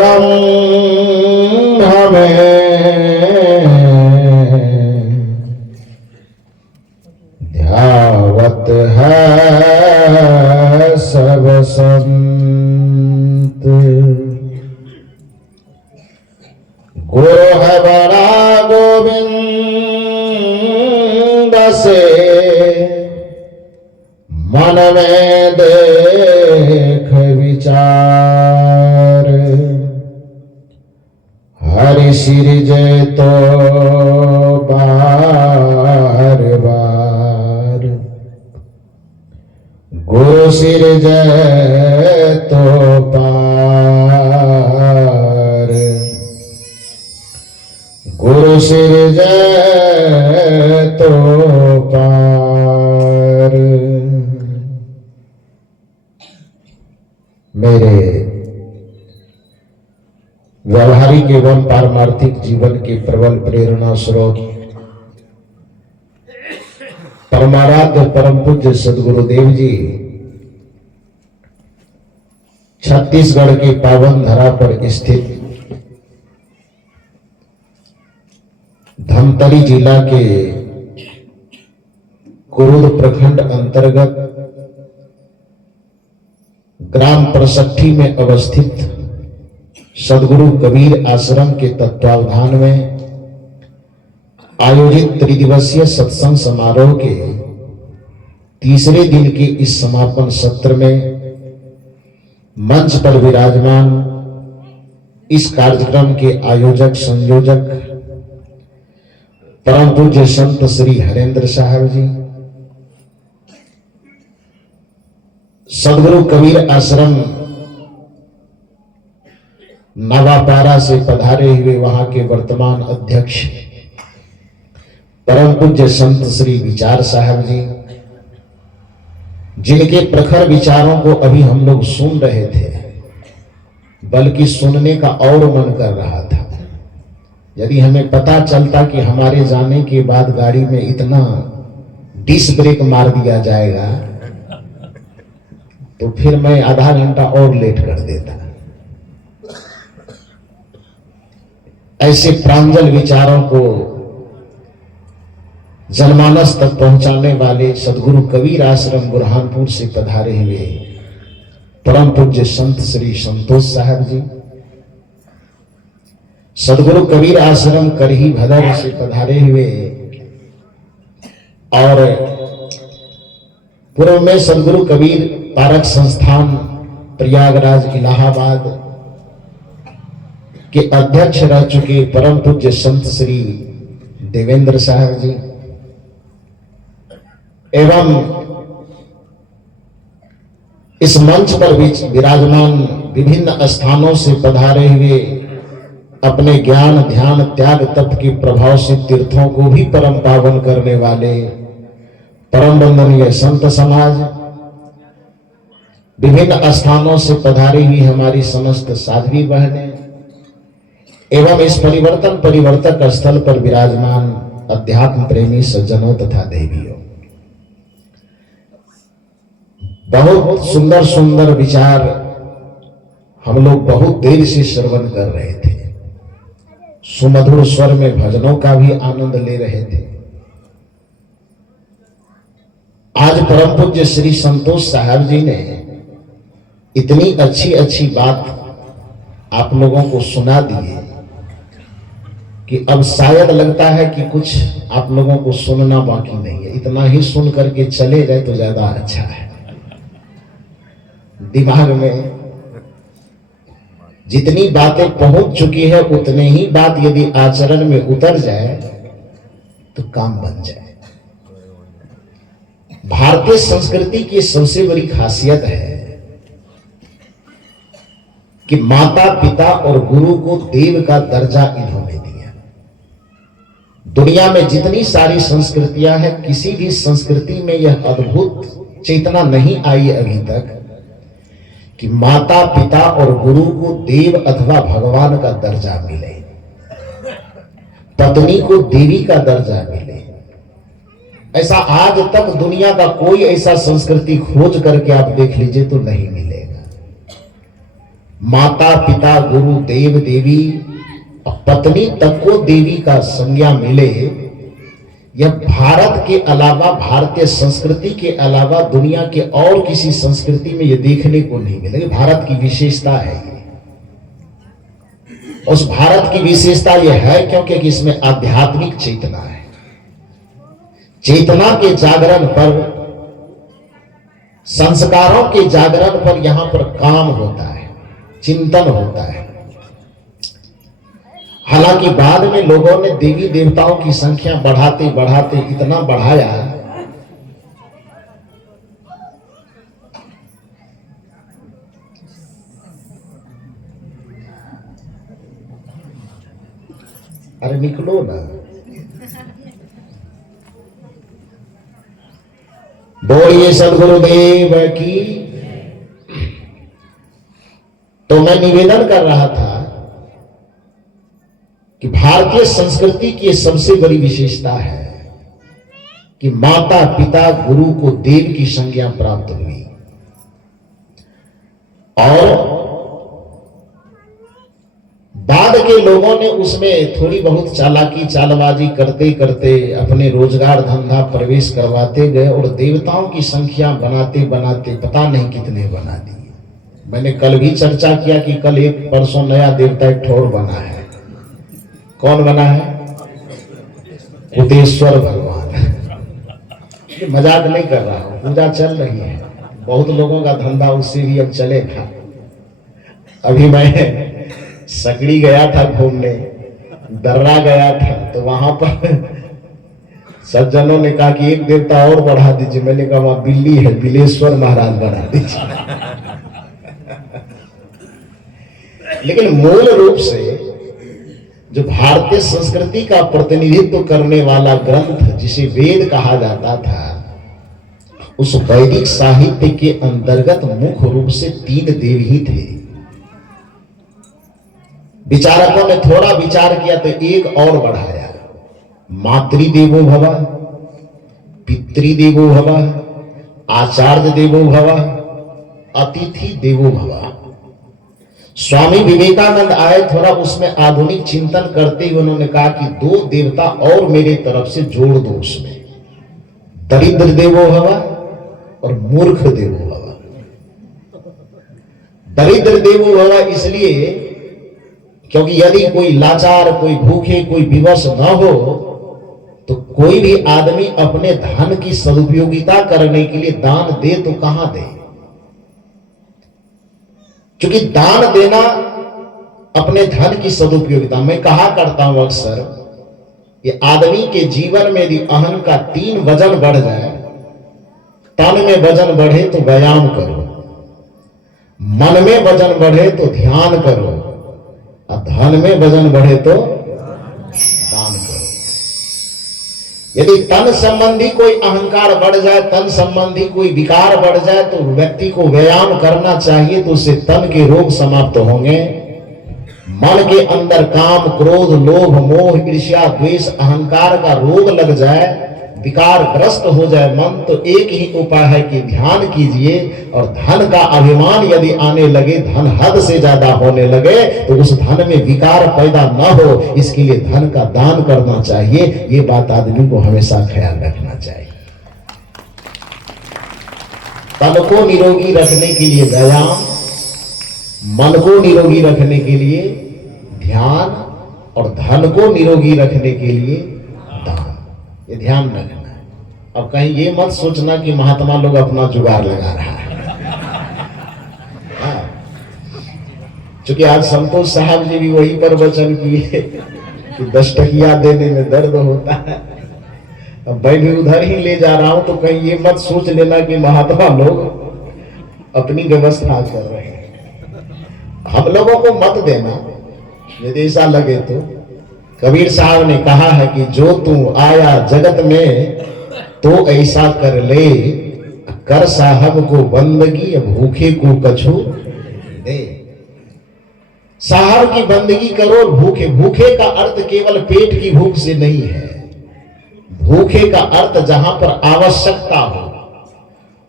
ब्रह्म में ध्यावत है सब संत। गुरु है बड़ा गोविंद से मन में देख विचार। हरि सिरजे तो बार बार, गुरु सिरजे तो पार। गुरु सिरजे तो पार। मेरे व्यवहारिक एवं पारमार्थिक जीवन के प्रबल प्रेरणा स्रोत परमाराध्य परम पूज्य सदगुरुदेव जी छत्तीसगढ़ की पावन धरा पर स्थित धमतरी जिला के कुरुद प्रखंड अंतर्गत ग्राम परसट्ठी में अवस्थित सदगुरु कबीर आश्रम के तत्वावधान में आयोजित त्रिदिवसीय सत्संग समारोह के तीसरे दिन के इस समापन सत्र में मंच पर विराजमान इस कार्यक्रम के आयोजक संयोजक परम पूज्य संत श्री हरेंद्र साहब जी, सदगुरु कबीर आश्रम नवापारा से पधारे हुए वहां के वर्तमान अध्यक्ष परम पूज्य संत श्री विचार साहब जी, जिनके प्रखर विचारों को अभी हम लोग सुन रहे थे, बल्कि सुनने का और मन कर रहा था। यदि हमें पता चलता कि हमारे जाने के बाद गाड़ी में इतना डिस्क ब्रेक मार दिया जाएगा तो फिर मैं आधा घंटा और लेट कर देता। ऐसे प्रांजल विचारों को जनमानस तक पहुंचाने वाले सदगुरु कबीर आश्रम बुरहानपुर से पधारे हुए परम पूज्य संत श्री संतोष साहब जी, सदगुरु कबीर आश्रम करही भदर से पधारे हुए और पूर्व में सदगुरु कबीर पारक संस्थान प्रयागराज इलाहाबाद के अध्यक्ष रह चुके परम पूज्य संत श्री देवेंद्र साहब जी एवं इस मंच पर भी विराजमान विभिन्न स्थानों से पधारे हुए अपने ज्ञान ध्यान त्याग तप के प्रभाव से तीर्थों को भी परम पावन करने वाले परम वंदनीय संत समाज, विभिन्न स्थानों से पधारी हुई हमारी समस्त साध्वी बहनें एवं इस परिवर्तन परिवर्तक स्थल पर विराजमान अध्यात्म प्रेमी सज्जनों तथा देवियों, बहुत सुंदर सुंदर विचार हम लोग बहुत देर से श्रवण कर रहे थे। सुमधुर स्वर में भजनों का भी आनंद ले रहे थे। आज परम पूज्य श्री संतोष साहब जी ने इतनी अच्छी अच्छी बात आप लोगों को सुना दी है कि अब शायद लगता है कि कुछ आप लोगों को सुनना बाकी नहीं है। इतना ही सुन करके चले जाए तो ज्यादा अच्छा है। दिमाग में जितनी बातें पहुंच चुकी है उतने ही बात यदि आचरण में उतर जाए तो काम बन जाए। भारतीय संस्कृति की सबसे बड़ी खासियत है कि माता पिता और गुरु को देव का दर्जा इन्होंने दिया। दुनिया में जितनी सारी संस्कृतियां हैं, किसी भी संस्कृति में यह अद्भुत चेतना नहीं आई अभी तक कि माता पिता और गुरु को देव अथवा भगवान का दर्जा मिले, पत्नी को देवी का दर्जा मिले। ऐसा आज तक दुनिया का कोई ऐसा संस्कृति खोज करके आप देख लीजिए तो नहीं मिलेगा। माता पिता गुरु देव देवी पत्नी तक को देवी का संज्ञा मिले, यह भारत के अलावा, भारतीय संस्कृति के अलावा दुनिया के और किसी संस्कृति में यह देखने को नहीं मिलेगी। भारत की विशेषता है ये। उस भारत की विशेषता यह है क्योंकि इसमें आध्यात्मिक चेतना है। चेतना के जागरण पर, संस्कारों के जागरण पर यहां पर काम होता है, चिंतन होता है। हालांकि बाद में लोगों ने देवी देवताओं की संख्या बढ़ाते बढ़ाते इतना बढ़ाया, अरे निकलो ना, बोलिए सदगुरुदेव की। तो मैं निवेदन कर रहा था कि भारतीय संस्कृति की सबसे बड़ी विशेषता है कि माता पिता गुरु को देव की संज्ञा प्राप्त हुई, और बाद के लोगों ने उसमें थोड़ी बहुत चालाकी चालबाजी करते करते अपने रोजगार धंधा प्रवेश करवाते गए और देवताओं की संख्या बनाते बनाते पता नहीं कितने बना दिए। मैंने कल भी चर्चा किया कि कल एक परसों नया देवता एक ठौर बना है। कौन बना है? कुतेश्वर भगवान। मजाक नहीं कर रहा हूं, पूजा चल रही है, बहुत लोगों का धंधा उससे भी अब चलेगा। अभी मैं सकड़ी गया था घूमने, दर्रा गया था, तो वहां पर सज्जनों ने कहा कि एक देवता और बढ़ा दीजिए। मैंने कहा वहां बिल्ली है, बिलेश्वर महाराज बढ़ा दीजिए। लेकिन मूल रूप से जो भारतीय संस्कृति का प्रतिनिधित्व करने वाला ग्रंथ जिसे वेद कहा जाता था, उस वैदिक साहित्य के अंतर्गत मुख्य रूप से 3 देव ही थे। विचारकों ने थोड़ा विचार किया तो एक और बढ़ाया, मातृदेवो भव, पितृदेवो भव, आचार्य देवो भव, अतिथि देवो भव। स्वामी विवेकानंद आए, थोड़ा उसमें आधुनिक चिंतन करते हुए उन्होंने कहा कि 2 देवता और मेरे तरफ से जोड़ दो उसमें, दरिद्र देवो भव और मूर्ख देवो भव। दरिद्र देवो भव इसलिए क्योंकि यदि कोई लाचार, कोई भूखे, कोई विवश न हो तो कोई भी आदमी अपने धन की सदुपयोगिता करने के लिए दान दे तो कहां दे। क्योंकि दान देना अपने धन की सदुपयोगिता, मैं कहा करता हूं अक्सर, ये आदमी के जीवन में यदि अहम का 3 वजन बढ़ जाए, तन में वजन बढ़े तो व्यायाम करो, मन में वजन बढ़े तो ध्यान करो, और धन में वजन बढ़े तो दान करो। यदि तन संबंधी कोई अहंकार बढ़ जाए, तन संबंधी कोई विकार बढ़ जाए, तो व्यक्ति को व्यायाम करना चाहिए, तो उससे तन के रोग समाप्त होंगे। मन के अंदर काम, क्रोध, लोभ, मोह, ईर्ष्या, द्वेष, अहंकार का रोग लग जाए, विकार ग्रस्त हो जाए मन, तो एक ही उपाय है कि ध्यान कीजिए। और धन का अभिमान यदि आने लगे, धन हद से ज्यादा होने लगे, तो उस धन में विकार पैदा न हो, इसके लिए धन का दान करना चाहिए। ये बात आदमी को हमेशा ख्याल रखना चाहिए। तन को निरोगी रखने के लिए व्यायाम, मन को निरोगी रखने के लिए ध्यान, और धन को निरोगी रखने के लिए दान। ये ध्यान रखना है। अब कहीं ये मत सोचना कि महात्मा लोग अपना जुगाड़ लगा रहा है। क्योंकि आज संतोष साहब जी भी वही पर वचन किए कि 10 टकिया देने में दर्द होता है। अब मैं भी उधर ही ले जा रहा हूं, तो कहीं ये मत सोच लेना कि महात्मा लोग अपनी व्यवस्था कर रहे हैं। हम लोगों को मत देना यदि ऐसा लगे तो। कबीर साहब ने कहा है कि जो तू आया जगत में तो ऐसा कर ले, कर साहब को बंदगी, भूखे को कछु दे। साहब की बंदगी करो। भूखे, भूखे का अर्थ केवल पेट की भूख से नहीं है। भूखे का अर्थ जहां पर आवश्यकता हो,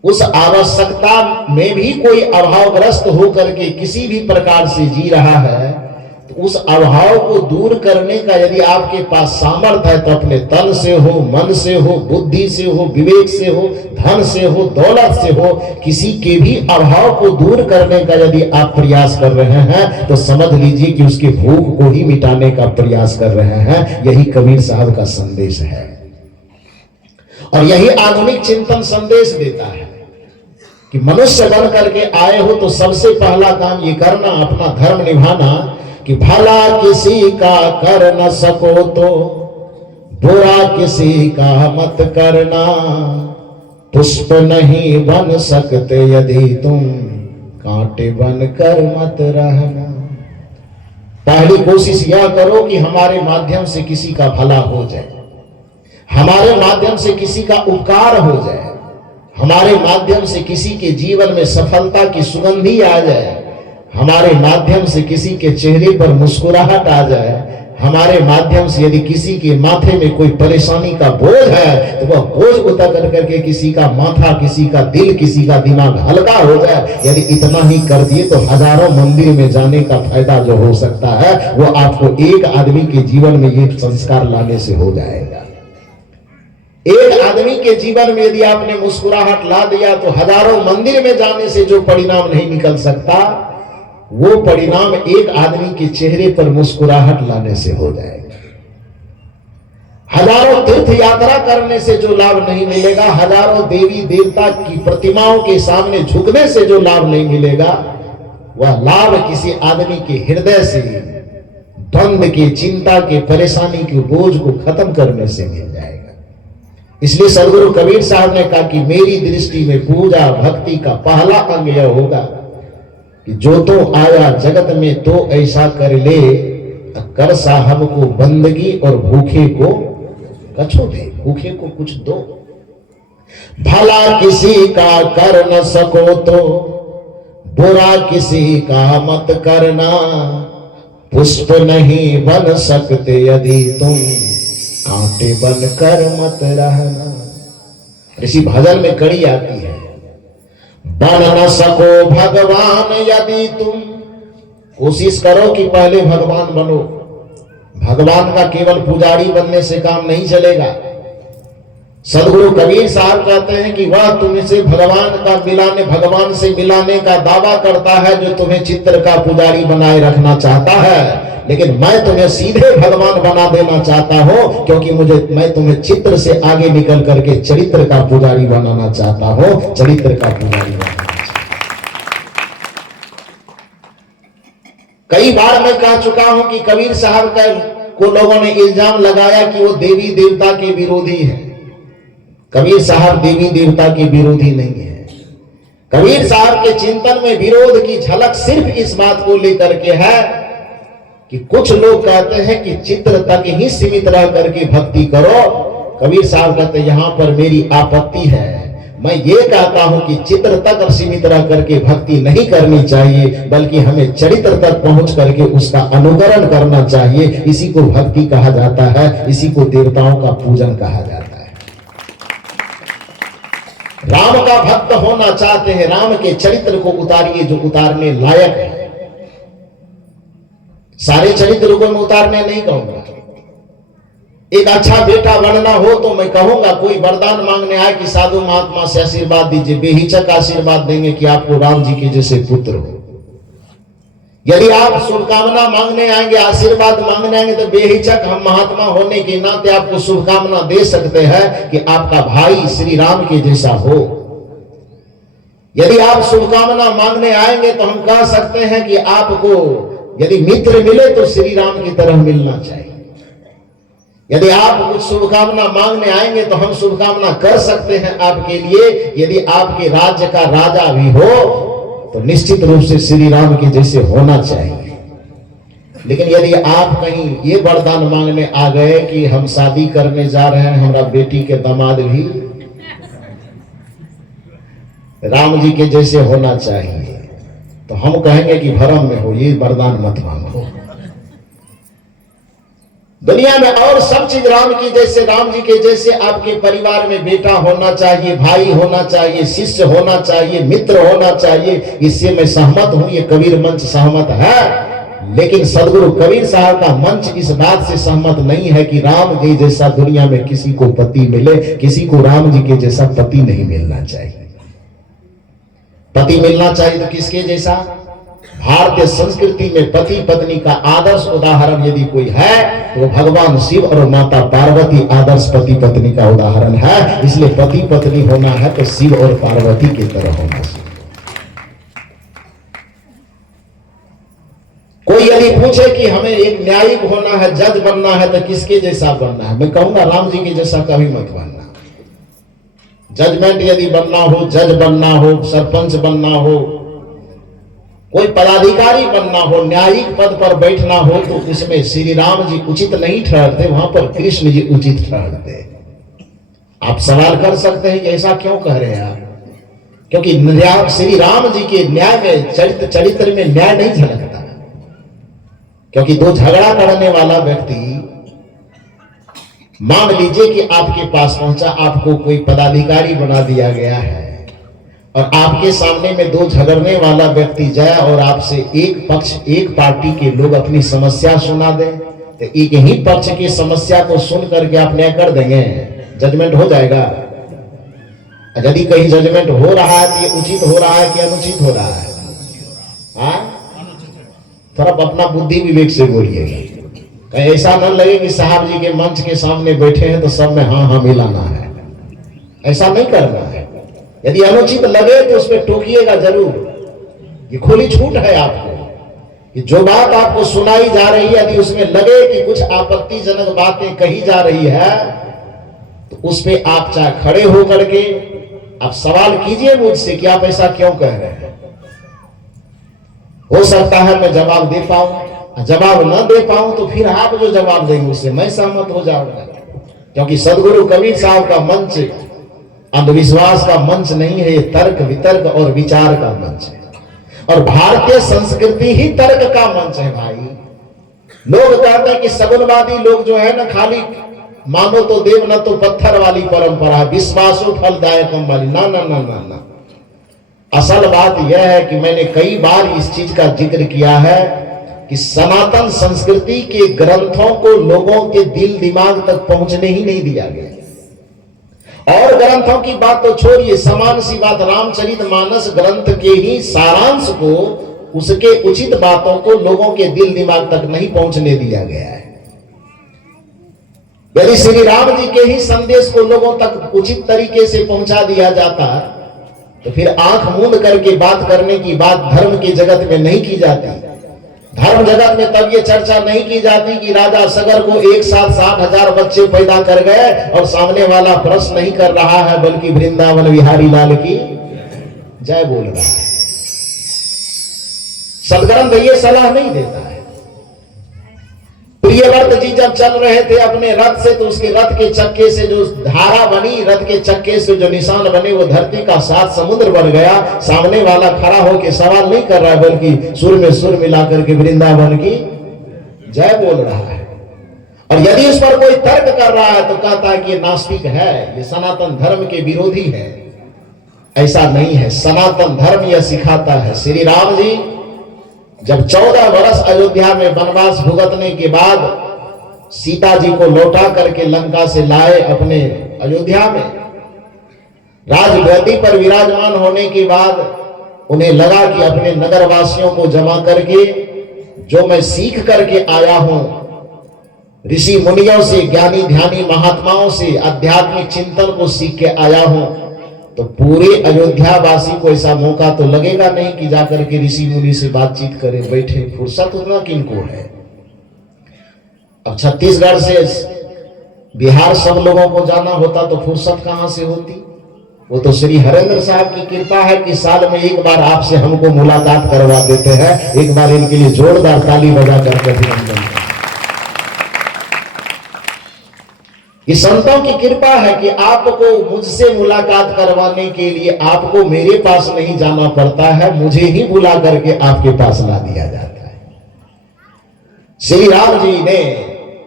उस आवश्यकता में भी कोई अभावग्रस्त होकर के किसी भी प्रकार से जी रहा है, तो उस अभाव को दूर करने का यदि आपके पास सामर्थ्य है तो अपने तन से हो, मन से हो, बुद्धि से हो, विवेक से हो, धन से हो, दौलत से हो, किसी के भी अभाव को दूर करने का यदि आप प्रयास कर रहे हैं तो समझ लीजिए कि उसके भूख को ही मिटाने का प्रयास कर रहे हैं। यही कबीर साहब का संदेश है और यही आधुनिक चिंतन संदेश देता है कि मनुष्य बन करके आए हो तो सबसे पहला काम ये करना, अपना धर्म निभाना कि भला किसी का कर न सको तो बुरा किसी का मत करना, पुष्प नहीं बन सकते यदि तुम कांटे बन कर मत रहना। पहली कोशिश यह करो कि हमारे माध्यम से किसी का भला हो जाए, हमारे माध्यम से किसी का उपकार हो जाए, हमारे माध्यम से किसी के जीवन में सफलता की सुगंधी आ जाए, हमारे माध्यम से किसी के चेहरे पर मुस्कुराहट आ जाए, हमारे माध्यम से यदि किसी के माथे में कोई परेशानी का बोझ है तो वह बोझ उतर करके किसी का माथा, किसी का दिल, किसी का दिमाग हल्का हो जाए। यदि इतना ही कर दिए तो हजारों मंदिर में जाने का फायदा जो हो सकता है वो आपको एक आदमी के जीवन में ये संस्कार लाने से हो जाएगा। एक आदमी के जीवन में यदि आपने मुस्कुराहट ला दिया तो हजारों मंदिर में जाने से जो परिणाम नहीं निकल सकता वो परिणाम एक आदमी के चेहरे पर मुस्कुराहट लाने से हो जाएगा। हजारों तीर्थ यात्रा करने से जो लाभ नहीं मिलेगा, हजारों देवी देवता की प्रतिमाओं के सामने झुकने से जो लाभ नहीं मिलेगा, वह लाभ किसी आदमी के हृदय से द्वंद्व के, चिंता के, परेशानी के बोझ को खत्म करने से मिल जाएगा। इसलिए सदगुरु कबीर साहब ने कहा कि मेरी दृष्टि में पूजा भक्ति का पहला अंग यह होगा कि जो तो आया जगत में तो ऐसा कर ले, कर साहब को बंदगी और भूखे को कछो दे, भूखे को कुछ दो। भला किसी का कर न सको तो बुरा किसी का मत करना, पुष्प नहीं बन सकते यदि तुम कांटे बन कर मत रहना। इसी भजन में कड़ी आती है, बन न सको भगवान यदि तुम, कोशिश करो कि पहले भगवान बनो। भगवान का केवल पुजारी बनने से काम नहीं चलेगा। सदगुरु कबीर साहब कहते हैं कि वह तुमसे भगवान से मिलाने का दावा करता है जो तुम्हें चित्र का पुजारी बनाए रखना चाहता है, लेकिन मैं तुम्हें सीधे भगवान बना देना चाहता हूं, क्योंकि मैं तुम्हें चित्र से आगे निकल करके चरित्र का पुजारी बनाना चाहता हूं, चरित्र का पुजारी बनाना चाहता हूं। कई बार मैं कह चुका हूं कि कबीर साहब को लोगों ने इल्जाम लगाया कि वो देवी देवता के विरोधी है। कबीर साहब देवी देवता के विरोधी नहीं है। कबीर साहब के चिंतन में विरोध की झलक सिर्फ इस बात को लेकर के है कि कुछ लोग कहते हैं कि चित्र तक ही सीमित रह करके भक्ति करो। कबीर साहब कहते हैं यहां पर मेरी आपत्ति है। मैं ये कहता हूं कि चित्र तक सीमित रह करके भक्ति नहीं करनी चाहिए, बल्कि हमें चरित्र तक पहुंच करके उसका अनुकरण करना चाहिए। इसी को भक्ति कहा जाता है, इसी को देवताओं का पूजन कहा जाता है। राम का भक्त होना चाहते हैं, राम के चरित्र को उतारिए जो उतारने लायक है। सारे चरित्र को मैं उतारने नहीं कहूंगा। एक अच्छा बेटा बनना हो तो मैं कहूंगा कोई वरदान मांगने आए कि साधु महात्मा से आशीर्वाद दीजिए, बेहिचक आशीर्वाद देंगे कि आपको राम जी के जैसे पुत्र हो। यदि आप शुभकामना मांगने आएंगे, आशीर्वाद मांगने आएंगे, तो बेहिचक हम महात्मा होने के नाते आपको शुभकामना दे सकते हैं कि आपका भाई श्री राम के जैसा हो। यदि आप शुभकामना मांगने आएंगे तो हम कह सकते हैं कि आपको यदि मित्र मिले तो श्री राम की तरह मिलना चाहिए। यदि आप कुछ शुभकामना मांगने आएंगे तो हम शुभकामना कर सकते हैं आपके लिए। यदि आपके राज्य का राजा भी हो तो निश्चित रूप से श्री राम के जैसे होना चाहिए। लेकिन यदि आप कहीं ये वरदान मांगने आ गए कि हम शादी करने जा रहे हैं, हमारा बेटी के दामाद भी राम जी के जैसे होना चाहिए, तो हम कहेंगे कि भरम में हो, ये वरदान मत मांगो। दुनिया में और सब चीज राम की जैसे, राम जी के जैसे आपके परिवार में बेटा होना चाहिए, भाई होना चाहिए, शिष्य होना चाहिए, मित्र होना चाहिए, इससे मैं सहमत हूं, ये कबीर मंच सहमत है। लेकिन सदगुरु कबीर साहब का मंच इस बात से सहमत नहीं है कि राम जी जैसा दुनिया में किसी को पति मिले। किसी को राम जी के जैसा पति नहीं मिलना चाहिए। पति मिलना चाहिए तो किसके जैसा? भारतीय संस्कृति में पति पत्नी का आदर्श उदाहरण यदि कोई है तो भगवान शिव और माता पार्वती आदर्श पति पत्नी का उदाहरण है। इसलिए पति पत्नी होना है तो शिव और पार्वती की तरह होना चाहिए। कोई यदि पूछे कि हमें एक न्यायिक होना है, जज बनना है, तो किसके जैसा बनना है? मैं कहूंगा राम जी के जैसा कभी मत बनना। जजमेंट यदि बनना हो, जज बनना हो, सरपंच बनना हो, कोई पदाधिकारी बनना हो, न्यायिक पद पर बैठना हो, तो उसमें श्री राम जी उचित नहीं ठहरते, वहां पर कृष्ण जी उचित ठहरते। आप सवाल कर सकते हैं कि ऐसा क्यों कह रहे हैं आप? क्योंकि श्री राम जी के न्याय में, चरित्र में न्याय नहीं झलकता। क्योंकि दो झगड़ा करने वाला व्यक्ति, मान लीजिए कि आपके पास पहुंचा, आपको कोई पदाधिकारी बना दिया गया है और आपके सामने में दो झगड़ने वाला व्यक्ति जाए और आपसे एक पक्ष, एक पार्टी के लोग अपनी समस्या सुना दे, तो एक ही पक्ष की समस्या को सुन करके आप न्याय कर देंगे, जजमेंट हो जाएगा। यदि कहीं जजमेंट हो रहा है तो ये उचित हो रहा है कि अनुचित हो रहा है? थोड़ा अपना बुद्धि विवेक से बोलिएगा। ऐसा न लगे कि साहब जी के मंच के सामने बैठे हैं तो सब में हाँ हाँ मिलाना है। ऐसा नहीं करना है। यदि अनुचित लगे तो उसमें टोकिएगा जरूर। ये खुली छूट है आपको कि जो बात आपको सुनाई जा रही है, यदि उसमें लगे कि कुछ आपत्तिजनक बातें कही जा रही है, तो उस पे आप चाहे खड़े होकर के आप सवाल कीजिए मुझसे कि आप ऐसा क्यों कह रहे हैं। हो सकता है मैं जवाब दे पाऊं, जवाब न दे पाऊं तो फिर आप जो जवाब देंगे उससे मैं सहमत हो जाऊंगा। क्योंकि सदगुरु कबीर साहब का मंच अंधविश्वास का मंच नहीं है, ये तर्क वितर्क और विचार का मंच है। और भारतीय संस्कृति ही तर्क का मंच है भाई। लोग कहते हैं कि सगुनवादी लोग जो है ना, खाली मानो तो देव न तो पत्थर वाली परंपरा, विश्वासो फलदायकम वाली। ना ना ना ना ना, असल बात यह है कि मैंने कई बार इस चीज का जिक्र किया है कि सनातन संस्कृति के ग्रंथों को लोगों के दिल दिमाग तक पहुंचने ही नहीं दिया गया। और ग्रंथों की बात तो छोड़िए, समान सी बात, रामचरितमानस ग्रंथ के ही सारांश को, उसके उचित बातों को लोगों के दिल दिमाग तक नहीं पहुंचने दिया गया है। यदि श्री राम जी के ही संदेश को लोगों तक उचित तरीके से पहुंचा दिया जाता तो फिर आंख मूंद करके बात करने की बात धर्म के जगत में नहीं की जाती। धर्म जगत में तब ये चर्चा नहीं की जाती कि राजा सगर को एक साथ 60,000 बच्चे पैदा कर गए और सामने वाला प्रश्न नहीं कर रहा है, बल्कि वृंदावन बिहारी लाल की जय बोल रहा है। सदग्रंथ ये सलाह नहीं देता है। प्रियव्रत जी जब चल रहे थे अपने रथ से, तो उसके रथ के चक्के से जो धारा बनी, रथ के चक्के से जो निशान बने, वो धरती का 7 समुद्र बन गया। सामने वाला खड़ा होकर सवाल नहीं कर रहा है, बल्कि सुर में सुर मिला करके वृंदावन की जय बोल रहा है। और यदि उस पर कोई तर्क कर रहा है तो कहता है कि ये नास्तिक है, ये सनातन धर्म के विरोधी है। ऐसा नहीं है। सनातन धर्म यह सिखाता है। श्री राम जी जब 14 वर्ष अयोध्या में वनवास भुगतने के बाद सीता जी को लौटा करके लंका से लाए अपने अयोध्या में, राजगद्दी पर विराजमान होने के बाद उन्हें लगा कि अपने नगर वासियों को जमा करके जो मैं सीख करके आया हूं, ऋषि मुनियों से, ज्ञानी ध्यानी महात्माओं से आध्यात्मिक चिंतन को सीख के आया हूं, तो पूरे अयोध्या वासी को ऐसा मौका तो लगेगा नहीं कि जाकर के ऋषि मुनि से बातचीत करे, बैठे। फुर्सत उतना किनको है? अब छत्तीसगढ़ से बिहार सब लोगों को जाना होता तो फुर्सत कहां से होती? वो तो श्री हरेंद्र साहब की कृपा है कि साल में एक बार आपसे हमको मुलाकात करवा देते हैं। एक बार इनके लिए जोरदार ताली बजा करके अभिनंदन। ये संतों की कृपा है कि आपको मुझसे मुलाकात करवाने के लिए आपको मेरे पास नहीं जाना पड़ता है, मुझे ही बुला करके आपके पास ला दिया जाता है। श्री राम जी ने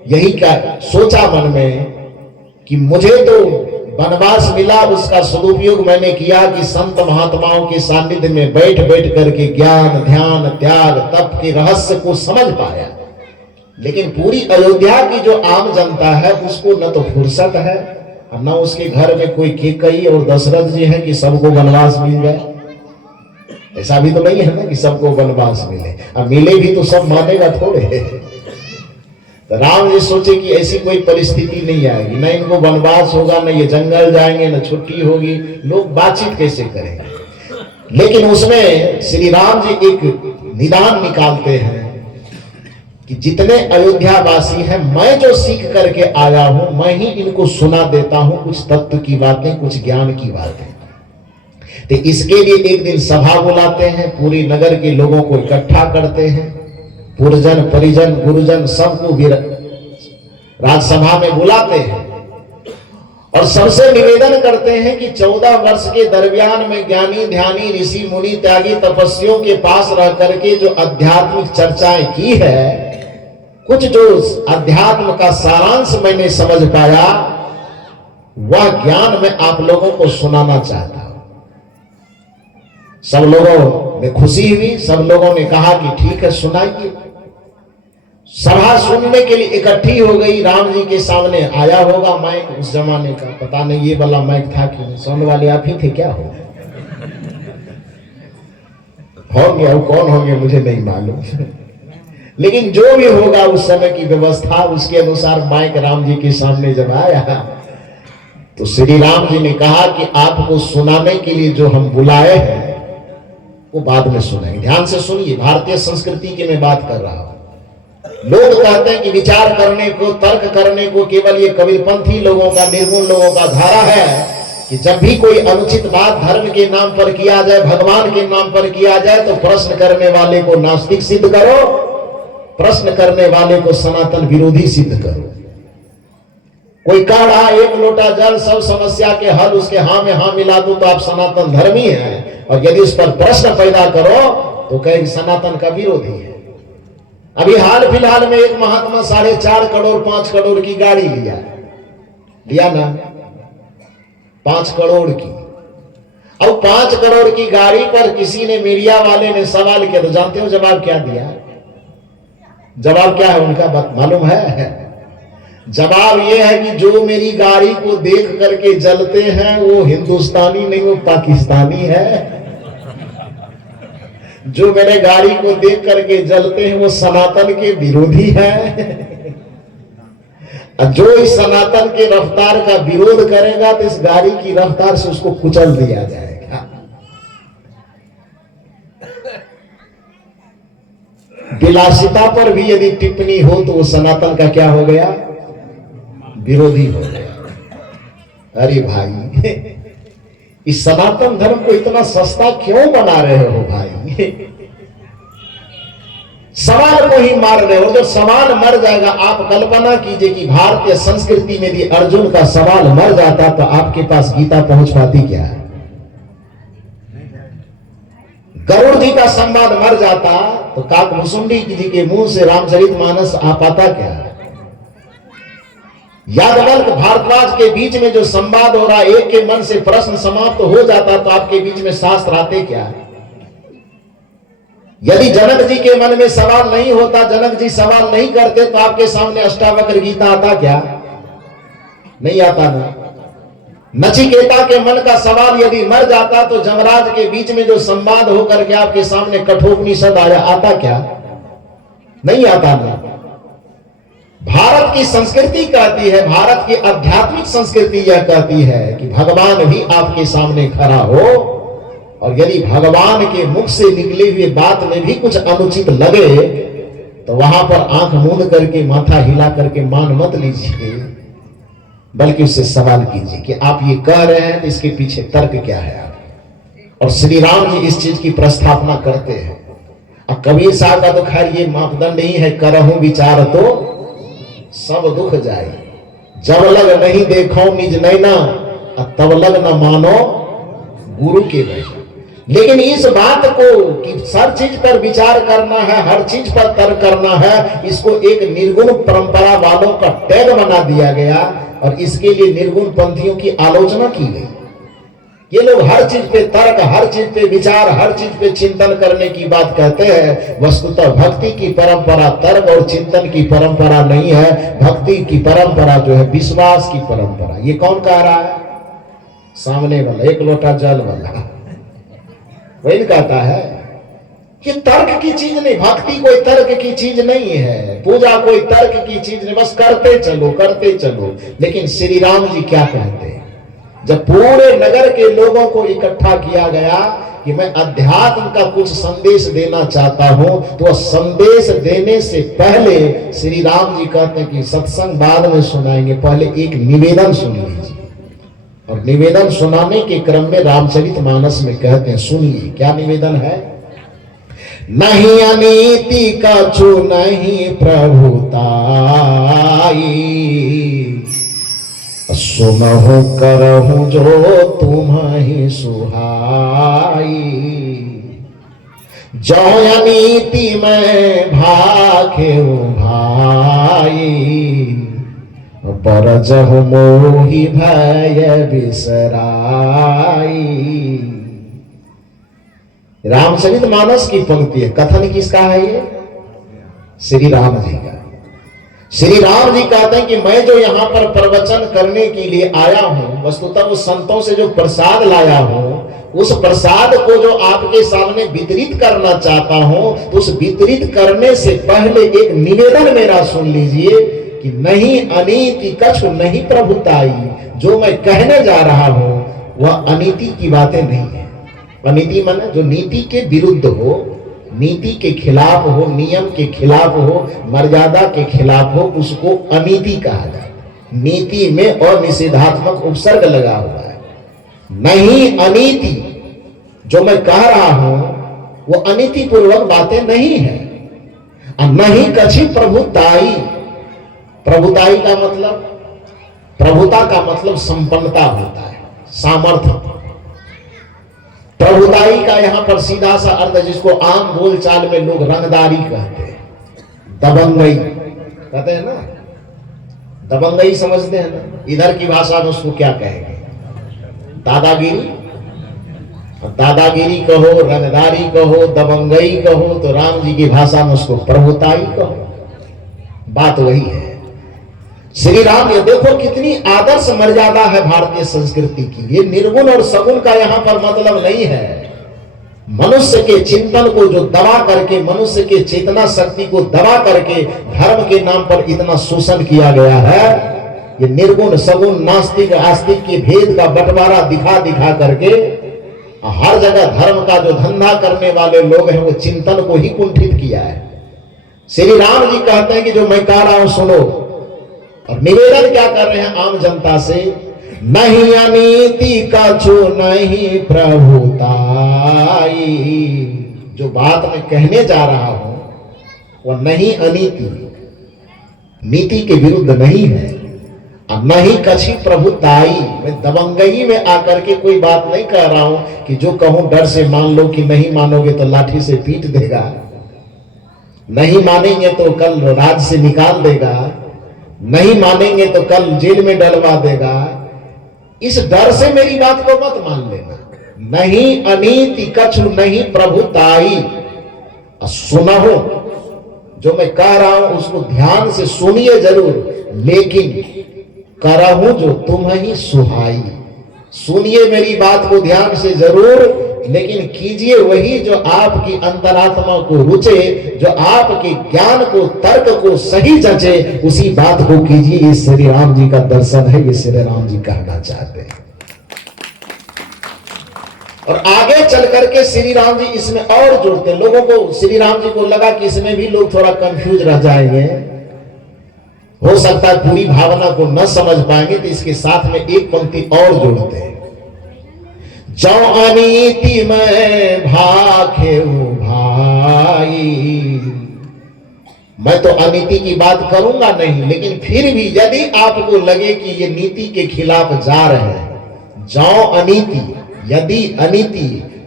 यही का सोचा मन में कि मुझे तो वनवास मिला, उसका सदुपयोग मैंने किया कि संत महात्माओं के सानिध्य में बैठ बैठ करके ज्ञान ध्यान त्याग तप के रहस्य को समझ पाया। लेकिन पूरी अयोध्या की जो आम जनता है उसको न तो फुर्सत है और न उसके घर में कोई कैकेयी और दशरथ जी है कि सबको वनवास मिल जाए। ऐसा भी तो नहीं है ना कि सबको वनवास मिले, अब मिले भी तो सब मानेगा थोड़े। तो राम जी सोचे कि ऐसी कोई परिस्थिति नहीं आएगी, न इनको वनवास होगा, न ये जंगल जाएंगे, न छुट्टी होगी, लोग बातचीत कैसे करेंगे। लेकिन उसमें श्री राम जी एक निदान निकालते हैं कि जितने अयोध्या वासी हैं, मैं जो सीख करके आया हूं मैं ही इनको सुना देता हूं कुछ तत्व की बातें, कुछ ज्ञान की बातें। तो इसके लिए एक दिन सभा बुलाते हैं, पूरी नगर के लोगों को इकट्ठा करते हैं, पुरजन परिजन गुरुजन सबको राजसभा में बुलाते हैं और सबसे निवेदन करते हैं कि 14 वर्ष के दरमियान में ज्ञानी ध्यानी ऋषि मुनि त्यागी तपस्वियों के पास रह करके जो आध्यात्मिक चर्चाएं की है, कुछ जो अध्यात्म का सारांश मैंने समझ पाया, वह ज्ञान मैं आप लोगों को सुनाना चाहता हूं। सब लोगों में खुशी हुई, सब लोगों ने कहा कि ठीक है सुनाइए। सभा सुनने के लिए इकट्ठी हो गई। राम जी के सामने आया होगा माइक, उस जमाने का पता नहीं ये वाला माइक था कि नहीं, साउंड वाले आप ही थे क्या होंगे और कौन होंगे मुझे नहीं मालूम। लेकिन जो भी होगा उस समय की व्यवस्था, उसके अनुसार माइक राम जी के सामने जब आया तो श्री राम जी ने कहा कि आपको सुनाने के लिए जो हम बुलाए हैं वो बाद में सुनाएंगे। ध्यान से सुनिए, भारतीय संस्कृति की मैं बात कर रहा हूं। लोग कहते हैं कि विचार करने को, तर्क करने को केवल ये कबीरपंथी लोगों का, निर्गुण लोगों का धारा है कि जब भी कोई अनुचित बात धर्म के नाम पर किया जाए, भगवान के नाम पर किया जाए, तो प्रश्न करने वाले को नास्तिक सिद्ध करो, प्रश्न करने वाले को सनातन विरोधी सिद्ध करो। कोई कह रहा एक लोटा जल सब समस्या के हल, उसके हाँ में हाँ मिला दो तो आप सनातन धर्मी हैं, और यदि उस पर प्रश्न पैदा करो तो कहें सनातन का विरोधी है। अभी हाल फिलहाल में एक महात्मा 4.5 करोड़ 5 करोड़ की गाड़ी लिया ना, 5 करोड़ की। अब 5 करोड़ की गाड़ी पर किसी ने, मीडिया वाले ने सवाल किया, तो जानते हो जवाब क्या दिया? जवाब क्या है उनका बात मालूम है? जवाब यह है कि जो मेरी गाड़ी को देख करके जलते हैं वो हिंदुस्तानी नहीं, वो पाकिस्तानी है। जो मेरे गाड़ी को देख करके जलते हैं वो सनातन के विरोधी है। जो इस सनातन के रफ्तार का विरोध करेगा तो इस गाड़ी की रफ्तार से उसको कुचल दिया जाएगा। विलासिता पर भी यदि टिप्पणी हो तो वो सनातन का क्या हो गया? विरोधी हो गया। अरे भाई, इस सनातन धर्म को इतना सस्ता क्यों बना रहे हो भाई? सवाल को ही मार रहे हो। जब सवाल मर जाएगा, आप कल्पना कीजिए कि भारतीय संस्कृति में भी अर्जुन का सवाल मर जाता तो आपके पास गीता पहुंच पाती क्या? गरुड़ जी का संवाद मर जाता तो काकभुसुंडी जी के मुंह से रामचरितमानस आ पाता क्या? यादवल्क भारद्वाज के बीच में जो संवाद हो रहा, एक के मन से प्रश्न समाप्त हो जाता तो आपके बीच में शास्त्र आते क्या? यदि जनक जी के मन में सवाल नहीं होता, जनक जी सवाल नहीं करते, तो आपके सामने अष्टावक्र गीता आता क्या? नहीं आता ना। नचिकेता के मन का सवाल यदि मर जाता तो जमराज के बीच में जो संवाद होकर के आपके सामने कठोपनिषद आया, आता क्या? नहीं आता ना। भारत की संस्कृति कहती है, भारत की आध्यात्मिक संस्कृति यह कहती है कि भगवान भी आपके सामने खड़ा हो, और यदि भगवान के मुख से निकली हुई बात में भी कुछ अनुचित लगे तो वहां पर आंख मूंद करके, माथा हिला करके मान मत लीजिए, बल्कि उससे सवाल कीजिए कि आप ये कह रहे हैं तो इसके पीछे तर्क क्या है आप। और श्री राम जी इस चीज की प्रस्थापना करते हैं। और कबीर साहब का तो खैर ये मापदंड ही है, करहूं विचार तो सब दुख जाए, जब लग नहीं देखो निज नैना, तब लग न मानो गुरु के वैना। लेकिन इस बात को कि हर चीज पर विचार करना है, हर चीज पर तर्क करना है, इसको एक निर्गुण परंपरा वालों का टैग बना दिया गया और इसके लिए निर्गुण पंथियों की आलोचना की गई। ये लोग हर चीज पे तर्क, हर चीज पे विचार, हर चीज पे चिंतन करने की बात कहते हैं। वस्तुतः भक्ति की परंपरा तर्क और चिंतन की परंपरा नहीं है। भक्ति की परंपरा जो है विश्वास की परंपरा। ये कौन कह रहा है? सामने वाला, एक लोटा जल वाला वही कहता है कि तर्क की चीज नहीं, भक्ति कोई तर्क की चीज नहीं है, पूजा कोई तर्क की चीज नहीं, बस करते चलो करते चलो। लेकिन श्री राम जी क्या कहते हैं? जब पूरे नगर के लोगों को इकट्ठा किया गया कि मैं अध्यात्म का कुछ संदेश देना चाहता हूं, तो संदेश देने से पहले श्री राम जी कहते हैं कि सत्संग बाद में सुनाएंगे, पहले एक निवेदन सुन लीजिए। और निवेदन सुनाने के क्रम में रामचरितमानस में कहते हैं, सुनिए क्या निवेदन है। नहीं अनीति कछु नहीं प्रभुताई, सुनहु करहु जो तुम्हि सुहाई। जो अनीति में भाखे भाई, परजहु मोहि भय बिसराई। रामचरितमानस की पंक्ति है। कथन किसका है ये? श्री राम जी का। श्री राम जी कहते हैं कि मैं जो यहाँ पर प्रवचन करने के लिए आया हूं, वस्तुतः उस संतों से जो प्रसाद लाया हूं, उस प्रसाद को जो आपके सामने वितरित करना चाहता हूं, तो उस वितरित करने से पहले एक निवेदन मेरा सुन लीजिए कि नहीं अनीति कछु नहीं प्रभुताई। जो मैं कहने जा रहा हूं वह अनीति की बातें नहीं है। अनीति माने जो नीति के विरुद्ध हो, नीति के खिलाफ हो, नियम के खिलाफ हो, मर्यादा के खिलाफ हो, उसको अनीति कहा जाए। नीति में और निषेधात्मक उपसर्ग लगा हुआ है। नहीं अनीति, जो मैं कह रहा हूं वो अनीति पूर्वक बातें नहीं है। और नहीं कछि प्रभुताई। प्रभुताई का मतलब, प्रभुता का मतलब संपन्नता होता है, सामर्थ्य। प्रभुताई का यहां पर सीधा सा अर्थ, जिसको आम बोलचाल में लोग रंगदारी कहते हैं, दबंगई कहते हैं ना, दबंगई समझते हैं ना। इधर की भाषा में उसको क्या कहेंगे? दादागिरी। दादागिरी कहो, रंगदारी कहो, दबंगई कहो, तो राम जी की भाषा में उसको प्रभुताई कहो। बात वही है। श्री राम, ये देखो कितनी आदर्श मर्यादा है भारतीय संस्कृति की। ये निर्गुण और सगुण का यहां पर मतलब नहीं है। मनुष्य के चिंतन को जो दबा करके, मनुष्य के चेतना शक्ति को दबा करके धर्म के नाम पर इतना शोषण किया गया है। ये निर्गुण सगुण नास्तिक आस्तिक के भेद का बंटवारा दिखा दिखा करके हर जगह धर्म का जो धंधा करने वाले लोग हैं वो चिंतन को ही कुंठित किया है। श्री राम जी कहते हैं कि जो मैं कह रहा हूं सुनो। और निवेदन क्या कर रहे हैं आम जनता से? नहीं अनीति कछु नहीं प्रभुताई। जो बात मैं कहने जा रहा हूं वह नहीं अनीति, नीति के विरुद्ध नहीं है, और नहीं कछि प्रभुताई। मैं दबंगई में आकर के कोई बात नहीं कह रहा हूं कि जो कहूं डर से मान लो, कि नहीं मानोगे तो लाठी से पीट देगा, नहीं मानेंगे तो कल राज से निकाल देगा, नहीं मानेंगे तो कल जेल में डलवा देगा। इस डर से मेरी बात को मत मान लेना। नहीं अनीति कछु नहीं प्रभुताई। सुनहो, जो मैं कह रहा हूं उसको ध्यान से सुनिए जरूर, लेकिन करहूं जो तुम ही सुहाई। सुनिए मेरी बात को ध्यान से जरूर, लेकिन कीजिए वही जो आपकी अंतरात्मा को रुचे, जो आपके ज्ञान को, तर्क को सही जचे, उसी बात को कीजिए। ये श्री राम जी का दर्शन है, ये श्री राम जी कहना चाहते हैं। और आगे चल करके श्री राम जी इसमें और जोड़ते हैं लोगों को। श्री राम जी को लगा कि इसमें भी लोग थोड़ा कंफ्यूज रह जाएंगे, हो सकता है पूरी भावना को न समझ पाएंगे, तो इसके साथ में एक पंक्ति और जोड़ते हैं। जो अनीति में भाखे भाई। मैं तो अनीति की बात करूंगा नहीं, लेकिन फिर भी यदि आपको लगे कि ये नीति के खिलाफ जा रहे हैं, जो अनीति, यदि अनीति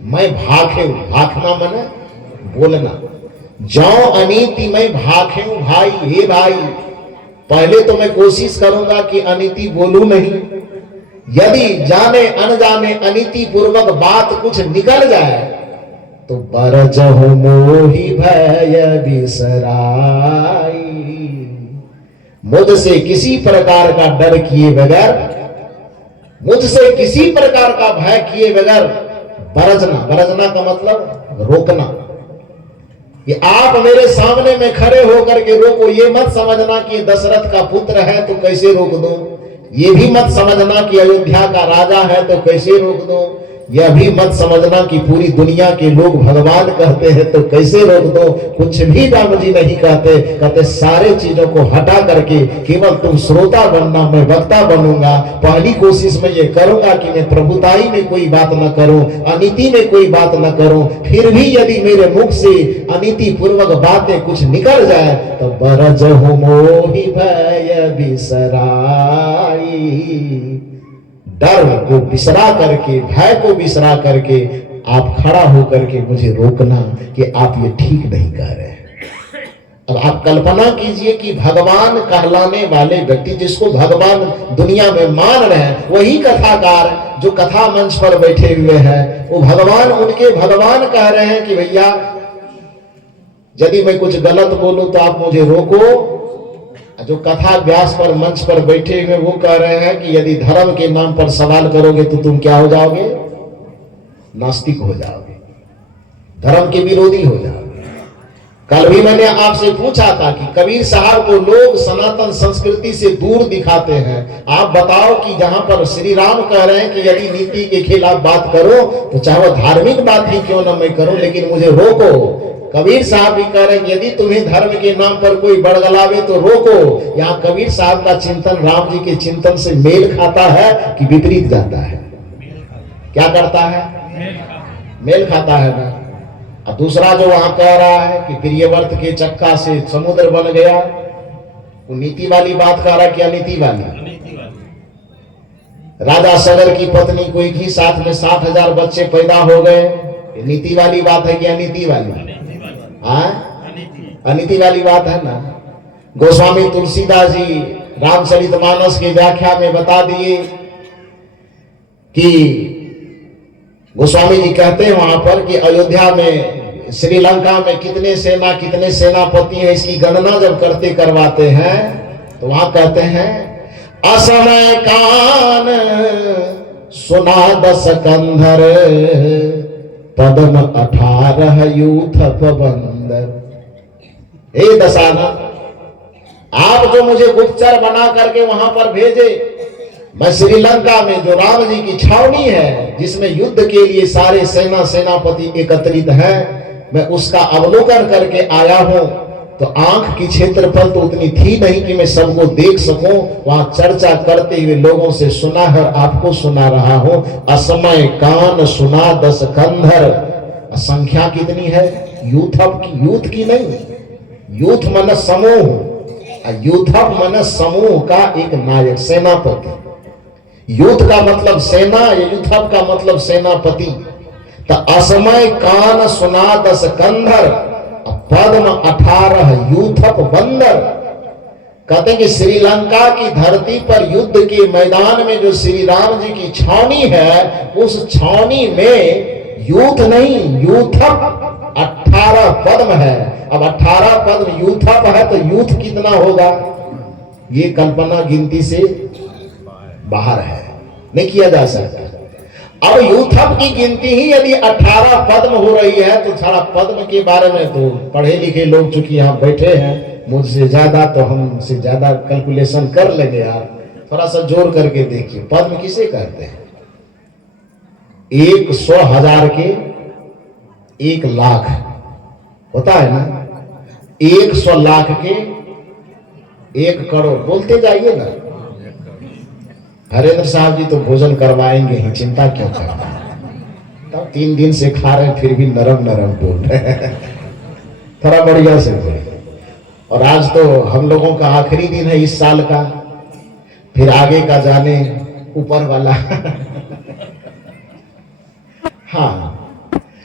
मैं भाखे, भाखना मने बोलना। जौ अनीति मैं भाखे भाई, हे भाई पहले तो मैं कोशिश करूंगा कि अनीति बोलूं नहीं, यदि जाने अनजाने अनीति पूर्वक बात कुछ निकल जाए तो बरजहु मोहि भय बिसराई। मुझसे किसी प्रकार का डर किए बगैर, मुझसे किसी प्रकार का भय किए बगैर बरजना, बरजना का मतलब रोकना, कि आप मेरे सामने में खड़े होकर के रोको। ये मत समझना कि दशरथ का पुत्र है तो कैसे रोक दो, ये भी मत समझना कि अयोध्या का राजा है तो कैसे रोक दो, यह भी मत समझना कि पूरी दुनिया के लोग भगवान कहते हैं तो कैसे रोक दो। कुछ भी राम जी नहीं कहते, कहते सारे चीजों को हटा करके केवल तुम श्रोता बनना, मैं वक्ता बनूंगा। पहली कोशिश में ये करूंगा कि मैं प्रभुताई में कोई बात न करूं, अनीति में कोई बात न करूं। फिर भी यदि मेरे मुख से अनीति पूर्वक बातें कुछ निकल जाए तो बरजहु मोहि भय बिसराई। डर को बिसरा करके, भय को बिसरा करके आप खड़ा होकर के मुझे रोकना कि आप ये ठीक नहीं कह रहे हैं। अब आप कल्पना कीजिए कि भगवान कहलाने वाले व्यक्ति, जिसको भगवान दुनिया में मान रहे हैं, वही कथाकार जो कथा मंच पर बैठे हुए हैं, वो भगवान, उनके भगवान कह रहे हैं कि भैया यदि मैं कुछ गलत बोलूं तो आप मुझे रोको। जो कथा व्यास पर मंच पर बैठे हुए वो कह रहे हैं कि यदि धर्म के नाम पर सवाल करोगे तो तुम क्या हो जाओगे, नास्तिक हो जाओगे, धर्म के विरोधी हो जाओगे। कल भी मैंने आपसे पूछा था कि कबीर साहब को लोग सनातन संस्कृति से दूर दिखाते हैं। आप बताओ कि जहां पर श्री राम कह रहे हैं कि यदि नीति के खिलाफ बात करो तो चाहे वो धार्मिक बात ही क्यों ना मैं करूं, लेकिन मुझे रोको। कबीर साहब भी कह रहे हैं यदि तुम्हें धर्म के नाम पर कोई बड़गलावे तो रोको। यहाँ कबीर साहब का चिंतन राम जी के चिंतन से मेल खाता है कि विपरीत जाता है? क्या करता है? मेल खाता है ना। और दूसरा जो वहां कह रहा है कि प्रियव्रत के चक्का से समुद्र बन गया, वो नीति वाली बात कह रहा है कि अनीति वाली? राजा सगर की पत्नी को एक ही साथ में 60,000 बच्चे पैदा हो गए, ये नीति वाली बात है कि अनीति वाली? अनीति वाली बात है ना। गोस्वामी तुलसीदास जी रामचरितमानस की व्याख्या में बता दिए कि गोस्वामी जी कहते हैं वहां पर कि अयोध्या में, श्रीलंका में कितने सेनापति हैं, इसकी गणना जब करते करवाते हैं तो वहां कहते हैं असमय कान सुना 10 कंधर, पद्म 18 यूथप बंदर। हे दशाना, आप जो मुझे गुप्तचर बना करके वहां पर भेजे, मैं श्रीलंका में जो राम जी की छावनी है जिसमें युद्ध के लिए सारे सेनापति एकत्रित हैं, मैं उसका अवलोकन करके आया हूं। तो आंख की क्षेत्रफल तो उतनी थी नहीं कि मैं सबको देख सकूं। वहां चर्चा करते हुए लोगों से सुना है, आपको सुना रहा हूं। असमय कान सुना 10 कंधर। संख्या कितनी है? यूथप की, यूथ की नहीं, यूथ मन समूह, यूथप मन समूह का एक नायक, सेनापति। यूथ का मतलब सेना, यूथप का मतलब सेनापति। तो असमय कान सुना 10 कंधर, पद्म 18 यूथप बंदर। कहते हैं कि श्रीलंका की धरती पर युद्ध के मैदान में जो श्री राम जी की छावनी है, उस छावनी में यूथ नहीं, यूथप 18 पद्म है। अब 18 पद्म यूथप है तो यूथ कितना होगा, ये कल्पना गिनती से बाहर है, नहीं किया जा सकता। अब यूथप की गिनती ही यदि 18 पद्म हो रही है तो थोड़ा पद्म के बारे में तो पढ़े लिखे लोग चूंकि यहाँ बैठे हैं मुझसे ज्यादा, तो हमसे ज्यादा कैलकुलेशन कर लेंगे। आप थोड़ा सा जोड़ करके देखिए, पद्म किसे कहते हैं? 100,000 के 1 लाख होता है ना, 100 लाख के 1 करोड़। बोलते जाइए ना। हरेंद्र साहब जी तो भोजन करवाएंगे ही, चिंता क्यों करते हैं? तब 3 दिन से खा रहे हैं फिर भी नरम नरम बोल रहे हैं। थोड़ा बढ़िया से बोले। और आज तो हम लोगों का आखिरी दिन है इस साल का, फिर आगे का जाने ऊपर वाला। हाँ,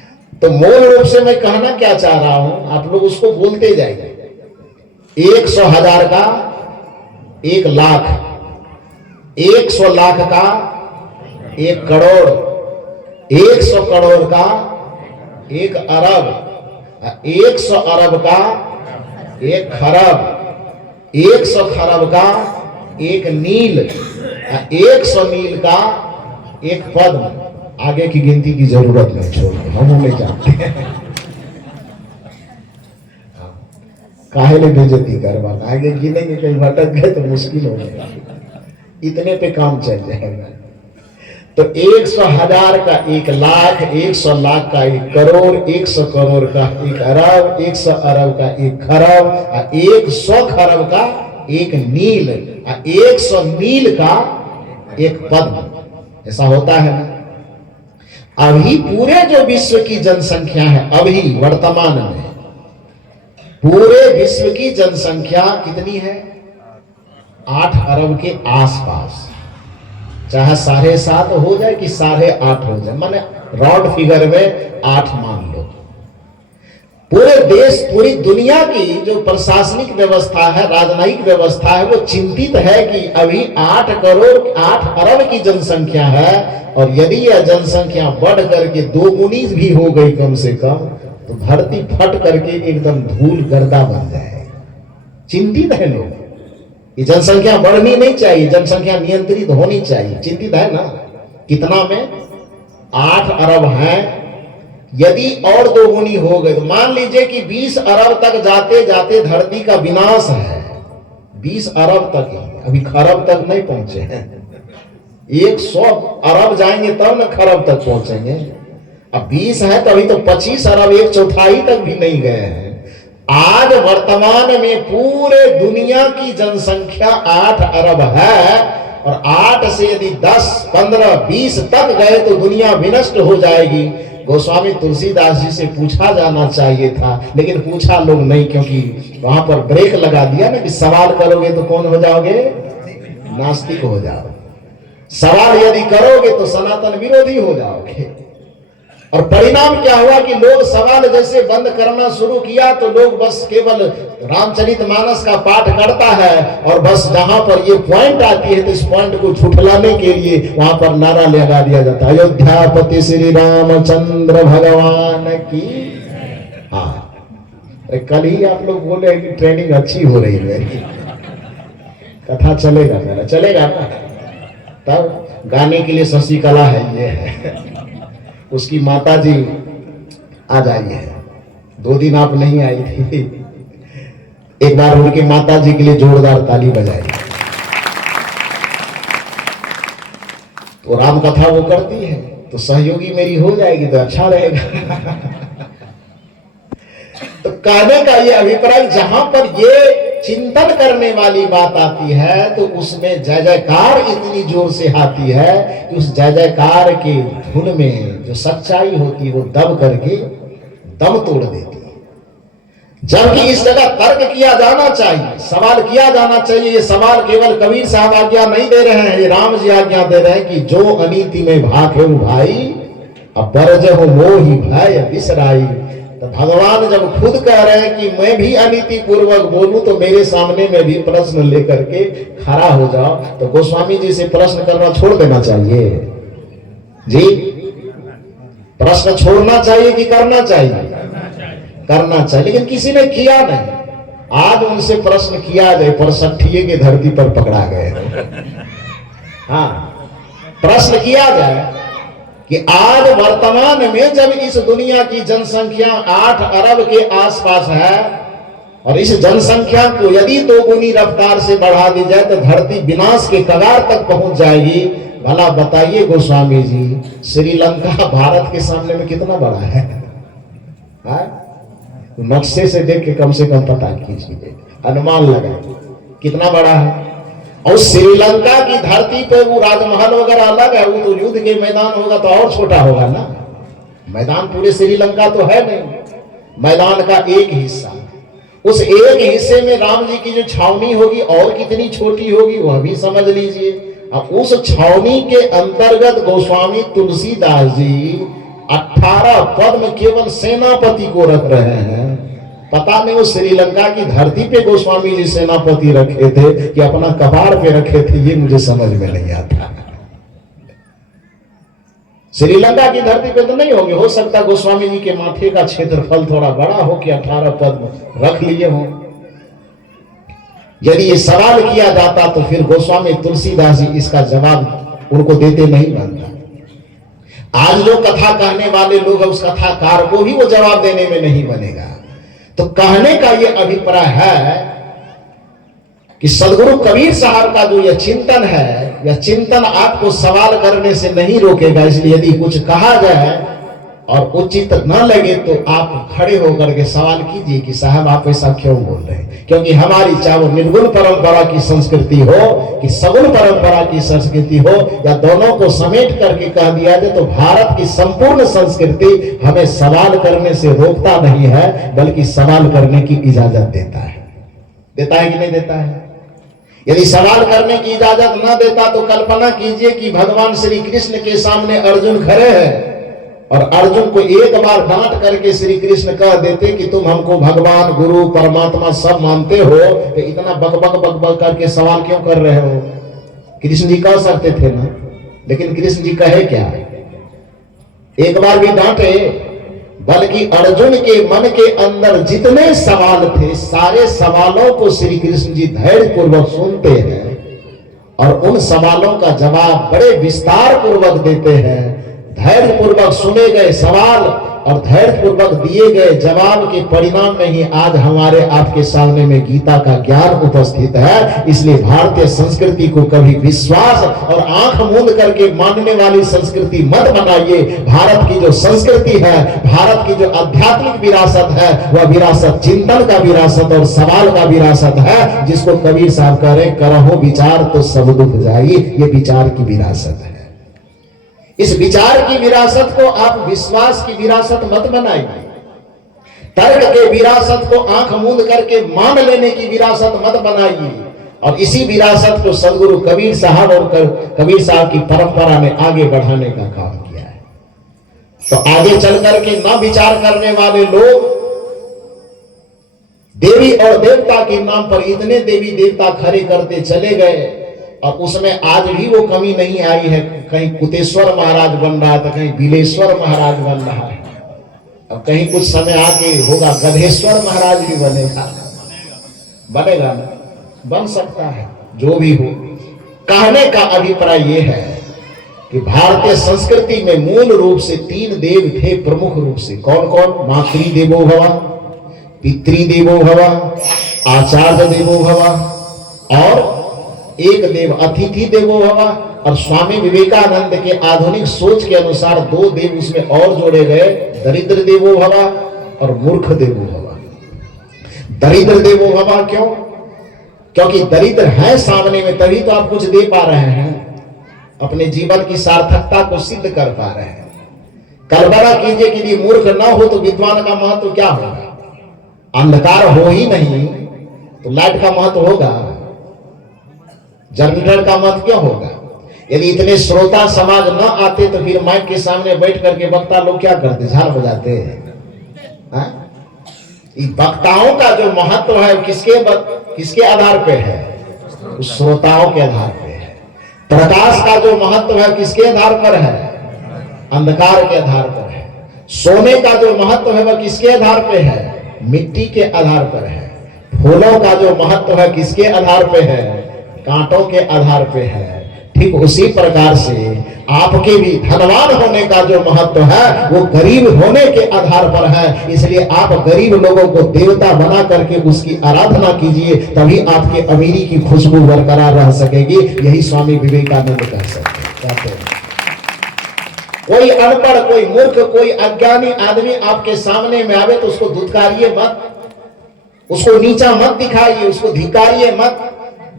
तो मूल रूप से मैं कहना क्या चाह रहा हूं, आप लोग उसको बोलते जाइए। 100,000 का 1 लाख, 100 लाख का 1 करोड़, 100 करोड़ का 1 अरब, 100 अरब का 1 खरब, 100 खरब का 1 नील, 100 नील का 1 पद्म। आगे की गिनती की जरूरत नहीं, छोड़ हम नहीं जानते हैं। काहे ले बेइज्जती करवा, आगे गिनेंगे कहीं भटक गए तो मुश्किल हो जाएगा, इतने पे काम चल जाएगा। तो 100,000 का 1 लाख, 100 लाख का 1 करोड़, 100 करोड़ का 1 अरब, 100 अरब का 1 खरब, 100 खरब का 1 नील, 100 नील का 1 पद्म। ऐसा होता है ना। अभी पूरे जो विश्व की जनसंख्या है, अभी वर्तमान में पूरे विश्व की जनसंख्या कितनी है? 8 अरब के आसपास। चाहे 7.5 हो जाए कि 8.5 हो जाए, माने रॉड फिगर में 8 मान लो। पूरे देश, पूरी दुनिया की जो प्रशासनिक व्यवस्था है, राजनयिक व्यवस्था है, वो चिंतित है कि अभी 8 करोड़ 8 अरब की जनसंख्या है, और यदि यह जनसंख्या बढ़ करके 2 गुनी भी हो गई कम से कम, तो धरती फट करके एकदम धूल गर्दा बन जाए। चिंतित है लोग। ये जनसंख्या बढ़नी नहीं चाहिए, जनसंख्या नियंत्रित होनी चाहिए। चिंतित है ना। कितना में? 8 अरब है। यदि और 2 गुनी हो गए तो मान लीजिए कि 20 अरब तक जाते जाते धरती का विनाश है। 20 अरब तक ही, अभी खरब तक नहीं पहुंचे हैं। 100 अरब जाएंगे तब न खरब तक पहुंचेंगे। अब 20 है तो अभी तो 25 अरब, 1/4 तक भी नहीं गए हैं। आज वर्तमान में पूरे दुनिया की जनसंख्या 8 अरब है, और 8 से यदि 10, 15, 20 तक गए तो दुनिया विनष्ट हो जाएगी। गोस्वामी तुलसीदास जी से पूछा जाना चाहिए था, लेकिन पूछा लोग नहीं, क्योंकि वहां पर ब्रेक लगा दिया ना कि सवाल करोगे तो कौन हो जाओगे? नास्तिक हो जाओगे। सवाल यदि करोगे तो सनातन विरोधी हो जाओगे। और परिणाम क्या हुआ कि लोग सवाल जैसे बंद करना शुरू किया तो लोग बस केवल रामचरितमानस का पाठ करता है, और बस जहां पर ये पॉइंट आती है तो इस पॉइंट को झुठलाने के लिए वहां पर नारा लगा दिया जाता है, अयोध्यापति श्री रामचंद्र भगवान की। हाँ, कल ही आप लोग बोले कि ट्रेनिंग अच्छी हो रही है, कथा चलेगा, मेरा चलेगा ना। तब गाने के लिए शशिकला है, ये है उसकी माता जी आज आई है। 2 दिन आप नहीं आई थी। एक बार उनकी माता जी के लिए जोरदार ताली बजाई। तो राम कथा वो करती है तो सहयोगी मेरी हो जाएगी तो अच्छा रहेगा। तो कहने का ये अभिप्राय, जहां पर ये चिंतन करने वाली बात आती है तो उसमें जय जयकार इतनी जोर से आती है कि उस जय जयकार के धुन में जो सच्चाई होती है वो दब करके दम तोड़ देती है। जबकि इस जगह तर्क किया जाना चाहिए, सवाल किया जाना चाहिए। ये सवाल केवल कबीर साहब आज्ञा नहीं दे रहे हैं, ये राम जी आज्ञा दे रहे हैं कि जो अनीति में भाखे भाई, अब बरज हो मोहि भय बिसराई। तो भगवान जब खुद कह रहे हैं कि मैं भी अनीति पूर्वक बोलूं तो मेरे सामने में भी प्रश्न लेकर के खड़ा हो जाओ, तो गोस्वामी जी से प्रश्न करना छोड़ देना चाहिए जी। प्रश्न छोड़ना चाहिए कि करना चाहिए? करना चाहिए, लेकिन किसी ने किया नहीं। आज उनसे प्रश्न किया जाए, पर सठिये के धरती पर पकड़ा गए। हाँ, प्रश्न किया जाए कि आज वर्तमान में जब इस दुनिया की जनसंख्या 8 अरब के आसपास है, और इस जनसंख्या को यदि 2 गुनी रफ्तार से बढ़ा दी जाए तो धरती विनाश के कगार तक पहुंच जाएगी। भला बताइए गोस्वामी जी, श्रीलंका भारत के सामने में कितना बड़ा है? नक्शे से देख के कम से कम पता कीजिए, अनुमान लगाइए कितना बड़ा है। और श्रीलंका की धरती पे वो राजमहल वगैरह अलग है, वो तो युद्ध के मैदान होगा तो और छोटा होगा ना। मैदान पूरे श्रीलंका तो है नहीं, मैदान का एक हिस्सा। उस एक हिस्से में राम जी की जो छावनी होगी और कितनी छोटी होगी वह भी समझ लीजिए। अब उस छावनी के अंतर्गत गोस्वामी तुलसीदास जी 18 पद में केवल सेनापति को रख रहे हैं। पता नहीं वो श्रीलंका की धरती पे गोस्वामी जी सेनापति रखे थे कि अपना कपार पे रखे थे, ये मुझे समझ में नहीं आता। श्रीलंका की धरती पे तो नहीं होंगे, हो सकता गोस्वामी जी के माथे का क्षेत्रफल थोड़ा बड़ा हो कि 18 पद रख लिए हों। यदि ये सवाल किया जाता तो फिर गोस्वामी तुलसीदास जी इसका जवाब उनको देते नहीं बनता। आज जो कथा कहने वाले लोग हैं उस कथाकार को भी वो जवाब देने में नहीं बनेगा। तो कहने का ये अभिप्राय है कि सदगुरु कबीर साहब का जो यह चिंतन है, यह चिंतन आपको सवाल करने से नहीं रोकेगा। इसलिए यदि कुछ कहा जाए और उचित न लगे तो आप खड़े होकर के सवाल कीजिए कि साहब आप ऐसा क्यों बोल रहे हैं। क्योंकि हमारी चाहे वो निर्गुण परंपरा की संस्कृति हो कि सगुण परंपरा की संस्कृति हो, या दोनों को समेट करके कह दिया जाए तो भारत की संपूर्ण संस्कृति हमें सवाल करने से रोकता नहीं है, बल्कि सवाल करने की इजाजत देता है। देता है कि नहीं देता है? यदि सवाल करने की इजाजत न देता तो कल्पना कीजिए कि भगवान श्री कृष्ण के सामने अर्जुन खड़े हैं और अर्जुन को एक बार डांट करके श्री कृष्ण कह देते कि तुम हमको भगवान, गुरु, परमात्मा सब मानते हो, तो इतना बक बक बक बक करके सवाल क्यों कर रहे हो? कृष्ण जी कह सकते थे ना, लेकिन कृष्ण जी कहे क्या? एक बार भी डांटे, बल्कि अर्जुन के मन के अंदर जितने सवाल थे सारे सवालों को श्री कृष्ण जी धैर्य पूर्वक सुनते हैं और उन सवालों का जवाब बड़े विस्तार पूर्वक देते हैं। धैर्य पूर्वक सुने गए सवाल और धैर्य पूर्वक दिए गए जवाब के परिणाम में ही आज हमारे आपके सामने में गीता का ज्ञान उपस्थित है। इसलिए भारतीय संस्कृति को कभी विश्वास और आंख मूंद करके मानने वाली संस्कृति मत बनाइए। भारत की जो संस्कृति है, भारत की जो आध्यात्मिक विरासत है, वह विरासत चिंतन का विरासत और सवाल का विरासत है, जिसको कबीर साहब कह रहे करहो विचार तो सब दुख जाई। ये विचार की विरासत है। इस विचार की विरासत को आप विश्वास की विरासत मत बनाइए। तर्क के विरासत को आंख मूंद करके मान लेने की विरासत मत बनाइए। और इसी विरासत को सदगुरु कबीर साहब और कबीर साहब की परंपरा ने आगे बढ़ाने का काम किया है। तो आगे चल करके न विचार करने वाले लोग देवी और देवता के नाम पर इतने देवी देवता खड़े करते चले गए और उसमें आज भी वो कमी नहीं आई है। कहीं कुतेश्वर महाराज बन रहा है तो कहीं बिलेश्वर महाराज बन रहा है, अब कहीं कुछ समय आगे होगा गधेश्वर महाराज भी बनेगा ना, बन सकता है। जो भी हो, कहने का अभिप्राय ये है कि भारतीय संस्कृति में मूल रूप से 3 देव थे प्रमुख रूप से। कौन कौन? मातृदेवो भव, पितृदेवो भव, आचार्य देवो भव और एक देव अतिथि देवो भव। और स्वामी विवेकानंद के आधुनिक सोच के अनुसार 2 देव उसमें और जोड़े गए, दरिद्र देवो भव और मूर्ख देवो भव। दरिद्र देवो भव क्यों? क्योंकि दरिद्र है सामने में, तभी तो आप कुछ दे पा रहे हैं, अपने जीवन की सार्थकता को सिद्ध कर पा रहे हैं। कल्पना कीजिए कि यदि मूर्ख ना हो तो विद्वान का महत्व क्या होगा? अंधकार हो ही नहीं तो लाइट का महत्व होगा, जनरेटर का महत्व क्या होगा? यदि इतने श्रोता समाज न आते तो फिर माइक के सामने बैठ करके वक्ता लोग क्या करते? झाल बजाते हैं। वक्ताओं का जो महत्व है किसके आधार पे है? उस श्रोताओं के आधार पे है। प्रकाश का जो महत्व है किसके आधार पर है? अंधकार के आधार पर है। सोने का जो महत्व है वह किसके आधार पे है? मिट्टी के आधार पर है। फूलों का जो महत्व है किसके आधार पे है? कांटों के आधार पे है। ठीक उसी प्रकार से आपके भी धनवान होने का जो महत्व है वो गरीब होने के आधार पर है। इसलिए आप गरीब लोगों को देवता बना करके उसकी आराधना कीजिए, तभी आपके अमीरी की खुशबू बरकरार रह सकेगी। यही स्वामी विवेकानंद कह सकते हैं। कोई अनपढ़, कोई मूर्ख, कोई अज्ञानी आदमी आपके सामने में आवे तो उसको धुतकारिए मत, उसको नीचा मत दिखाइए, उसको धिकारिए मत।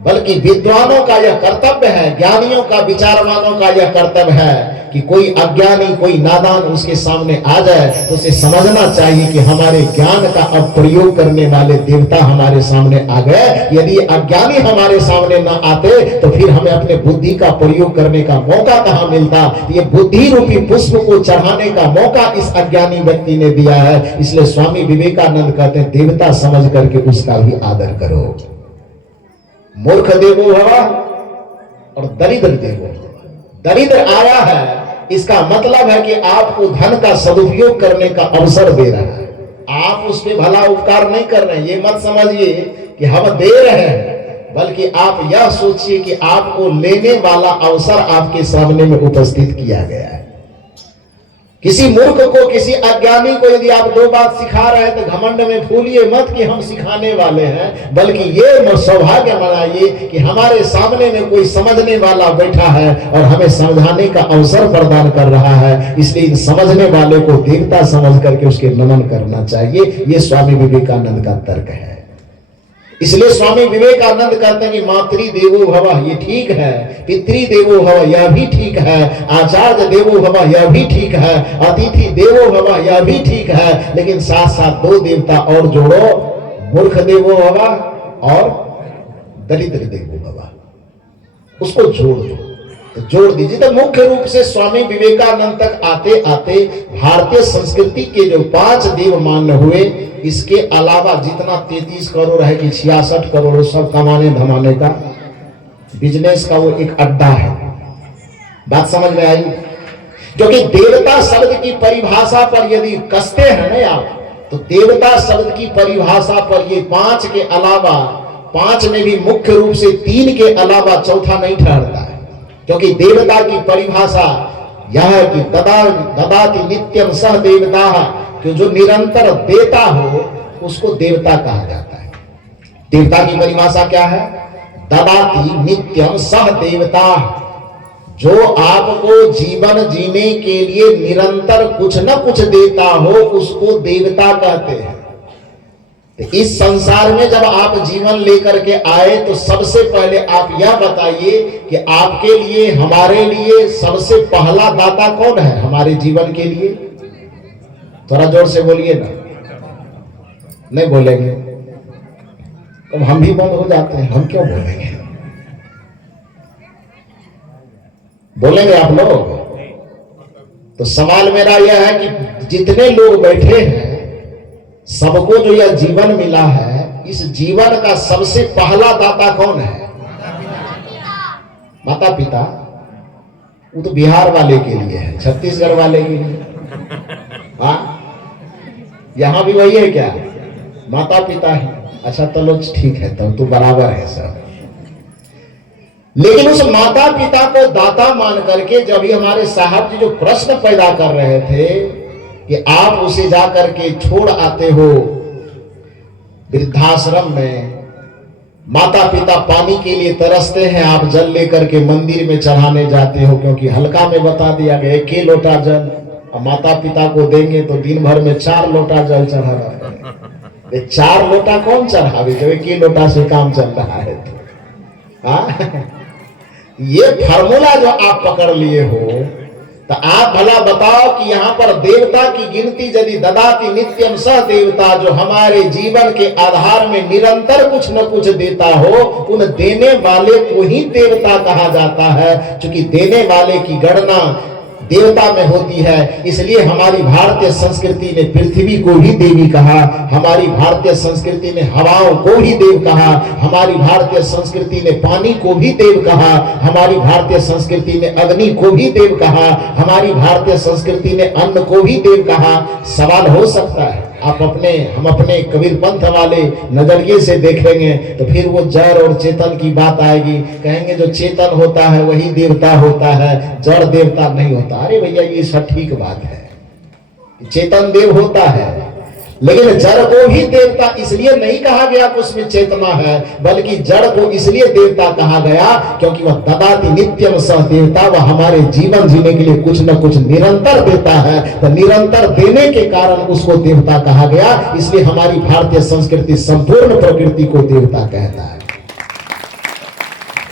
बल्कि विद्वानों का यह कर्तव्य है, ज्ञानियों का, विचारवानों का यह कर्तव्य है कि कोई अज्ञानी, कोई नादान उसके सामने आ जाए तो उसे समझना चाहिए कि हमारे ज्ञान का अब प्रयोग करने वाले देवता हमारे सामने आ गए। यदि अज्ञानी हमारे सामने ना आते तो फिर हमें अपने बुद्धि का प्रयोग करने का मौका कहां मिलता। ये बुद्धि रूपी पुष्प को चढ़ाने का मौका इस अज्ञानी व्यक्ति ने दिया है। इसलिए स्वामी विवेकानंद कहते हैं, देवता समझ करके उसका भी आदर करो। मूर्ख देवो भव और दरिद्र देवो भव। दरिद्र आया है, इसका मतलब है कि आपको धन का सदुपयोग करने का अवसर दे रहा है। आप उस पर भला उपकार नहीं कर रहे हैं। ये मत समझिए कि हम दे रहे हैं, बल्कि आप यह सोचिए कि आपको लेने वाला अवसर आपके सामने में उपस्थित किया गया है। किसी मूर्ख को, किसी अज्ञानी को यदि आप दो बात सिखा रहे हैं तो घमंड में फूलिए मत कि हम सिखाने वाले हैं, बल्कि ये सौभाग्य मनाइए कि हमारे सामने में कोई समझने वाला बैठा है और हमें समझाने का अवसर प्रदान कर रहा है। इसलिए इन समझने वाले को देवता समझ करके उसके नमन करना चाहिए। ये स्वामी विवेकानंद का तर्क है। इसलिए स्वामी विवेकानंद कहते हैं कि मातृ देवो भव, ये ठीक है, पितृ देवो भव, यह भी ठीक है, आचार्य देवो भव, यह भी ठीक है, अतिथि देवो भव, यह भी ठीक है, लेकिन साथ साथ दो देवता और जोड़ो, मूर्ख देवो भव और दरिद्र देवो भव। उसको जोड़ दो, तो जोड़ दीजिए। तो मुख्य रूप से स्वामी विवेकानंद तक आते आते भारतीय संस्कृति के जो 5 देव मान्य हुए, इसके अलावा जितना 33 करोड़ है कि 66 करोड़, सब कमाने धमाने का बिजनेस का वो एक अड्डा है। बात समझ में आई? क्योंकि देवता शब्द की परिभाषा पर यदि कसते हैं ना आप, तो देवता शब्द की परिभाषा पर ये 5 के अलावा, 5 में भी मुख्य रूप से 3 के अलावा चौथा नहीं ठहरता है। क्योंकि देवता की परिभाषा यह है कि ददाति नित्यम सह देवता, कि जो निरंतर देता हो उसको देवता कहा जाता है। देवता की परिभाषा क्या है? ददाति नित्यम सह देवता, जो आपको जीवन जीने के लिए निरंतर कुछ न कुछ देता हो उसको देवता कहते हैं। तो इस संसार में जब आप जीवन लेकर के आए तो सबसे पहले आप यह बताइए कि आपके लिए, हमारे लिए सबसे पहला दाता कौन है हमारे जीवन के लिए? थोड़ा जोर से बोलिए ना। नहीं बोलेंगे तो हम भी बंद हो जाते हैं। हम क्यों बोलेंगे? बोलेंगे आप लोग? तो सवाल मेरा यह है कि जितने लोग बैठे हैं, सबको जो यह जीवन मिला है, इस जीवन का सबसे पहला दाता कौन है? माता पिता। वो तो बिहार वाले के लिए है, छत्तीसगढ़ वाले के लिए। हाँ, यहां भी वही है क्या? माता पिता ही। अच्छा चलो ठीक है, तब तो बराबर है सब। लेकिन उस माता पिता को दाता मान करके जब ही हमारे साहब जी जो प्रश्न पैदा कर रहे थे कि आप उसे जाकर के छोड़ आते हो वृद्धाश्रम में, माता पिता पानी के लिए तरसते हैं, आप जल लेकर के मंदिर में चढ़ाने जाते हो, क्योंकि हल्का में बता दिया गया 1 लोटा जल, और माता पिता को देंगे तो दिन भर में 4 लोटा जल चढ़ाना है। 4 लोटा कौन चढ़ावे जब 1 लोटा से काम चल रहा है? ये फार्मूला जो आप पकड़ लिए हो, तो आप भला बताओ कि यहाँ पर देवता की गिनती यदि ददाति नित्यम सह देवता, जो हमारे जीवन के आधार में निरंतर कुछ न कुछ देता हो, उन देने वाले को ही देवता कहा जाता है। क्योंकि देने वाले की गणना देवता में होती है। इसलिए हमारी भारतीय संस्कृति ने पृथ्वी को ही देवी कहा, हमारी भारतीय संस्कृति ने हवाओं को ही देव कहा, हमारी भारतीय संस्कृति ने पानी को भी देव कहा, हमारी भारतीय संस्कृति ने अग्नि को भी देव कहा, हमारी भारतीय संस्कृति ने अन्न को भी देव कहा। सवाल हो सकता है, हम अपने कबीर पंथ वाले नजरिए से देखेंगे तो फिर वो जड़ और चेतन की बात आएगी। कहेंगे जो चेतन होता है वही देवता होता है, जड़ देवता नहीं होता। अरे भैया ये सटीक बात है, चेतन देव होता है, लेकिन जड़ को ही देवता इसलिए नहीं कहा गया कि उसमें चेतना है, बल्कि जड़ को इसलिए देवता कहा गया क्योंकि वह ददाति नित्यम सह देवता, वह हमारे जीवन जीने के लिए कुछ न कुछ निरंतर देता है। तो निरंतर देने के कारण उसको देवता कहा गया। इसलिए हमारी भारतीय संस्कृति संपूर्ण प्रकृति को देवता कहता है।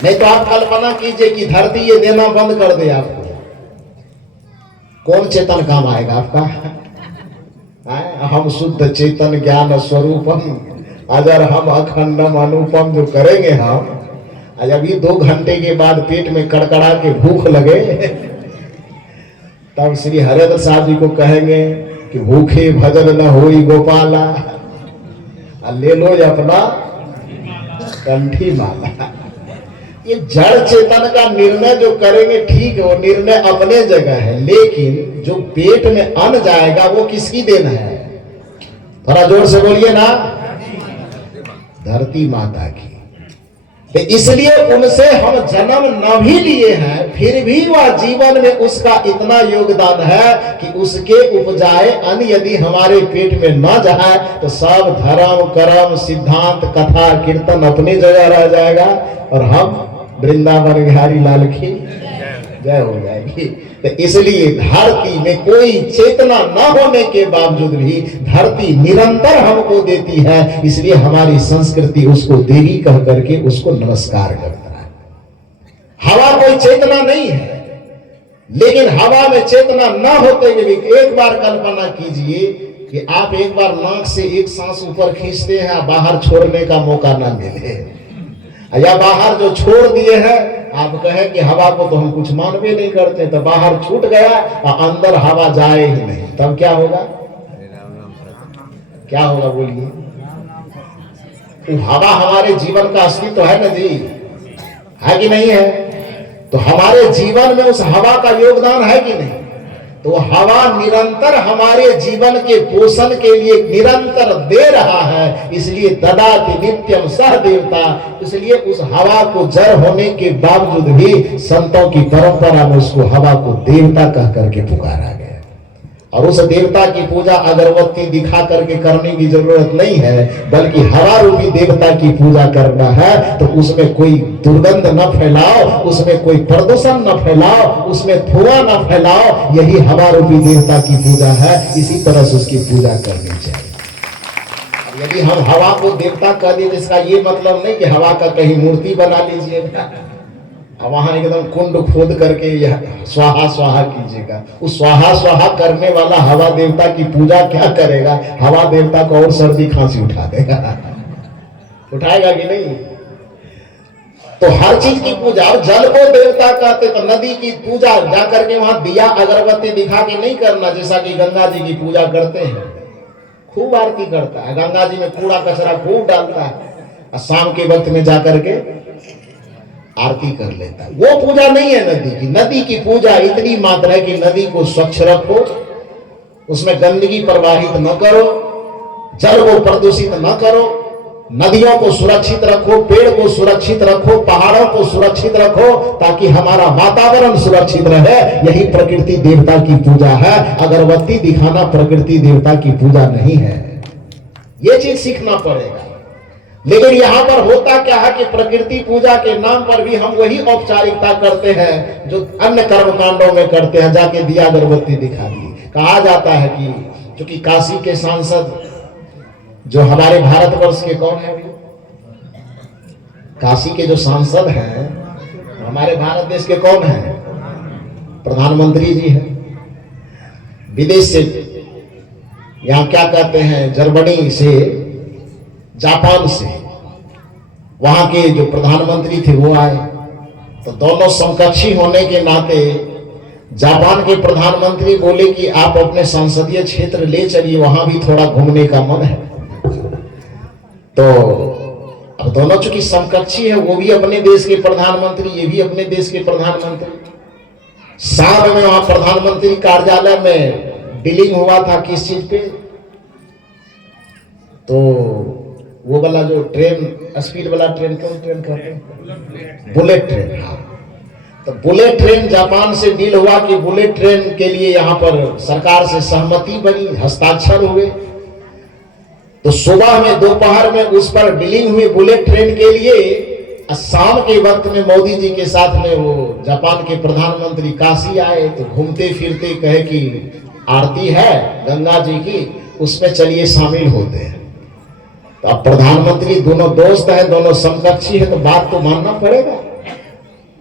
नहीं तो आप कल्पना कीजिए कि धरती ये देना बंद कर दे आपको, कौन चेतन काम आएगा आपका? हम शुद्ध चेतन ज्ञान स्वरूपम अजर हम अखंडम अनुपम जो करेंगे हम, आज अभी 2 घंटे के बाद पेट में कड़कड़ा के भूख लगे तब श्री हरेंद्र साहब जी को कहेंगे कि भूखे भजन न होई गोपाला, ले लो अपना कंठी माला। ये जड़ चेतन का निर्णय जो करेंगे ठीक है, वो निर्णय अपने जगह है, लेकिन जो पेट में अन्न जाएगा वो किसकी देन है? थोड़ा जोर से बोलिए ना, धरती माता की। तो इसलिए उनसे हम जन्म न भी लिए हैं, फिर भी वह जीवन में उसका इतना योगदान है कि उसके उपजाए अन्न यदि हमारे पेट में न जाए तो सब धर्म कर्म सिद्धांत कथा कीर्तन अपनी जगह रह जाएगा और हम वृंदावन बिहारी लाल की जय हो जाएगी। तो इसलिए धरती में कोई चेतना न होने के बावजूद भी धरती निरंतर हमको देती है, इसलिए हमारी संस्कृति उसको देवी कह करके उसको नमस्कार करता है। हवा कोई चेतना नहीं है, लेकिन हवा में चेतना न होते हुए भी एक बार कल्पना कीजिए कि आप एक बार नाक से एक सांस ऊपर खींचते हैं, बाहर छोड़ने का मौका न मिले, या बाहर जो छोड़ दिए हैं आप कहें कि हवा को तो हम कुछ मानवे नहीं करते, तो बाहर छूट गया और अंदर हवा जाए ही नहीं, तब क्या होगा? क्या होगा बोलिए? तो हवा हमारे जीवन का अस्तित्व है ना जी, है कि नहीं है? तो हमारे जीवन में उस हवा का योगदान है कि नहीं? तो हवा निरंतर हमारे जीवन के पोषण के लिए निरंतर दे रहा है, इसलिए ददाति नित्यम सह देवता। इसलिए उस हवा को जड़ होने के बावजूद भी संतों की परंपरा में उसको हवा को देवता कह करके पुकारा गया। और उस देवता की पूजा अगरबत्ती दिखा करके करने की जरूरत नहीं है, बल्कि हवा रूपी देवता की पूजा करना है। तो उसमें कोई दुर्गंध न फैलाओ, उसमें कोई प्रदूषण न फैलाओ, उसमें धुआं न फैलाओ, यही हवा रूपी देवता की पूजा है। इसी तरह से उसकी पूजा करनी चाहिए। यदि हम हवा को देवता कह दें, इसका ये मतलब नहीं कि हवा का कहीं मूर्ति बना लीजिएगा, वहां एकदम कुंड खोद करके स्वाहा स्वाहा कीजिएगा। उस स्वाहा स्वाहा करने वाला हवा देवता की पूजा क्या करेगा? हवा देवता को और सर्दी खांसी उठा देगा, उठाएगा कि नहीं? तो हर चीज की पूजा, और जल को देवता कहते तो नदी की पूजा जाकर के वहां दिया अगरबत्ती दिखा के नहीं करना, जैसा कि गंगा जी की पूजा करते हैं, खूब आरती करता है, गंगा जी में कूड़ा कचरा खूब डालता है, और शाम के वक्त में जाकर के आरती कर लेता है। वो पूजा नहीं है नदी की। नदी की पूजा इतनी मात्र है कि नदी को स्वच्छ रखो, उसमें गंदगी प्रवाहित न करो, जल को प्रदूषित न करो, नदियों को सुरक्षित रखो, पेड़ को सुरक्षित रखो, पहाड़ों को सुरक्षित रखो, ताकि हमारा वातावरण सुरक्षित रहे। यही प्रकृति देवता की पूजा है। अगरबत्ती दिखाना प्रकृति देवता की पूजा नहीं है, ये चीज सीखना पड़ेगा। लेकिन यहाँ पर होता क्या है कि प्रकृति पूजा के नाम पर भी हम वही औपचारिकता करते हैं जो अन्य कर्म कांडों में करते हैं, जाके दिया अगरबत्ती दिखा दी। कहा जाता है कि क्योंकि काशी के सांसद जो हमारे भारतवर्ष के कौन है, अभी काशी के जो सांसद हैं हमारे भारत देश के कौन है? प्रधानमंत्री जी हैं। विदेश से, यहाँ क्या कहते हैं, जर्मनी से, जापान से, वहां के जो प्रधानमंत्री थे वो आए। तो दोनों समकक्षी होने के नाते जापान के प्रधानमंत्री बोले कि आप अपने संसदीय क्षेत्र ले चलिए, वहां भी थोड़ा घूमने का मन है। तो अब दोनों चूंकि समकक्षी है, वो भी अपने देश के प्रधानमंत्री, ये भी अपने देश के प्रधानमंत्री। साथ में वहां प्रधानमंत्री कार्यालय में डीलिंग हुआ था किस चीज पे? तो वो वाला जो ट्रेन, स्पीड वाला ट्रेन, कौन ट्रेन कहते हैं? Bullet train. हाँ, तो बुलेट ट्रेन जापान से डील हुआ कि बुलेट ट्रेन के लिए यहाँ पर सरकार से सहमति बनी, हस्ताक्षर हुए। तो सुबह में दोपहर में उस पर डीलिंग हुई बुलेट ट्रेन के लिए। शाम के वक्त में मोदी जी के साथ में वो जापान के प्रधानमंत्री काशी आए। तो घूमते फिरते कहे कि आरती है गंगा जी की, उसमें चलिए शामिल होते हैं। तो अब प्रधानमंत्री दोनों दोस्त है, दोनों समकक्षी है, तो बात तो मानना पड़ेगा।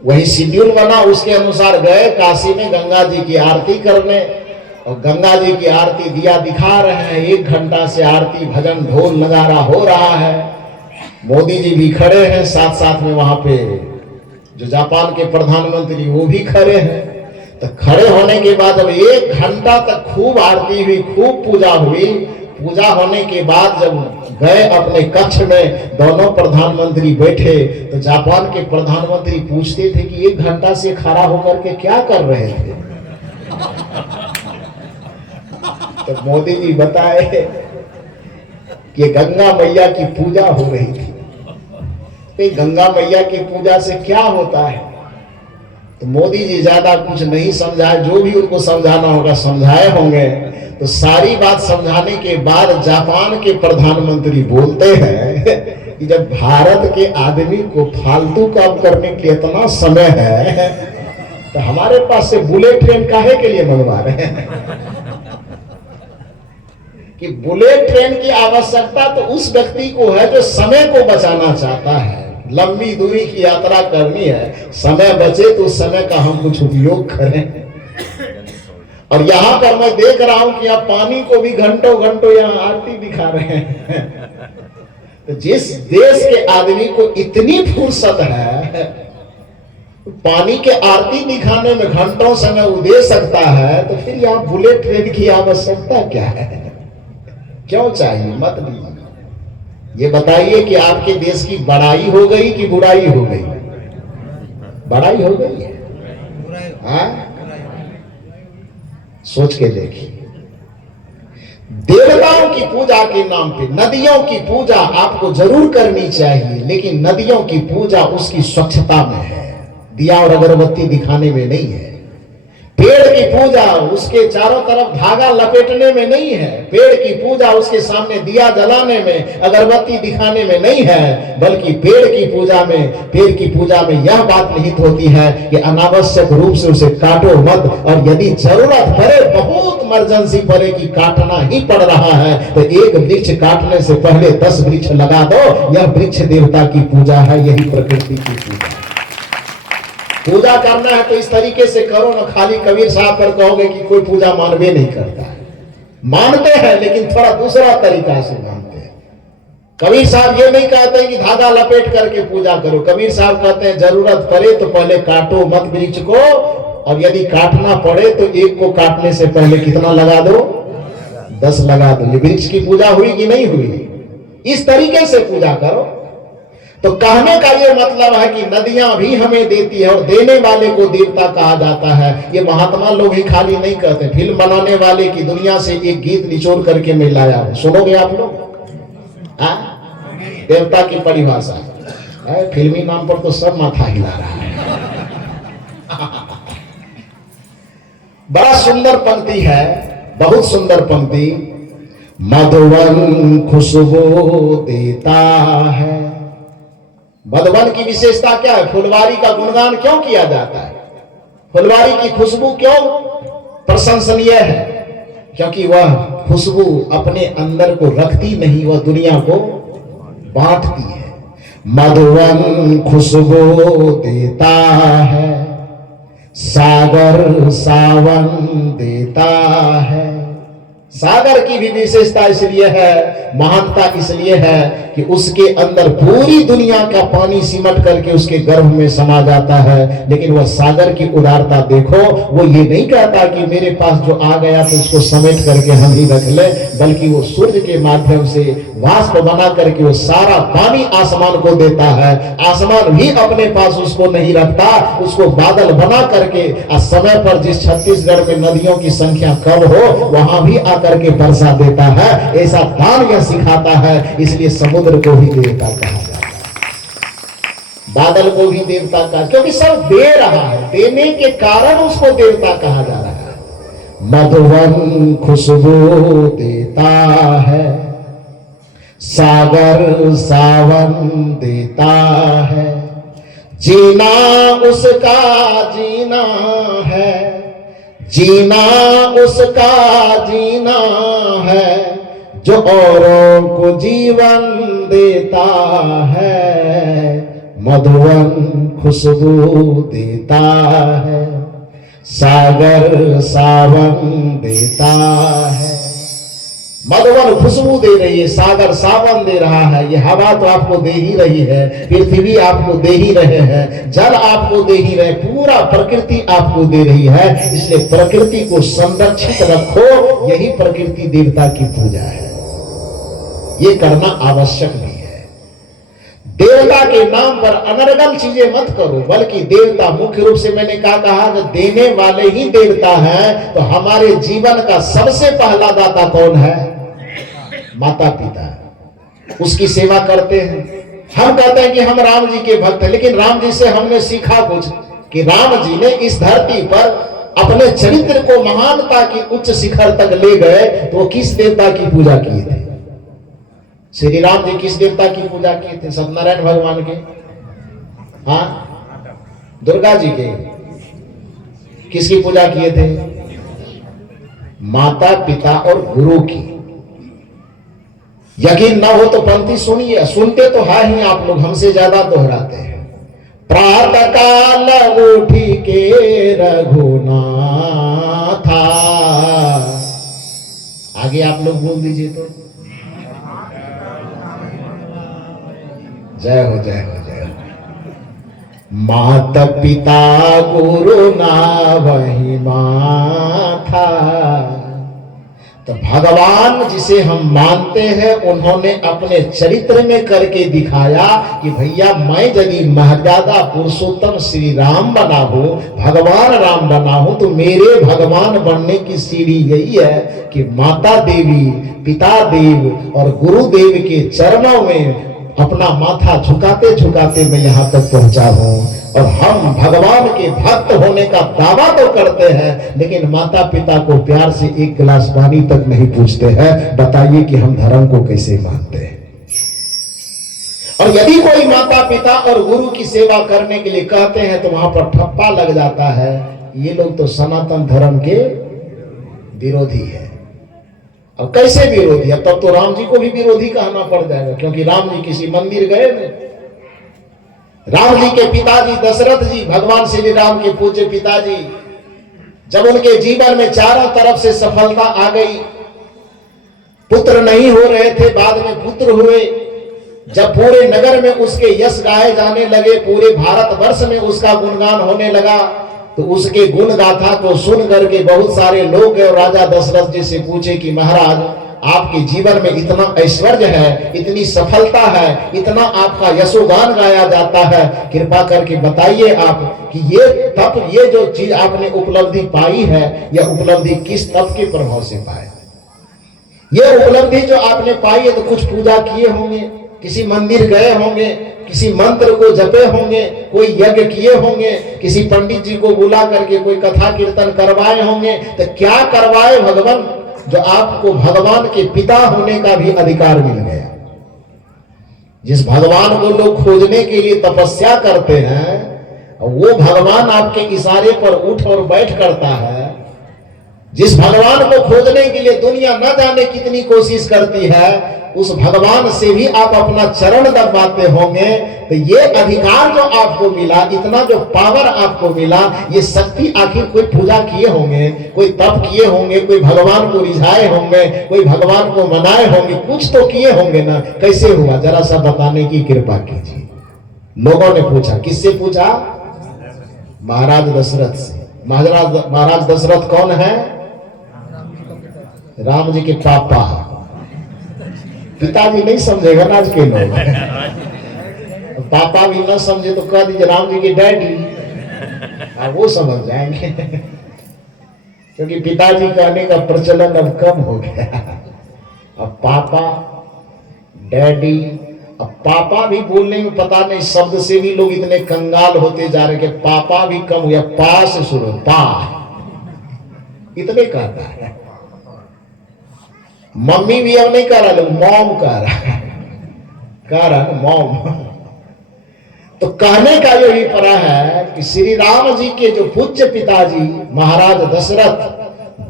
वही शेड्यूल बना, उसके अनुसार गए काशी में गंगा जी की आरती करने। और गंगा जी की आरती दिया दिखा रहे हैं, 1 घंटा से आरती भजन ढोल नगारा हो रहा है। मोदी जी भी खड़े हैं, साथ साथ में वहां पे जो जापान के प्रधानमंत्री वो भी खड़े हैं। तो खड़े होने के बाद अब 1 घंटा तक खूब आरती हुई, खूब पूजा हुई। पूजा होने के बाद जब गए अपने कक्ष में, दोनों प्रधानमंत्री बैठे, तो जापान के प्रधानमंत्री पूछते थे कि 1 घंटा से खड़ा होकर के क्या कर रहे थे। तो मोदी जी बताए कि गंगा मैया की पूजा हो रही थी। तो गंगा मैया की पूजा से क्या होता है? तो मोदी जी ज्यादा कुछ नहीं समझाए, जो भी उनको समझाना होगा समझाए होंगे। तो सारी बात समझाने के बाद जापान के प्रधानमंत्री बोलते हैं कि जब भारत के आदमी को फालतू काम करने के लिए इतना समय है, तो हमारे पास से बुलेट ट्रेन काहे के लिए मंगवा रहे हैं? कि बुलेट ट्रेन की आवश्यकता तो उस व्यक्ति को है जो समय को बचाना चाहता है, लंबी दूरी की यात्रा करनी है, समय बचे तो उस समय का हम कुछ उपयोग करें। और यहां पर मैं देख रहा हूं कि आप पानी को भी घंटों घंटों यहां आरती दिखा रहे हैं। तो जिस देश के आदमी को इतनी फुर्सत है, पानी के आरती दिखाने में घंटों समय वो दे सकता है, तो फिर यहां बुलेट ट्रेन की आवश्यकता क्या है? क्यों चाहिए? मत दीजिए। ये बताइए कि आपके देश की बड़ाई हो गई कि बुराई हो गई? बड़ाई हो गई है। हाँ, सोच के देखिए। देवताओं की पूजा के नाम पे नदियों की पूजा आपको जरूर करनी चाहिए, लेकिन नदियों की पूजा उसकी स्वच्छता में है, दिया और अगरबत्ती दिखाने में नहीं है। पेड़ की पूजा उसके चारों तरफ धागा लपेटने में नहीं है। पेड़ की पूजा उसके सामने दिया जलाने में, अगरबत्ती दिखाने में नहीं है, बल्कि पेड़ की पूजा में यह बात निहित होती है कि अनावश्यक रूप से उसे काटो मत, और यदि जरूरत पड़े, बहुत इमरजेंसी पड़े कि काटना ही पड़ रहा है, तो 1 वृक्ष काटने से पहले 10 वृक्ष लगा दो। यह वृक्ष देवता की पूजा है, यही प्रकृति की पूजा है। पूजा करना है तो इस तरीके से करो ना, खाली कबीर साहब पर कहोगे कि कोई पूजा मानवे नहीं करता है। मानते हैं, लेकिन थोड़ा दूसरा तरीका से मानते हैं। कबीर साहब ये नहीं कहते कि धागा लपेट करके पूजा करो। कबीर साहब कहते हैं जरूरत पड़े तो पहले काटो मत वृक्ष को, और यदि काटना पड़े तो 1 को काटने से पहले कितना लगा दो? 10 लगा दो। ये वृक्ष की पूजा हुई कि नहीं हुई? इस तरीके से पूजा करो। तो कहने का ये मतलब है कि नदियां भी हमें देती है, और देने वाले को देवता कहा जाता है। ये महात्मा लोग ही खाली नहीं कहते। फिल्म बनाने वाले की दुनिया से एक गीत निचोड़ करके मैं लाया हूं, सुनोगे आप लोग? देवता की परिभाषा फिल्मी नाम पर तो सब माथा हिला रहा है। बड़ा सुंदर पंक्ति है, बहुत सुंदर पंक्ति। मधुवन खुशबू देता है। मधुवन की विशेषता क्या है? फुलवारी का गुणगान क्यों किया जाता है? फुलवारी की खुशबू क्यों प्रशंसनीय है? क्योंकि वह खुशबू अपने अंदर को रखती नहीं, वह दुनिया को बांटती है। मधुवन खुशबू देता है, सागर सावन देता है। सागर की भी विशेषता इसलिए है, महानता इसलिए है कि उसके अंदर पूरी दुनिया का पानी सिमट करके उसके गर्भ में समा जाता है। लेकिन वह सागर की उदारता देखो, वो ये नहीं कहता कि मेरे पास जो आ गया तो उसको समेट करके हम ही रख ले, बल्कि वो सूर्य के माध्यम से वाष्प बना करके वो सारा पानी आसमान को देता है। आसमान भी अपने पास उसको नहीं रखता, उसको बादल बना करके समय पर जिस छत्तीसगढ़ में नदियों की संख्या कम हो वहां भी करके वर्षा देता है। ऐसा दान यह सिखाता है। इसलिए समुद्र को भी देवता कहा जाता है, बादल को भी देवता कहा, क्योंकि सब दे रहा है, देने के कारण उसको देवता कहा जा रहा है। मधुवन खुशबू देता है, सागर सावन देता है। जीना उसका जीना है, जीना उसका जीना है, जो औरों को जीवन देता है। मधुवन खुशबू देता है, सागर सावन देता है। मधुवन खुशबू दे रही है, सागर सावन दे रहा है, ये हवा तो आपको दे ही रही है, पृथ्वी आपको दे ही रहे हैं, जल आपको दे ही रहे, पूरा प्रकृति आपको दे रही है। इसलिए प्रकृति को संरक्षित रखो, यही प्रकृति देवता की पूजा है, ये करना आवश्यक भी है। देवता के नाम पर अनर्गल चीजें मत करो, बल्कि देवता मुख्य रूप से मैंने कहा कि देने वाले ही देवता हैं। तो हमारे जीवन का सबसे पहला दाता कौन है? माता पिता। उसकी सेवा करते हैं। हम कहते हैं कि हम राम जी के भक्त हैं, लेकिन राम जी से हमने सीखा कुछ कि राम जी ने इस धरती पर अपने चरित्र को महानता की उच्च शिखर तक ले गए, तो वो किस देवता की पूजा किए थे? श्री राम जी किस देवता की पूजा किए थे? सत्यनारायण भगवान के? हाँ, दुर्गा जी के? किसकी पूजा किए थे? माता पिता और गुरु की। यकीन ना हो तो पंक्ति सुनिए, सुनते तो है ही आप लोग, हमसे ज्यादा दोहराते हैं। प्रातः काल उठी के रघुनाथा, आगे आप लोग बोल दीजिए तो। जय हो जय हो जय हो। माता पिता गुरु ना वही माथा। तो भगवान जिसे हम मानते हैं, उन्होंने अपने चरित्र में करके दिखाया कि भैया मैं यदि मर्यादा पुरुषोत्तम श्री राम बना हूं, भगवान राम बना हूं, तो मेरे भगवान बनने की सीढ़ी यही है कि माता देवी, पिता देव और गुरुदेव के चरणों में अपना माथा झुकाते झुकाते मैं यहां तक पहुंचा हूं। और हम भगवान के भक्त होने का दावा तो करते हैं, लेकिन माता पिता को प्यार से एक गिलास पानी तक नहीं पूछते हैं। बताइए कि हम धर्म को कैसे मानते हैं? और यदि कोई माता पिता और गुरु की सेवा करने के लिए कहते हैं तो वहां पर ठप्पा लग जाता है, ये लोग तो सनातन धर्म के विरोधी है। अब कैसे विरोधी? अब तब तो राम जी को भी विरोधी कहना पड़ जाएगा, क्योंकि राम जी किसी मंदिर गए नहीं। राम जी के पिताजी दशरथ जी, भगवान श्री राम के पूज्य पिताजी, जब उनके जीवन में चारों तरफ से सफलता आ गई, पुत्र नहीं हो रहे थे, बाद में पुत्र हुए, जब पूरे नगर में उसके यश गाए जाने लगे, पूरे भारतवर्ष में उसका गुणगान होने लगा, तो उसके गुण गाथा को सुन करके बहुत सारे लोग और राजा दशरथ जी से पूछे कि महाराज, आपके जीवन में इतना ऐश्वर्य है, इतनी सफलता है, इतना आपका यशोगान गाया जाता है, कृपा करके बताइए आप कि ये तप, ये जो चीज आपने उपलब्धि पाई है, यह उपलब्धि किस तप के प्रभाव से पाए? ये उपलब्धि जो आपने पाई है, तो कुछ पूजा किए होंगे, किसी मंदिर गए होंगे, किसी मंत्र को जपे होंगे, कोई यज्ञ किए होंगे, किसी पंडित जी को बुला करके कोई कथा कीर्तन करवाए होंगे। तो क्या करवाए भगवान, जो आपको भगवान के पिता होने का भी अधिकार मिल गया? जिस भगवान को लोग खोजने के लिए तपस्या करते हैं, वो भगवान आपके इशारे पर उठ और बैठ करता है। जिस भगवान को खोजने के लिए दुनिया न जाने कितनी कोशिश करती है, उस भगवान से भी आप अपना चरण दबाते होंगे। तो ये अधिकार जो आपको मिला, इतना जो पावर आपको मिला, ये शक्ति आखिर कोई पूजा किए होंगे, कोई तप किए होंगे, कोई भगवान को रिझाए होंगे, कोई भगवान को मनाए होंगे, कुछ तो किए होंगे ना। कैसे हुआ, जरा सा बताने की कृपा कीजिए। लोगों ने पूछा, किससे पूछा? महाराज दशरथ से। महाराज दशरथ कौन है? राम जी के पापा। पिताजी नहीं समझेगा ना आज के लोग, पापा भी ना समझे तो कह दीजिए राम जी के डैडी, वो समझ जाएंगे। क्योंकि पिताजी कहने का प्रचलन अब कम हो गया। अब पापा, डैडी, अब पापा भी बोलने में पता नहीं, शब्द से भी लोग इतने कंगाल होते जा रहे कि पापा भी कम हुआ, पा से शुरू, पा इतने कहता है। मम्मी भी अब नहीं कह रहा, लोग मॉम कह रहा मॉम। तो कहने का यही परा है कि श्री राम जी के जो पूज्य पिताजी महाराज दशरथ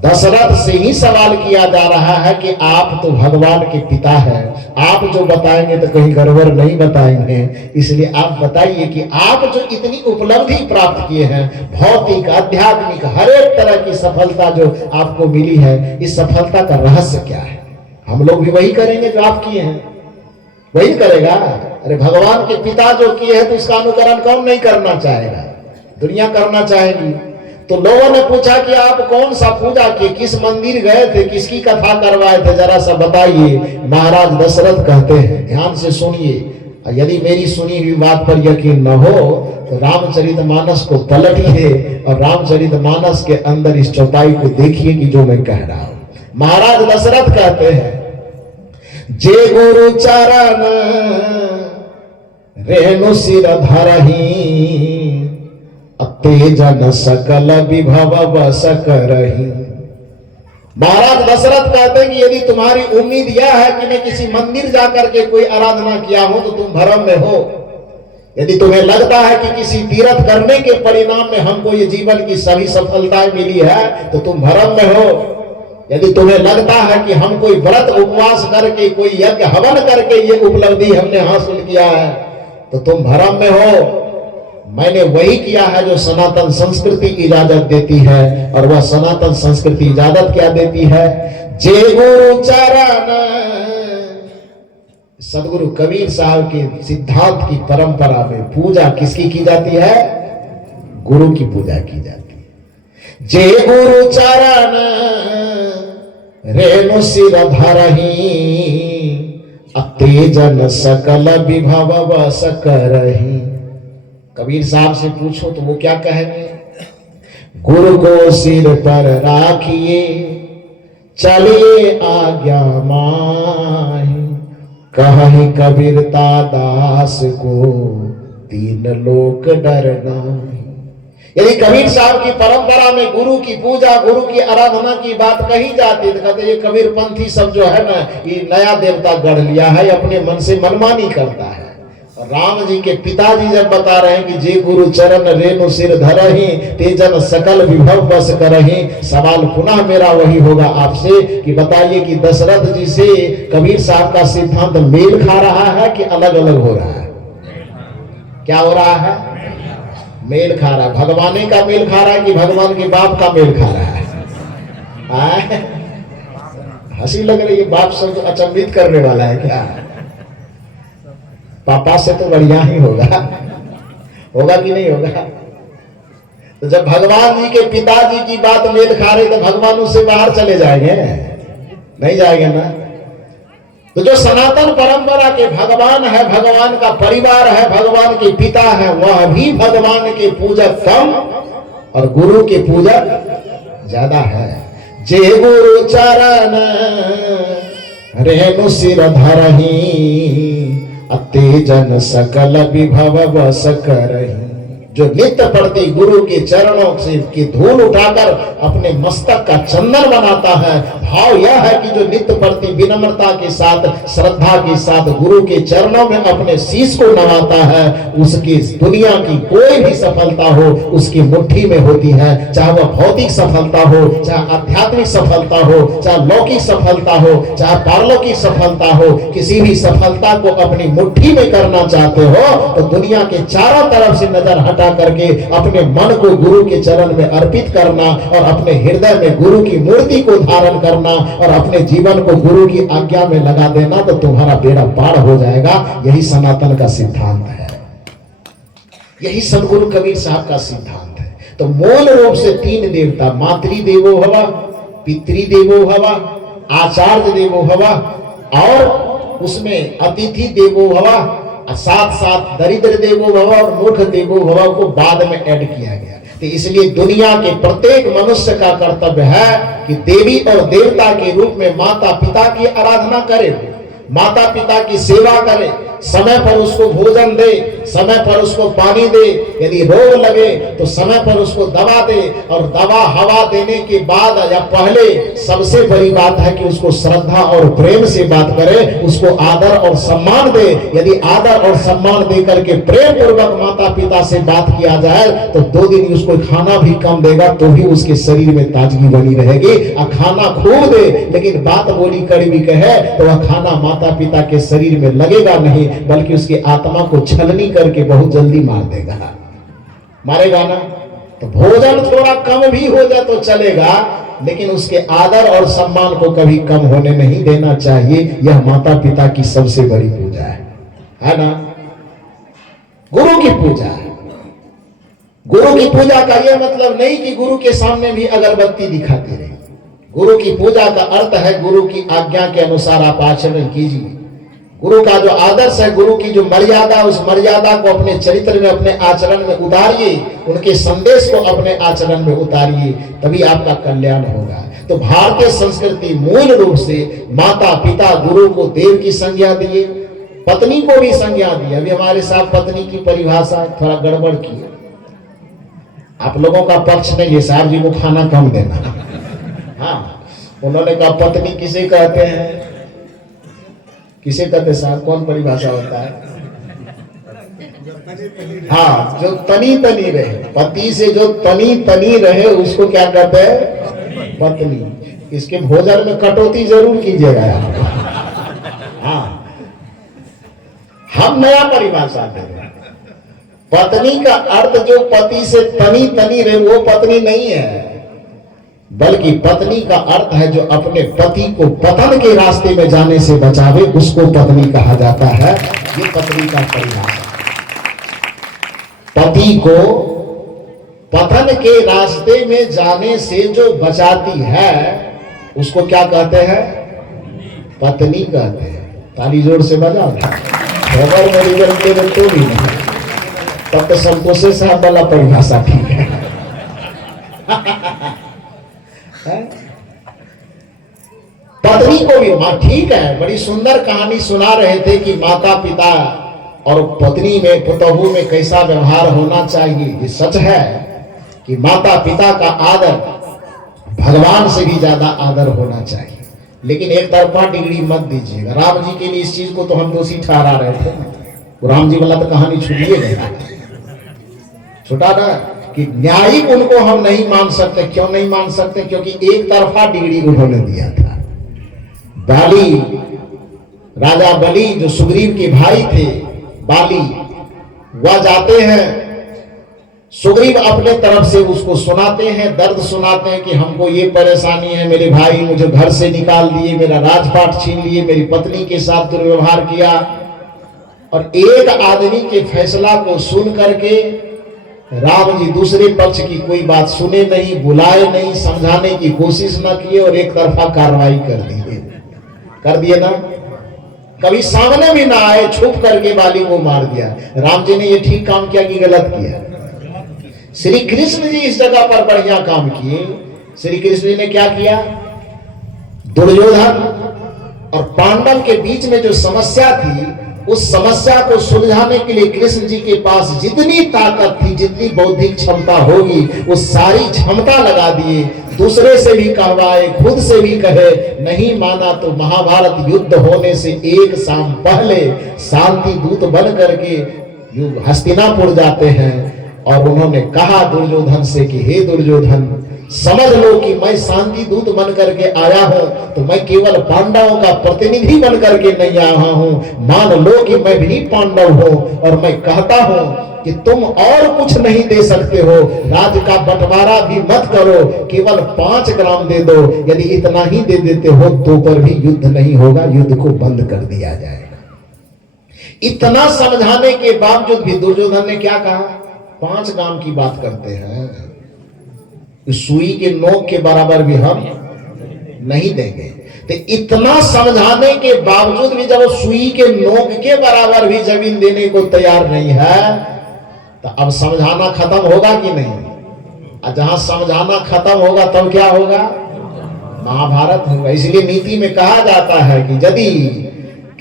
दशरथ से ही सवाल किया जा रहा है कि आप तो भगवान के पिता हैं, आप जो बताएंगे तो कहीं गड़बड़ नहीं बताएंगे, इसलिए आप बताइए कि आप जो इतनी उपलब्धि प्राप्त किए हैं, भौतिक आध्यात्मिक हर एक तरह की सफलता जो आपको मिली है, इस सफलता का रहस्य क्या है? हम लोग भी वही करेंगे जो आप किए हैं, वही करेगा। अरे भगवान के पिता जो किए हैं तो उसका अनुकरण कौन नहीं करना चाहेगा? दुनिया करना चाहेगी। तो लोगों ने पूछा कि आप कौन सा पूजा किए, किस मंदिर गए थे, किसकी कथा करवाए थे, जरा सा बताइए। महाराज दशरथ कहते हैं, ध्यान से सुनिए, यदि मेरी सुनी हुई बात पर यकीन न हो तो रामचरितमानस को पलटिए और रामचरितमानस के अंदर इस चौपाई को देखिए कि जो मैं कह रहा हूं। महाराज दशरथ कहते हैं, जे गुरु चरण रेणु सिर धरही, तेजन सकल विभव बस करही। महाराज दशरथ कहते हैं कि यदि तुम्हारी उम्मीद यह है कि मैं किसी मंदिर जाकर के कोई आराधना किया हूं तो तुम भ्रम में हो। यदि तुम्हें लगता है कि किसी तीर्थ करने के परिणाम में हमको ये जीवन की सभी सफलताएं मिली है तो तुम भ्रम में हो। यदि तुम्हें लगता है कि हम कोई व्रत उपवास करके, कोई यज्ञ हवन करके ये उपलब्धि हमने हासिल किया है तो तुम भ्रम में हो। मैंने वही किया है जो सनातन संस्कृति इजाजत देती है, और वह सनातन संस्कृति इजाजत क्या देती है? जे गुरु चरण। सदगुरु कबीर साहब के सिद्धांत की परंपरा में पूजा किसकी की जाती है? गुरु की पूजा की जाती है। जे गुरु चरण रेणु सिर धरही, तेजन सकल विभव बस करही। कबीर साहब से पूछो तो वो क्या कहेंगे? गुरु को सिर पर राखिए, चलिए आज्ञा माही, कहीं कबीरता दास को तीन लोक डर नाही। यदि कबीर साहब की परंपरा में गुरु की पूजा, गुरु की आराधना की बात कही जाती है तो कहते ये कबीर पंथी सब जो है ना, ये नया देवता गढ़ लिया है, अपने मन से मनमानी करता है। राम जी के पिताजी जब बता रहे हैं कि जे गुरु चरण रेणु सिर धरही, तेजन सकल विभव बस करही, सवाल पुनः मेरा वही होगा आपसे कि बताइए कि दशरथ जी से कबीर साहब का सिद्धांत मेल खा रहा है कि अलग अलग हो रहा है? क्या हो रहा है? मेल खा रहा है। भगवान का मेल खा रहा है कि भगवान के बाप का मेल खा रहा है? हंसी लग रही है, बाप सब अचंभित करने वाला है क्या? पापा से तो बढ़िया ही होगा, होगा कि नहीं होगा? तो जब भगवान जी के पिताजी की बात मेल खा रहे तो भगवान उससे बाहर चले जाएंगे? नहीं जाएंगे ना। तो जो सनातन परंपरा के भगवान है, भगवान का परिवार है, भगवान के पिता है, वह भी भगवान के पूजक कम और गुरु के पूजक ज्यादा है। जे गुरु चरण रेणु सिर धरही, तेजन सकल विभव बस करही। जो नित्य प्रति गुरु के चरणों से की धूल उठाकर अपने मस्तक का चंदन बनाता है, भाव यह है कि जो नित्य प्रति विनम्रता के साथ, श्रद्धा के साथ गुरु के चरणों में अपने शीश को नवाता है, उसकी दुनिया की कोई भी सफलता हो उसकी मुट्ठी में होती है। चाहे वह भौतिक सफलता हो, चाहे आध्यात्मिक सफलता हो, चाहे लौकिक सफलता हो, चाहे पारलौकिक सफलता हो, किसी भी सफलता को अपनी मुट्ठी में करना चाहते हो तो दुनिया के चारों तरफ से नजर हटा करके अपने मन को गुरु के चरण में अर्पित करना और अपने हृदय में गुरु की मूर्ति को धारण करना और अपने जीवन को गुरु की आज्ञा में लगा देना तो तुम्हारा बेड़ा पार हो जाएगा। यही सनातन का सिद्धांत है, यही सदगुरु कबीर साहब का सिद्धांत है। तो मूल रूप से तीन देवता, मातृदेवो भव, पितृदेवो भव, आचार्य देवो भव और उसमें अतिथि देवो भव, साथ साथ दरिद्र देवो भव और मूर्ख देवो भव को बाद में ऐड किया गया। तो इसलिए दुनिया के प्रत्येक मनुष्य का कर्तव्य है कि देवी और देवता के रूप में माता पिता की आराधना करे, माता पिता की सेवा करे, समय पर उसको भोजन दे, समय पर उसको पानी दे, यदि रोग लगे तो समय पर उसको दवा दे, और दवा हवा देने के बाद या पहले सबसे बड़ी बात है कि उसको श्रद्धा और प्रेम से बात करे, उसको आदर और सम्मान दे। यदि आदर और सम्मान दे करके प्रेम पूर्वक माता पिता से बात किया जाए तो 2 दिन उसको खाना भी कम देगा तो भी उसके शरीर में ताजगी बनी रहेगी। और खाना खूब दे लेकिन बात बोली कड़वी कहे तो वह खाना माता पिता के शरीर में लगेगा नहीं, बल्कि उसकी आत्मा को छलनी करके बहुत जल्दी मार देगा, मारेगा ना। तो भोजन थोड़ा कम भी हो जाए तो चलेगा, लेकिन उसके आदर और सम्मान को कभी कम होने नहीं देना चाहिए। यह माता पिता की सबसे बड़ी पूजा है ना। गुरु की पूजा है। गुरु की पूजा का यह मतलब नहीं कि गुरु के सामने भी अगरबत्ती दिखाते रहे। गुरु की पूजा का अर्थ है गुरु की आज्ञा के अनुसार आप आचरण कीजिए। गुरु का जो आदर्श है, गुरु की जो मर्यादा, उस मर्यादा को अपने चरित्र में, अपने आचरण में उतारिए, उनके संदेश को अपने आचरण में उतारिए, तभी आपका कल्याण होगा। तो भारतीय संस्कृति मूल रूप से माता पिता गुरु को देव की संज्ञा दिए, पत्नी को भी संज्ञा दी। अभी हमारे साथ पत्नी की परिभाषा थोड़ा गड़बड़ की है। आप लोगों का पक्ष नहीं है, साहब जी को खाना कम देना। हाँ, उन्होंने कहा पत्नी किसे कहते हैं, किसे कहते साहब, कौन परिभाषा होता है? हाँ, जो तनी तनी रहे, पति से जो तनी तनी रहे उसको क्या कहते हैं? पत्नी। इसके भोजन में कटौती जरूर कीजिएगा आप। हाँ, हम नया परिभाषा दे रहे हैं। पत्नी का अर्थ जो पति से तनी तनी रहे वो पत्नी नहीं है, बल्कि पत्नी का अर्थ है जो अपने पति को पतन के रास्ते में जाने से बचावे, उसको पत्नी कहा जाता है। ये पत्नी का परिभाषा। पति को पतन के रास्ते में जाने से जो बचाती है उसको क्या कहते हैं? पत्नी कहते हैं। ताली जोर से बजा। खबर मेडिकल के तो भी नहीं, तब तो संतोषे साहब वाला परिभाषा ठीक है। पत्नी को भी मां, ठीक है, बड़ी सुंदर कहानी सुना रहे थे कि माता पिता और पत्नी में, पुतहू में कैसा व्यवहार होना चाहिए। ये सच है कि माता पिता का आदर भगवान से भी ज्यादा आदर होना चाहिए, लेकिन एक तरफा डिग्री मत दीजिएगा। राम जी के लिए इस चीज को तो हम दोषी ठहरा रहे थे, राम जी वाला तो कहानी छुड़िए गया, छुटा ना, कि न्यायिक उनको हम नहीं मान सकते। क्यों नहीं मान सकते? क्योंकि एक तरफा डिग्री उन्होंने दिया था। बाली, राजा बलि जो सुग्रीव के भाई थे, बाली, वह जाते हैं, सुग्रीव अपने तरफ से उसको सुनाते हैं, दर्द सुनाते हैं कि हमको ये परेशानी है, मेरे भाई मुझे घर से निकाल दिए, मेरा राजपाट छीन लिए, मेरी पत्नी के साथ दुर्व्यवहार किया। और एक आदमी के फैसला को सुन करके राम जी दूसरे पक्ष की कोई बात सुने नहीं, बुलाए नहीं, समझाने की कोशिश न किए और एक तरफा कार्रवाई कर दिए ना। कभी सामने भी ना आए, छुप करके बाली को मार दिया। राम जी ने ये ठीक काम किया कि गलत किया? श्री कृष्ण जी इस जगह पर बढ़िया काम किए। श्री कृष्ण जी ने क्या किया? दुर्योधन और पांडव के बीच में जो समस्या थी, उस समस्या को सुलझाने के लिए कृष्ण जी के पास जितनी ताकत थी, जितनी बौद्धिक क्षमता होगी, वो सारी क्षमता लगा दिए। दूसरे से भी कहवाए, खुद से भी कहे, नहीं माना तो महाभारत युद्ध होने से एक शाम पहले शांति दूत बन करके हस्तिनापुर जाते हैं। और उन्होंने कहा दुर्योधन से कि हे दुर्योधन, समझ लो कि मैं शांति दूत बन करके आया हूं, तो मैं केवल पांडवों का प्रतिनिधि बन करके नहीं आया हूं। मान लो कि मैं भी पांडव हूं, और मैं कहता हूं कि तुम और कुछ नहीं दे सकते हो, राज का बंटवारा भी मत करो, केवल 5 ग्राम दे दो। यदि इतना ही दे देते हो तो पर भी युद्ध नहीं होगा, युद्ध को बंद कर दिया जाएगा। इतना समझाने के बावजूद भी दुर्योधन ने क्या कहा? 5 ग्राम की बात करते हैं, सुई के नोक के बराबर भी हम नहीं देंगे। तो इतना समझाने के बावजूद भी जब सुई के नोक के बराबर भी जमीन देने को तैयार नहीं है, तो अब समझाना खत्म होगा कि नहीं? और जहां समझाना खत्म होगा तब क्या होगा? महाभारत होगा। इसलिए नीति में कहा जाता है कि यदि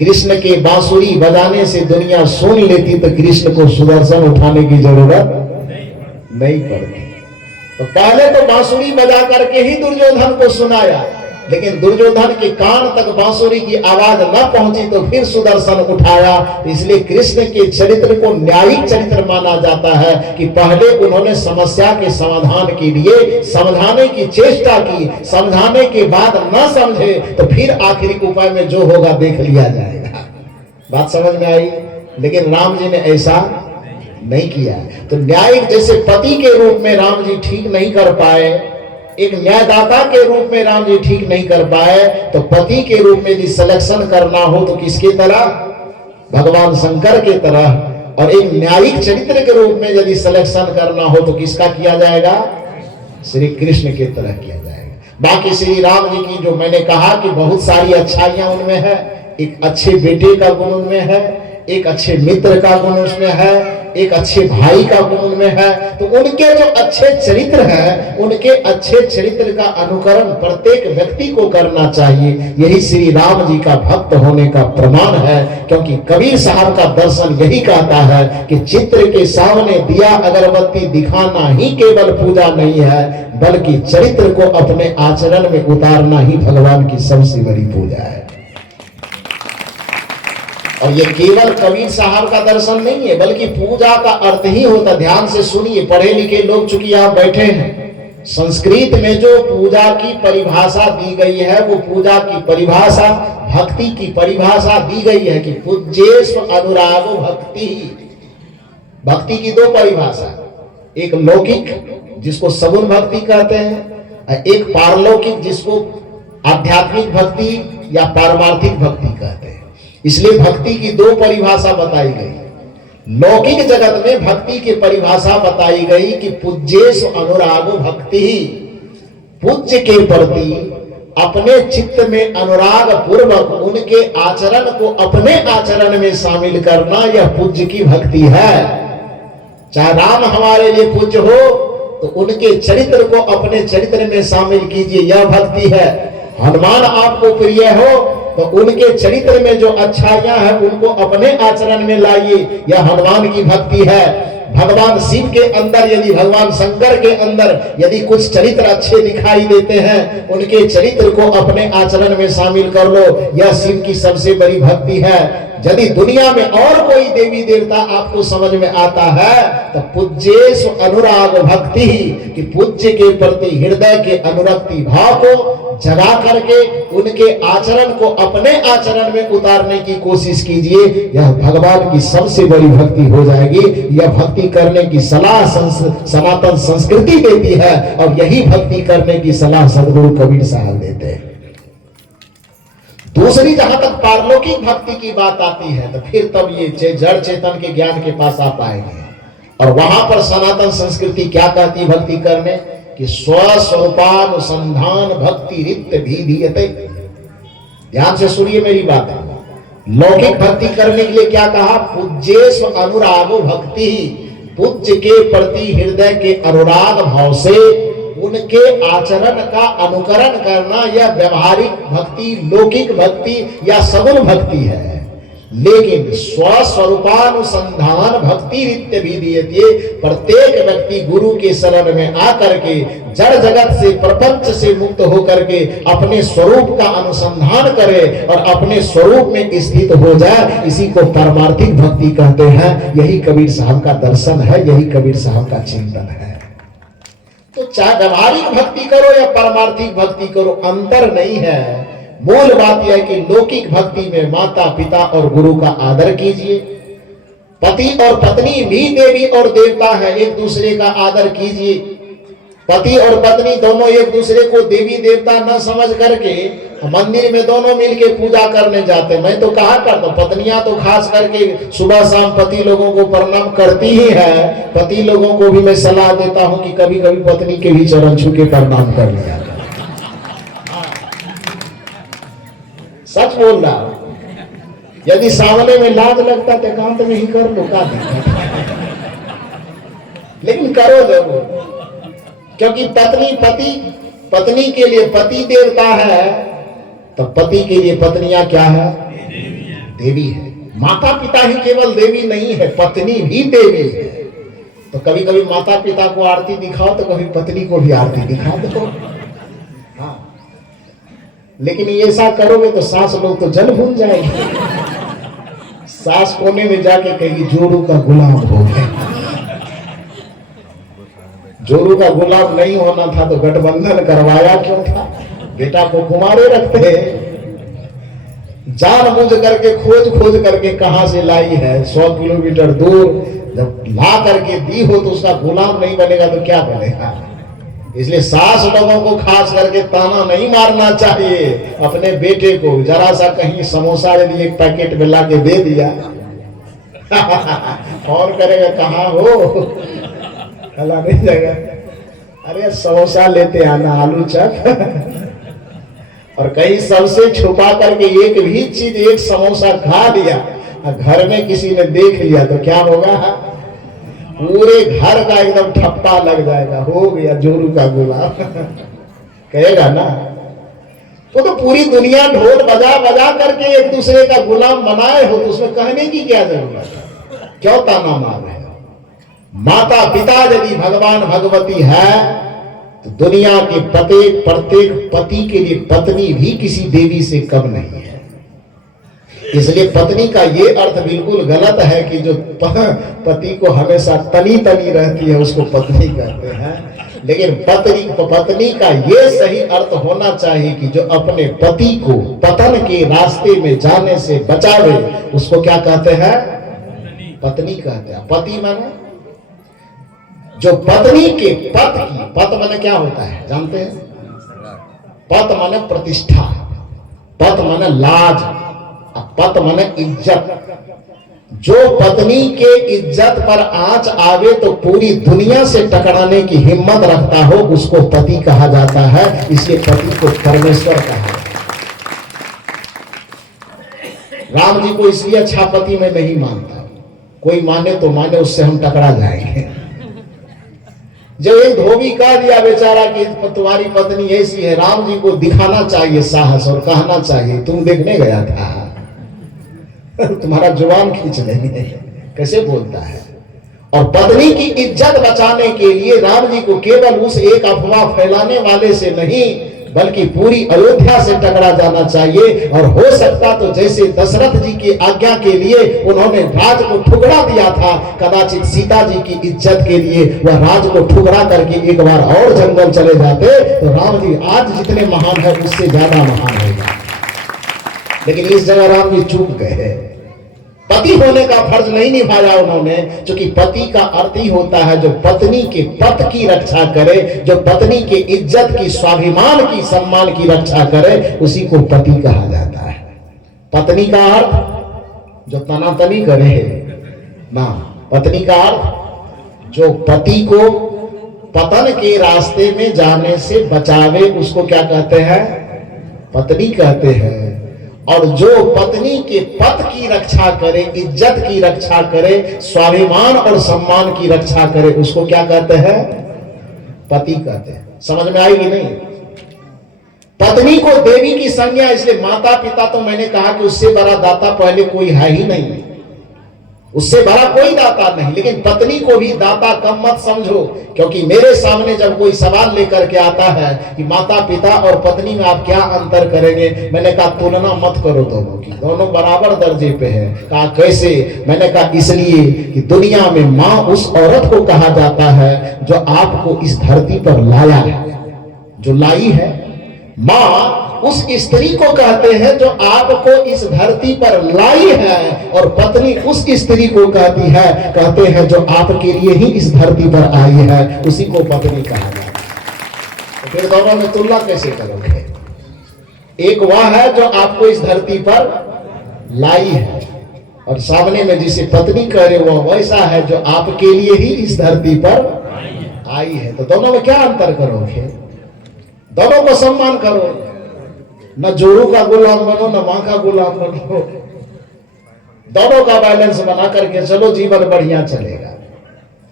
कृष्ण के बांसुरी बजाने से दुनिया सुन लेती तो कृष्ण को सुदर्शन उठाने की जरूरत नहीं पड़ती। तो पहले तो बांसुरी बजा करके ही दुर्योधन को सुनाया, लेकिन दुर्योधन के कान तक बांसुरी की आवाज न पहुंची तो फिर सुदर्शन उठाया। इसलिए कृष्ण के चरित्र को न्यायिक चरित्र माना जाता है कि पहले उन्होंने समस्या के समाधान के लिए समझाने की चेष्टा की, समझाने के बाद न समझे तो फिर आखिरी उपाय में जो होगा देख लिया जाएगा। बात समझ में आई? लेकिन राम जी ने ऐसा नहीं किया। तो न्यायिक जैसे पति के रूप में राम जी ठीक नहीं कर पाए, एक न्यायदाता के रूप में राम जी ठीक नहीं कर पाए, तो पति के रूप में यदि सिलेक्शन करना हो तो किसकी तरह? भगवान शंकर के तरह। और एक न्यायिक चरित्र के रूप में यदि सिलेक्शन करना हो तो किसका किया जाएगा? श्री कृष्ण की तरह किया जाएगा। बाकी श्री राम जी की जो मैंने कहा कि बहुत सारी अच्छाइयां उनमें है, एक अच्छे बेटे का गुण उनमें है, एक अच्छे मित्र का गुण उसमें है, एक अच्छे भाई का गुण उनमें है। तो उनके जो अच्छे चरित्र हैं, उनके अच्छे चरित्र का अनुकरण प्रत्येक व्यक्ति को करना चाहिए। यही श्री राम जी का भक्त होने का प्रमाण है। क्योंकि कबीर साहब का दर्शन यही कहता है कि चित्र के सामने दिया अगरबत्ती दिखाना ही केवल पूजा नहीं है, बल्कि चरित्र को अपने आचरण में उतारना ही भगवान की सबसे बड़ी पूजा है। और ये केवल कबीर साहब का दर्शन नहीं है, बल्कि पूजा का अर्थ ही होता। ध्यान से सुनिए, पढ़े लिखे लोग चूंकि यहाँ बैठे हैं, संस्कृत में जो पूजा की परिभाषा दी गई है वो पूजा की परिभाषा भक्ति की परिभाषा दी गई है कि पूज्येष्व अनुरागो भक्ति। भक्ति की दो परिभाषा, एक लौकिक जिसको सगुण भक्ति कहते हैं, एक पारलौकिक जिसको आध्यात्मिक भक्ति या पारमार्थिक भक्ति कहते हैं। इसलिए भक्ति की दो परिभाषा बताई गई। लौकिक जगत में भक्ति की परिभाषा बताई गई कि पूज्येषु अनुरागो भक्ति, पूज्य के प्रति अपने चित्त में अनुराग पूर्वक उनके आचरण को अपने आचरण में शामिल करना, यह पूज्य की भक्ति है। चाहे राम हमारे लिए पूज्य हो तो उनके चरित्र को अपने चरित्र में शामिल कीजिए, यह भक्ति है। हनुमान आपको प्रिय हो तो उनके चरित्र में जो अच्छाइयां हैं उनको अपने आचरण में लाइए, यह हनुमान की भक्ति है। भगवान शिव के अंदर यदि भगवान शंकर के अंदर यदि कुछ चरित्र अच्छे दिखाई देते हैं, उनके चरित्र को अपने आचरण में शामिल कर लो, यह शिव की सबसे बड़ी भक्ति है। यदि दुनिया में और कोई देवी देवता आपको समझ में आता है तो पूज्येषु अनुराग भक्ति, कि पूज्य के प्रति हृदय के अनुरक्ति भाव को जगा करके उनके आचरण को अपने आचरण में उतारने की कोशिश कीजिए, यह भगवान की सबसे बड़ी भक्ति हो जाएगी। यह भक्ति करने की सलाह सनातन संस्कृति देती है और यही भक्ति करने की सलाह सदगुरु कबीर साहब देते हैं। दूसरी जहां तक पारलौकिक भक्ति की बात आती है तो फिर तब ये जड़ चेतन के ज्ञान के पास आ पाएंगे। और वहां पर सनातन संस्कृति क्या कहती भक्ति करने कि स्वस्वरूपानुसंधान भक्ति रिक्त विधीयते। ध्यान से सुनिए मेरी बात। लौकिक भक्ति करने के लिए क्या कहा? पूज्येषु अनुरागो भक्ति, पूज्य के प्रति हृदय के अनुराग भाव से उनके आचरण का अनुकरण करना, यह व्यवहारिक भक्ति, लौकिक भक्ति या सगुण भक्ति है। लेकिन स्वस्वरूपानुसंधान भक्ति रित्य विधीयते, प्रत्येक व्यक्ति गुरु के शरण में आकर के जड़ जगत से प्रपंच से मुक्त होकर के अपने स्वरूप का अनुसंधान करे और अपने स्वरूप में स्थित हो जाए, इसी को पारमार्थिक भक्ति कहते हैं। यही कबीर साहब का दर्शन है, यही कबीर साहब का चिंतन है। तो चाहे व्यवहारिक भक्ति करो या पारमार्थिक भक्ति करो, अंतर नहीं है। मूल बात यह है कि लौकिक भक्ति में माता पिता और गुरु का आदर कीजिए। पति और पत्नी भी देवी और देवता है, एक दूसरे का आदर कीजिए। पति और पत्नी दोनों एक दूसरे को देवी देवता न समझ करके मंदिर में दोनों मिलके पूजा करने जाते। मैं तो कहा करता हूं, पत्नियां तो खास करके सुबह शाम पति लोगों को प्रणाम करती ही है। पति लोगों को भी मैं सलाह देता हूं कि कभी कभी पत्नी के भी चरण छू के प्रणाम कर लिया। सच बोल रहा हूं। यदि सामने में लाज लगता तो एकांत में ही कर लो, का दिक्कत, लेकिन करो जरूर। क्योंकि पत्नी के लिए पति देवता है तो पति के लिए पत्नियां क्या है? देवी है। माता पिता ही केवल देवी नहीं है, पत्नी भी देवी है। तो कभी कभी माता पिता को आरती दिखाओ तो कभी पत्नी को भी आरती दिखा दो। हाँ, लेकिन ऐसा करोगे तो सास लोग तो जल भूल जाएंगे। सास कोने में जाके कहेगी जोरू का गुलाम हो गए। जोरू का गुलाम नहीं होना था तो गठबंधन करवाया क्यों था? बेटा को कुमारे रखते। जानबूझ करके खोज करके कहां से लाई है, 100 किलोमीटर दूर जब ला करके दी हो तो उसका गुलाम नहीं बनेगा तो क्या बनेगा? इसलिए सास लोगों को खास करके ताना नहीं मारना चाहिए। अपने बेटे को जरा सा कहीं समोसा यदि एक पैकेट में ला के दे दिया कौन करेगा? कहाँ हो खला नहीं जाएगा। अरे समोसा लेते आना, आलू चप और कहीं सबसे छुपा करके एक भी चीज, एक समोसा खा लिया, घर में किसी ने देख लिया तो क्या होगा? पूरे घर का एकदम ठप्पा लग जाएगा, हो गया जोरू का गुलाम कहेगा ना। तो पूरी दुनिया ढोल बजा बजा करके एक दूसरे का गुलाम बनाए हो तो उसमें कहने की क्या जरूरत है? क्यों ताना मार रहे हो? माता पिता यदि भगवान भगवती है तो दुनिया के प्रत्येक पति के लिए पत्नी भी किसी देवी से कम नहीं है। इसलिए पत्नी का ये अर्थ बिल्कुल गलत है कि जो पति को हमेशा तनी तनी रहती है उसको पत्नी कहते हैं। लेकिन पत्नी का ये सही अर्थ होना चाहिए कि जो अपने पति को पतन के रास्ते में जाने से बचावे उसको क्या कहते हैं? पत्नी कहते हैं। पति माने जो पत्नी के पत की, पत माने क्या होता है जानते हैं? पत माने प्रतिष्ठा, पत माने लाज, पत माने इज्जत। जो पत्नी के इज्जत पर आंच आवे तो पूरी दुनिया से टकराने की हिम्मत रखता हो उसको पति कहा जाता है। इसलिए पति को परमेश्वर कहा जाता है। राम जी को इसलिए अच्छा पति मैं नहीं मानता, कोई माने तो माने, उससे हम टकरा जाएंगे। जब एक धोबी कह दिया बेचारा कि तुम्हारी पत्नी ऐसी है, राम जी को दिखाना चाहिए साहस और कहना चाहिए तुम देखने गया था तुम्हारा जुबान खींच लेंगे, कैसे बोलता है। और पत्नी की इज्जत बचाने के लिए राम जी को केवल उस एक अफवाह फैलाने वाले से नहीं बल्कि पूरी अयोध्या से टकरा जाना चाहिए। और हो सकता तो जैसे दशरथ जी की आज्ञा के लिए उन्होंने राज को ठुकरा दिया था, कदाचित सीता जी की इज्जत के लिए वह राज को ठुकरा करके एक बार और जंगल चले जाते तो राम जी आज जितने महान है उससे ज्यादा महान होगा। लेकिन इस जगह राम जी चूक गए। पति होने का फर्ज नहीं निभाया उन्होंने, क्योंकि पति का अर्थ ही होता है जो पत्नी के पत की रक्षा करे, जो पत्नी के इज्जत की, स्वाभिमान की, सम्मान की रक्षा करे, उसी को पति कहा जाता है। पत्नी का अर्थ जो तनातनी करे ना, पत्नी का अर्थ जो पति को पतन के रास्ते में जाने से बचावे उसको क्या कहते हैं? पत्नी कहते हैं। और जो पत्नी के पद की रक्षा करे, इज्जत की रक्षा करे, स्वाभिमान और सम्मान की रक्षा करे उसको क्या कहते हैं? पति कहते हैं। समझ में आई कि नहीं? पत्नी को देवी की संज्ञा, इसलिए माता पिता तो मैंने कहा कि उससे बड़ा दाता पहले कोई है ही नहीं, उससे बड़ा कोई दाता नहीं। लेकिन पत्नी को भी दाता कम मत समझो, क्योंकि मेरे सामने जब कोई सवाल लेकर के आता है कि माता पिता और पत्नी में आप क्या अंतर करेंगे, मैंने कहा तुलना मत करो दोनों की, दोनों बराबर दर्जे पे है। कहा कैसे? मैंने कहा इसलिए कि दुनिया में माँ उस औरत को कहा जाता है जो आपको इस धरती पर लाया है, जो लाई है। माँ उस स्त्री को कहते हैं जो आपको इस धरती पर लाई है, और पत्नी उस स्त्री को कहते हैं जो आपके लिए ही इस धरती पर आई है, उसी को पत्नी कहा जाता है। तो फिर दोनों में तुलना कैसे करोगे? एक वह है जो आपको इस धरती पर लाई है, और सामने में जिसे पत्नी कह रहे वो वैसा है जो आपके लिए ही इस धरती पर आई है। तो दोनों में क्या अंतर करोगे? दोनों को सम्मान करो, न जोरू का गुलाम बनो न मां का गुलाम बनो, दोनों का बैलेंस बना करके चलो, जीवन बढ़िया चलेगा।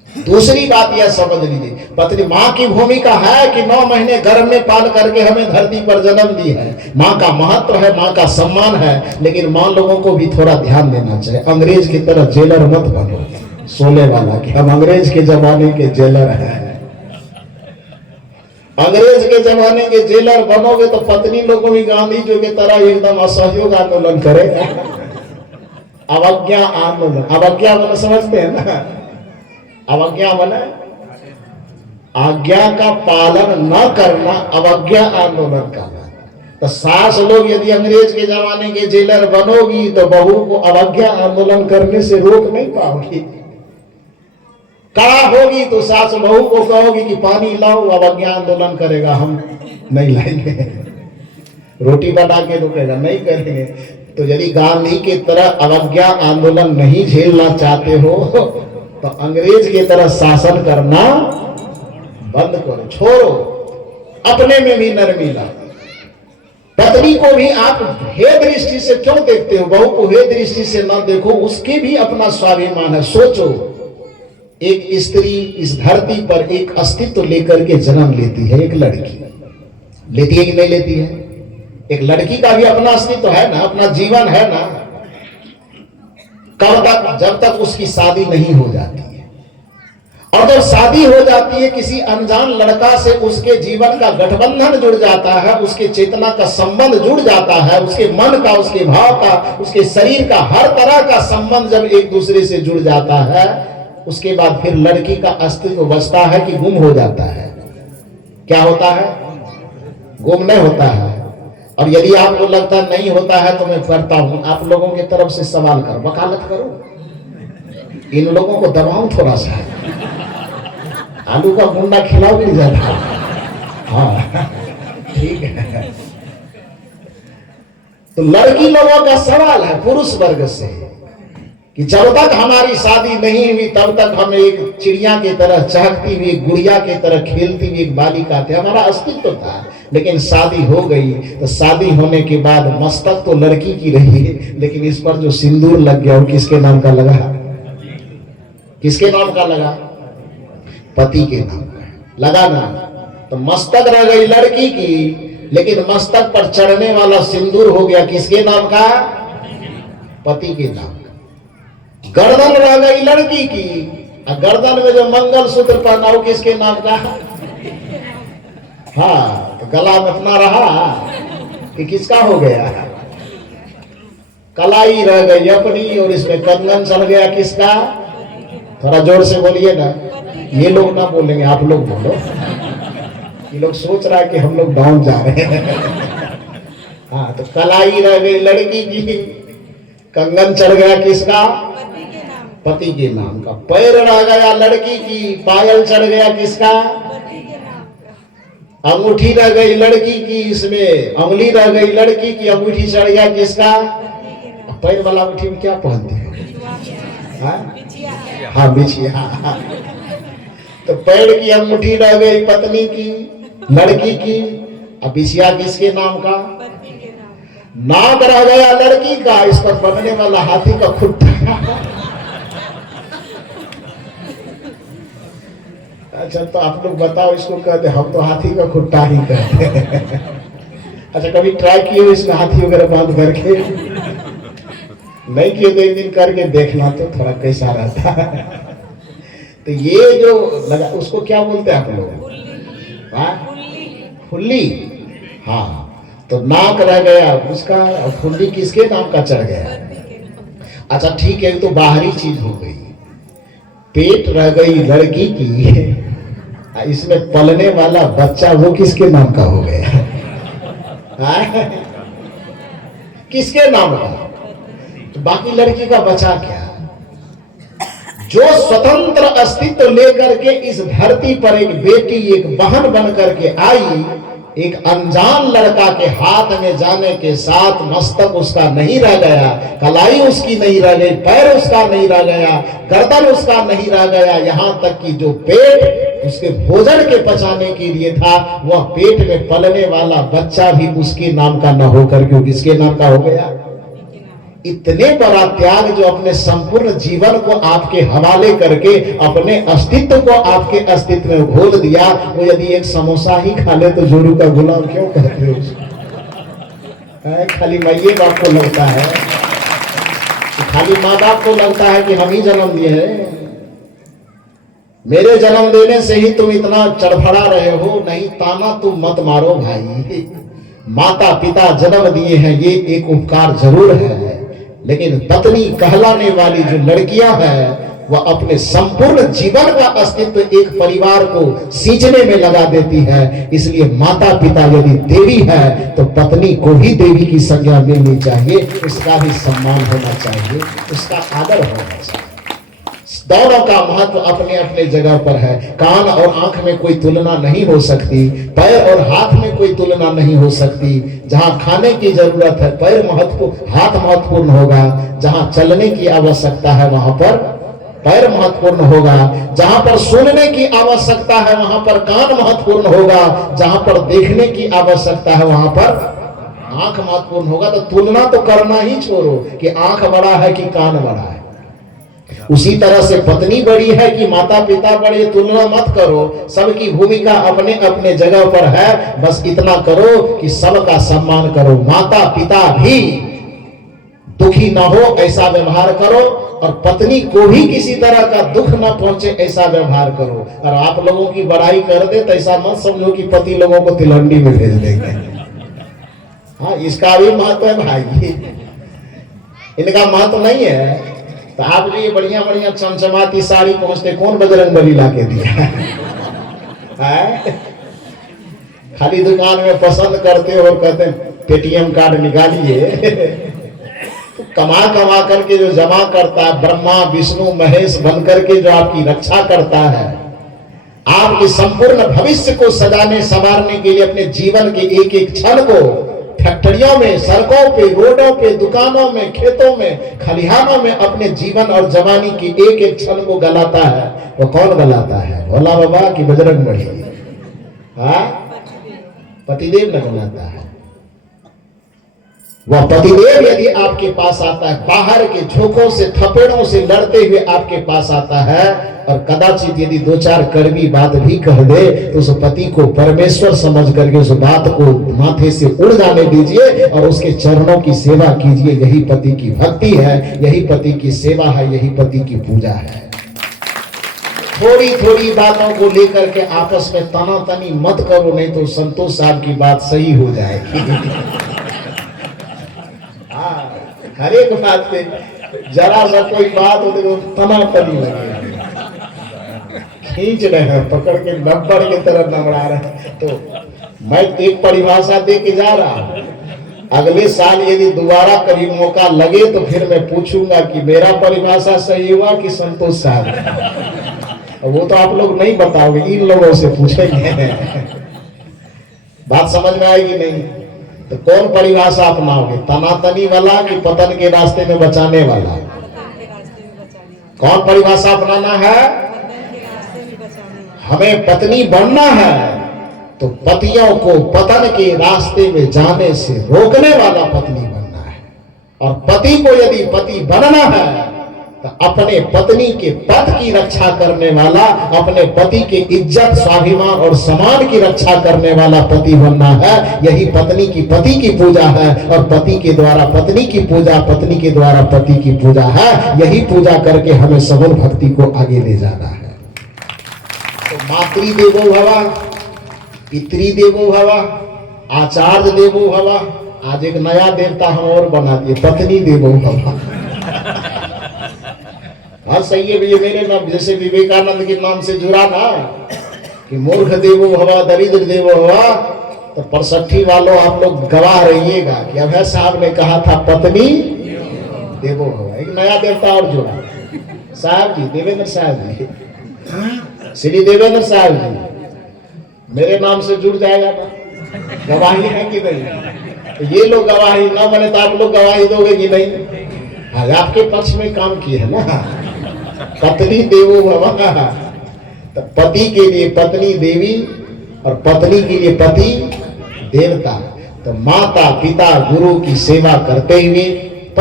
दूसरी बात यह समझ लीजिए, पत्नी माँ की भूमिका है कि 9 महीने गर्भ में पाल करके हमें धरती पर जन्म दी है। माँ का महत्व है, माँ का सम्मान है, लेकिन माँ लोगों को भी थोड़ा ध्यान देना चाहिए। अंग्रेज की तरह जेलर मत बनो, सोने वाला कि हम अंग्रेज के जमाने के जेलर हैं। अंग्रेज के जमाने के जेलर बनोगे तो पत्नी लोगों भी गांधी जी की तरह एकदम असहयोग आंदोलन करेगा, अवज्ञा आंदोलन। अवज्ञा मन समझते हैं ना, अवज्ञा मन आज्ञा का पालन न करना, अवज्ञा आंदोलन का। तो सास लोग यदि अंग्रेज के जमाने के जेलर बनोगी तो बहू को अवज्ञा आंदोलन करने से रोक नहीं पाओगी। कड़ा होगी तो सास बहू को कहोगी कि पानी लाओ, अवज्ञा आंदोलन करेगा, हम नहीं लाएंगे। रोटी बना के रुकेगा, नहीं करेंगे। तो यदि गांधी की तरह अवज्ञा आंदोलन नहीं झेलना चाहते हो तो अंग्रेज की तरह शासन करना बंद करो, छोड़ो। अपने में भी नरमी लाओ। पत्नी को भी आप हे दृष्टि से क्यों देखते हो? बहू को हे दृष्टि से ना देखो, उसके भी अपना स्वाभिमान है। सोचो, एक स्त्री इस धरती पर एक अस्तित्व लेकर के जन्म लेती है। एक लड़की लेती है कि नहीं लेती है? एक लड़की का भी अपना अस्तित्व है ना, अपना जीवन है ना। कब तक? जब तक उसकी शादी नहीं हो जाती है। और जब शादी हो जाती है किसी अनजान लड़का से, उसके जीवन का गठबंधन जुड़ जाता है, उसके चेतना का संबंध जुड़ जाता है, उसके मन का, उसके भाव का, उसके शरीर का, हर तरह का संबंध जब एक दूसरे से जुड़ जाता है, उसके बाद फिर लड़की का अस्तित्व बचता है कि गुम हो जाता है? क्या होता है? गुम नहीं होता है। और यदि आपको लगता नहीं होता है तो मैं करता हूं, आप लोगों की तरफ से सवाल करो, वकालत करो, इन लोगों को दबाओ थोड़ा सा, आलू का गुंडा खिलाओ भी ज्यादा। हाँ ठीक है। तो लड़की लोगों का सवाल है पुरुष वर्ग से कि जब तक हमारी शादी नहीं हुई तब तक हम एक चिड़िया की तरह चहकती हुई, गुड़िया की तरह खेलती हुई एक बालिका थे, हमारा अस्तित्व था। लेकिन शादी हो गई तो शादी होने के बाद मस्तक तो लड़की की रही, लेकिन इस पर जो सिंदूर लग गया वो किसके नाम का लगा? किसके नाम का लगा? पति के नाम का लगा ना। तो मस्तक रह गई लड़की की, लेकिन मस्तक पर चढ़ने वाला सिंदूर हो गया किसके नाम का? पति के नाम का। गर्दन रह गई लड़की की, और गर्दन में जो मंगलसूत्र पहना वो किसके नाम का? हाँ, तो गला में अपना रहा कि किसका हो गया? कलाई रह गई अपनी, और इसमें कंगन चल गया किसका? थोड़ा जोर से बोलिए ना, ये लोग ना बोलेंगे, आप लोग बोलो। ये लोग सोच रहा है कि हम लोग डाउन जा रहे हैं। हाँ, तो कलाई रह गई लड़की की, कंगन चढ़ गया किसका? पति के नाम का। पैर रह गया लड़की की, पायल चढ़ गया किसका? अंगूठी रह गई लड़की की, इसमें अंगुली रह गई लड़की की, अंगूठी चढ़ गया किसका? पैर वाला अंगूठी में क्या पहनते हैं? हाँ, बिछिया। तो पैर की अंगूठी रह गई पत्नी की, लड़की की, अब बिछिया किसके नाम का? नाक रह गया लड़की का, इस पर बनने वाला हाथी का खुट्टा। अच्छा, तो आप लोग बताओ, इसको कहते? हम तो हाथी का खुट्टा ही कहते हैं। अच्छा, कभी ट्राई किए हो इसमें हाथी वगैरह बांध करके? नहीं किए तो एक दिन करके देखना तो थोड़ा कैसा रहता है। तो ये जो लगा उसको क्या बोलते हैं आप लोग? फुल्ली। हाँ, तो नाक रह गया उसका, फुल्ली किसके नाम का चढ़ गया? अच्छा ठीक है, तो बाहरी चीज हो गई। पेट रह गई लड़की की, इसमें पलने वाला बच्चा वो किसके नाम का हो गया? किसके नाम का? तो बाकी लड़की का बचा क्या? जो स्वतंत्र अस्तित्व लेकर के इस धरती पर एक बेटी, एक बहन बन करके आई, एक अनजान लड़का के हाथ में जाने के साथ मस्तक उसका नहीं रह गया, कलाई उसकी नहीं रह गई, पैर उसका नहीं रह गया, गर्दन उसका नहीं रह गया, यहाँ तक कि जो पेट उसके भोजन के पचाने के लिए था, वह पेट में पलने वाला बच्चा भी उसके नाम का न होकर के किसके नाम का हो गया? इतने बड़ा त्याग जो अपने संपूर्ण जीवन को आपके हवाले करके अपने अस्तित्व को आपके अस्तित्व में घोल दिया। वो यदि एक समोसा ही खा ले तो जोरू का गुलाम क्यों कहते हो उसको? खाली माइये बाप को लगता है, खाली माँ बाप को लगता है कि हम ही जन्म दिए हैं। मेरे जन्म देने से ही तुम इतना चढ़फड़ा रहे हो, नहीं ताना तुम मत मारो भाई। माता पिता जन्म दिए हैं ये एक उपकार जरूर है, लेकिन पत्नी कहलाने वाली जो लड़कियां हैं वह अपने संपूर्ण जीवन का अस्तित्व एक परिवार को सींचने में लगा देती है। इसलिए माता पिता यदि देवी है तो पत्नी को भी देवी की संज्ञा मिलनी चाहिए, उसका भी सम्मान होना चाहिए, उसका आदर होना चाहिए। दोनों का महत्व अपने अपने जगह पर है। कान और आंख में कोई तुलना नहीं हो सकती, पैर और हाथ में कोई तुलना नहीं हो सकती। जहां खाने की जरूरत है पैर महत्वपूर्ण, हाथ महत्वपूर्ण होगा। जहां चलने की आवश्यकता है वहां पर पैर महत्वपूर्ण होगा। जहां पर सुनने की आवश्यकता है वहां पर कान महत्वपूर्ण होगा। जहां पर देखने की आवश्यकता है वहां पर आंख महत्वपूर्ण होगा। तो तुलना तो करना ही छोड़ो कि आंख बड़ा है कि कान बड़ा है। उसी तरह से पत्नी बड़ी है कि माता पिता बड़े, तुलना मत करो। सबकी भूमिका अपने अपने जगह पर है, बस इतना करो कि सबका सम्मान करो। माता पिता भी दुखी ना हो ऐसा व्यवहार करो, और पत्नी को भी किसी तरह का दुख ना पहुंचे ऐसा व्यवहार करो। और आप लोगों की बड़ाई कर दे तो ऐसा मत समझो कि पति लोगों को तिलंडी में भेज देंगे। हाँ, इसका भी महत्व है भाई, इनका महत्व नहीं है। तो आप जो ये बढ़िया बढ़िया चमचमाती साड़ी पहुंचते कौन बजरंगबली लाके दिया है? खाली दुकान में पसंद करते हो और कहते हैं पेटीएम कार्ड निकालिए। तो कमा कमा करके जो जमा करता है, ब्रह्मा विष्णु महेश बनकर के जो आपकी रक्षा करता है, आपके संपूर्ण भविष्य को सजाने संवारने के लिए अपने जीवन के एक एक क्षण को फैक्ट्रियों में, सड़कों पे, रोडों पे, दुकानों में, खेतों में, खलिहानों में अपने जीवन और जवानी की एक एक क्षण को गलाता है, वो कौन गलाता है? भोला बाबा की बजरंगबली? हाँ, पतिदेव न गलाता है। वह पतिदेव यदि आपके पास आता है, बाहर के झोंकों से थपेड़ों से लड़ते हुए आपके पास आता है, और कदाचित यदि दो चार कड़वी बात भी कह दे तो उस पति को परमेश्वर समझ करके उस बात को माथे से उड़ जाने दीजिए और उसके चरणों की सेवा कीजिए। यही पति की भक्ति है, यही पति की सेवा है, यही पति की पूजा है। थोड़ी थोड़ी बातों को लेकर के आपस में तनातनी मत करो, नहीं तो संतोष साहब की बात सही हो जाएगी। हर एक बात पे जरा सा कोई बात हो तो तनातनी लगे, खींच रहे हैं, पकड़ के नब्बर की तरह नमड़ा रहे हैं। तो मैं एक परिभाषा दे के जा रहा हूं, अगले साल यदि दोबारा कभी मौका लगे तो फिर मैं पूछूंगा कि मेरा परिभाषा सही हुआ कि संतोष साहब। वो तो आप लोग नहीं बताओगे, इन लोगों से पूछेंगे। बात समझ में आएगी नहीं? तो कौन परिभाषा अपनाओगे, तनातनी वाला कि पतन के रास्ते में बचाने वाला? कौन परिभाषा अपनाना है? हमें पत्नी बनना है तो पतियों को पतन के रास्ते में जाने से रोकने वाला पत्नी बनना है। और पति को यदि पति बनना है तो अपने पत्नी के पद की रक्षा करने वाला, अपने पति के इज्जत, स्वाभिमान और सम्मान की रक्षा करने वाला पति बनना है। यही पत्नी की पति की पूजा है, और पति के द्वारा पत्नी की पूजा, पत्नी के द्वारा पति की पूजा है। यही पूजा करके हमें सगुण भक्ति को आगे ले जाना है। तो मातृ देवो भव, पितृ देवो भव, आचार्य देवो भव। आज एक नया देवता हम और बना दिए, पत्नी देवो भव। हाँ सही है भैया, मेरे नाम जैसे विवेकानंद के नाम से जुड़ा ना कि मूर्ख देवो भव, दरिद्र देवो भव। तो 65 वालों आप लोग गवाह रहिएगा कि अभय साहब ने कहा था पत्नी देवो भव। एक नया देवता और जुड़ा, साहब जी, देवेंद्र साहब जी, श्री देवेंद्र साहब जी मेरे नाम से जुड़ जाएगा ना, गवाही है कि नहीं? तो ये लोग गवाही ना बने तो आप लोग गवाही दोगे कि नहीं? आज आपके पक्ष में काम किए है ना। पत्नी देवो भव, तो पति के लिए पत्नी देवी और पत्नी के लिए पति देवता। तो माता पिता गुरु की सेवा करते हुए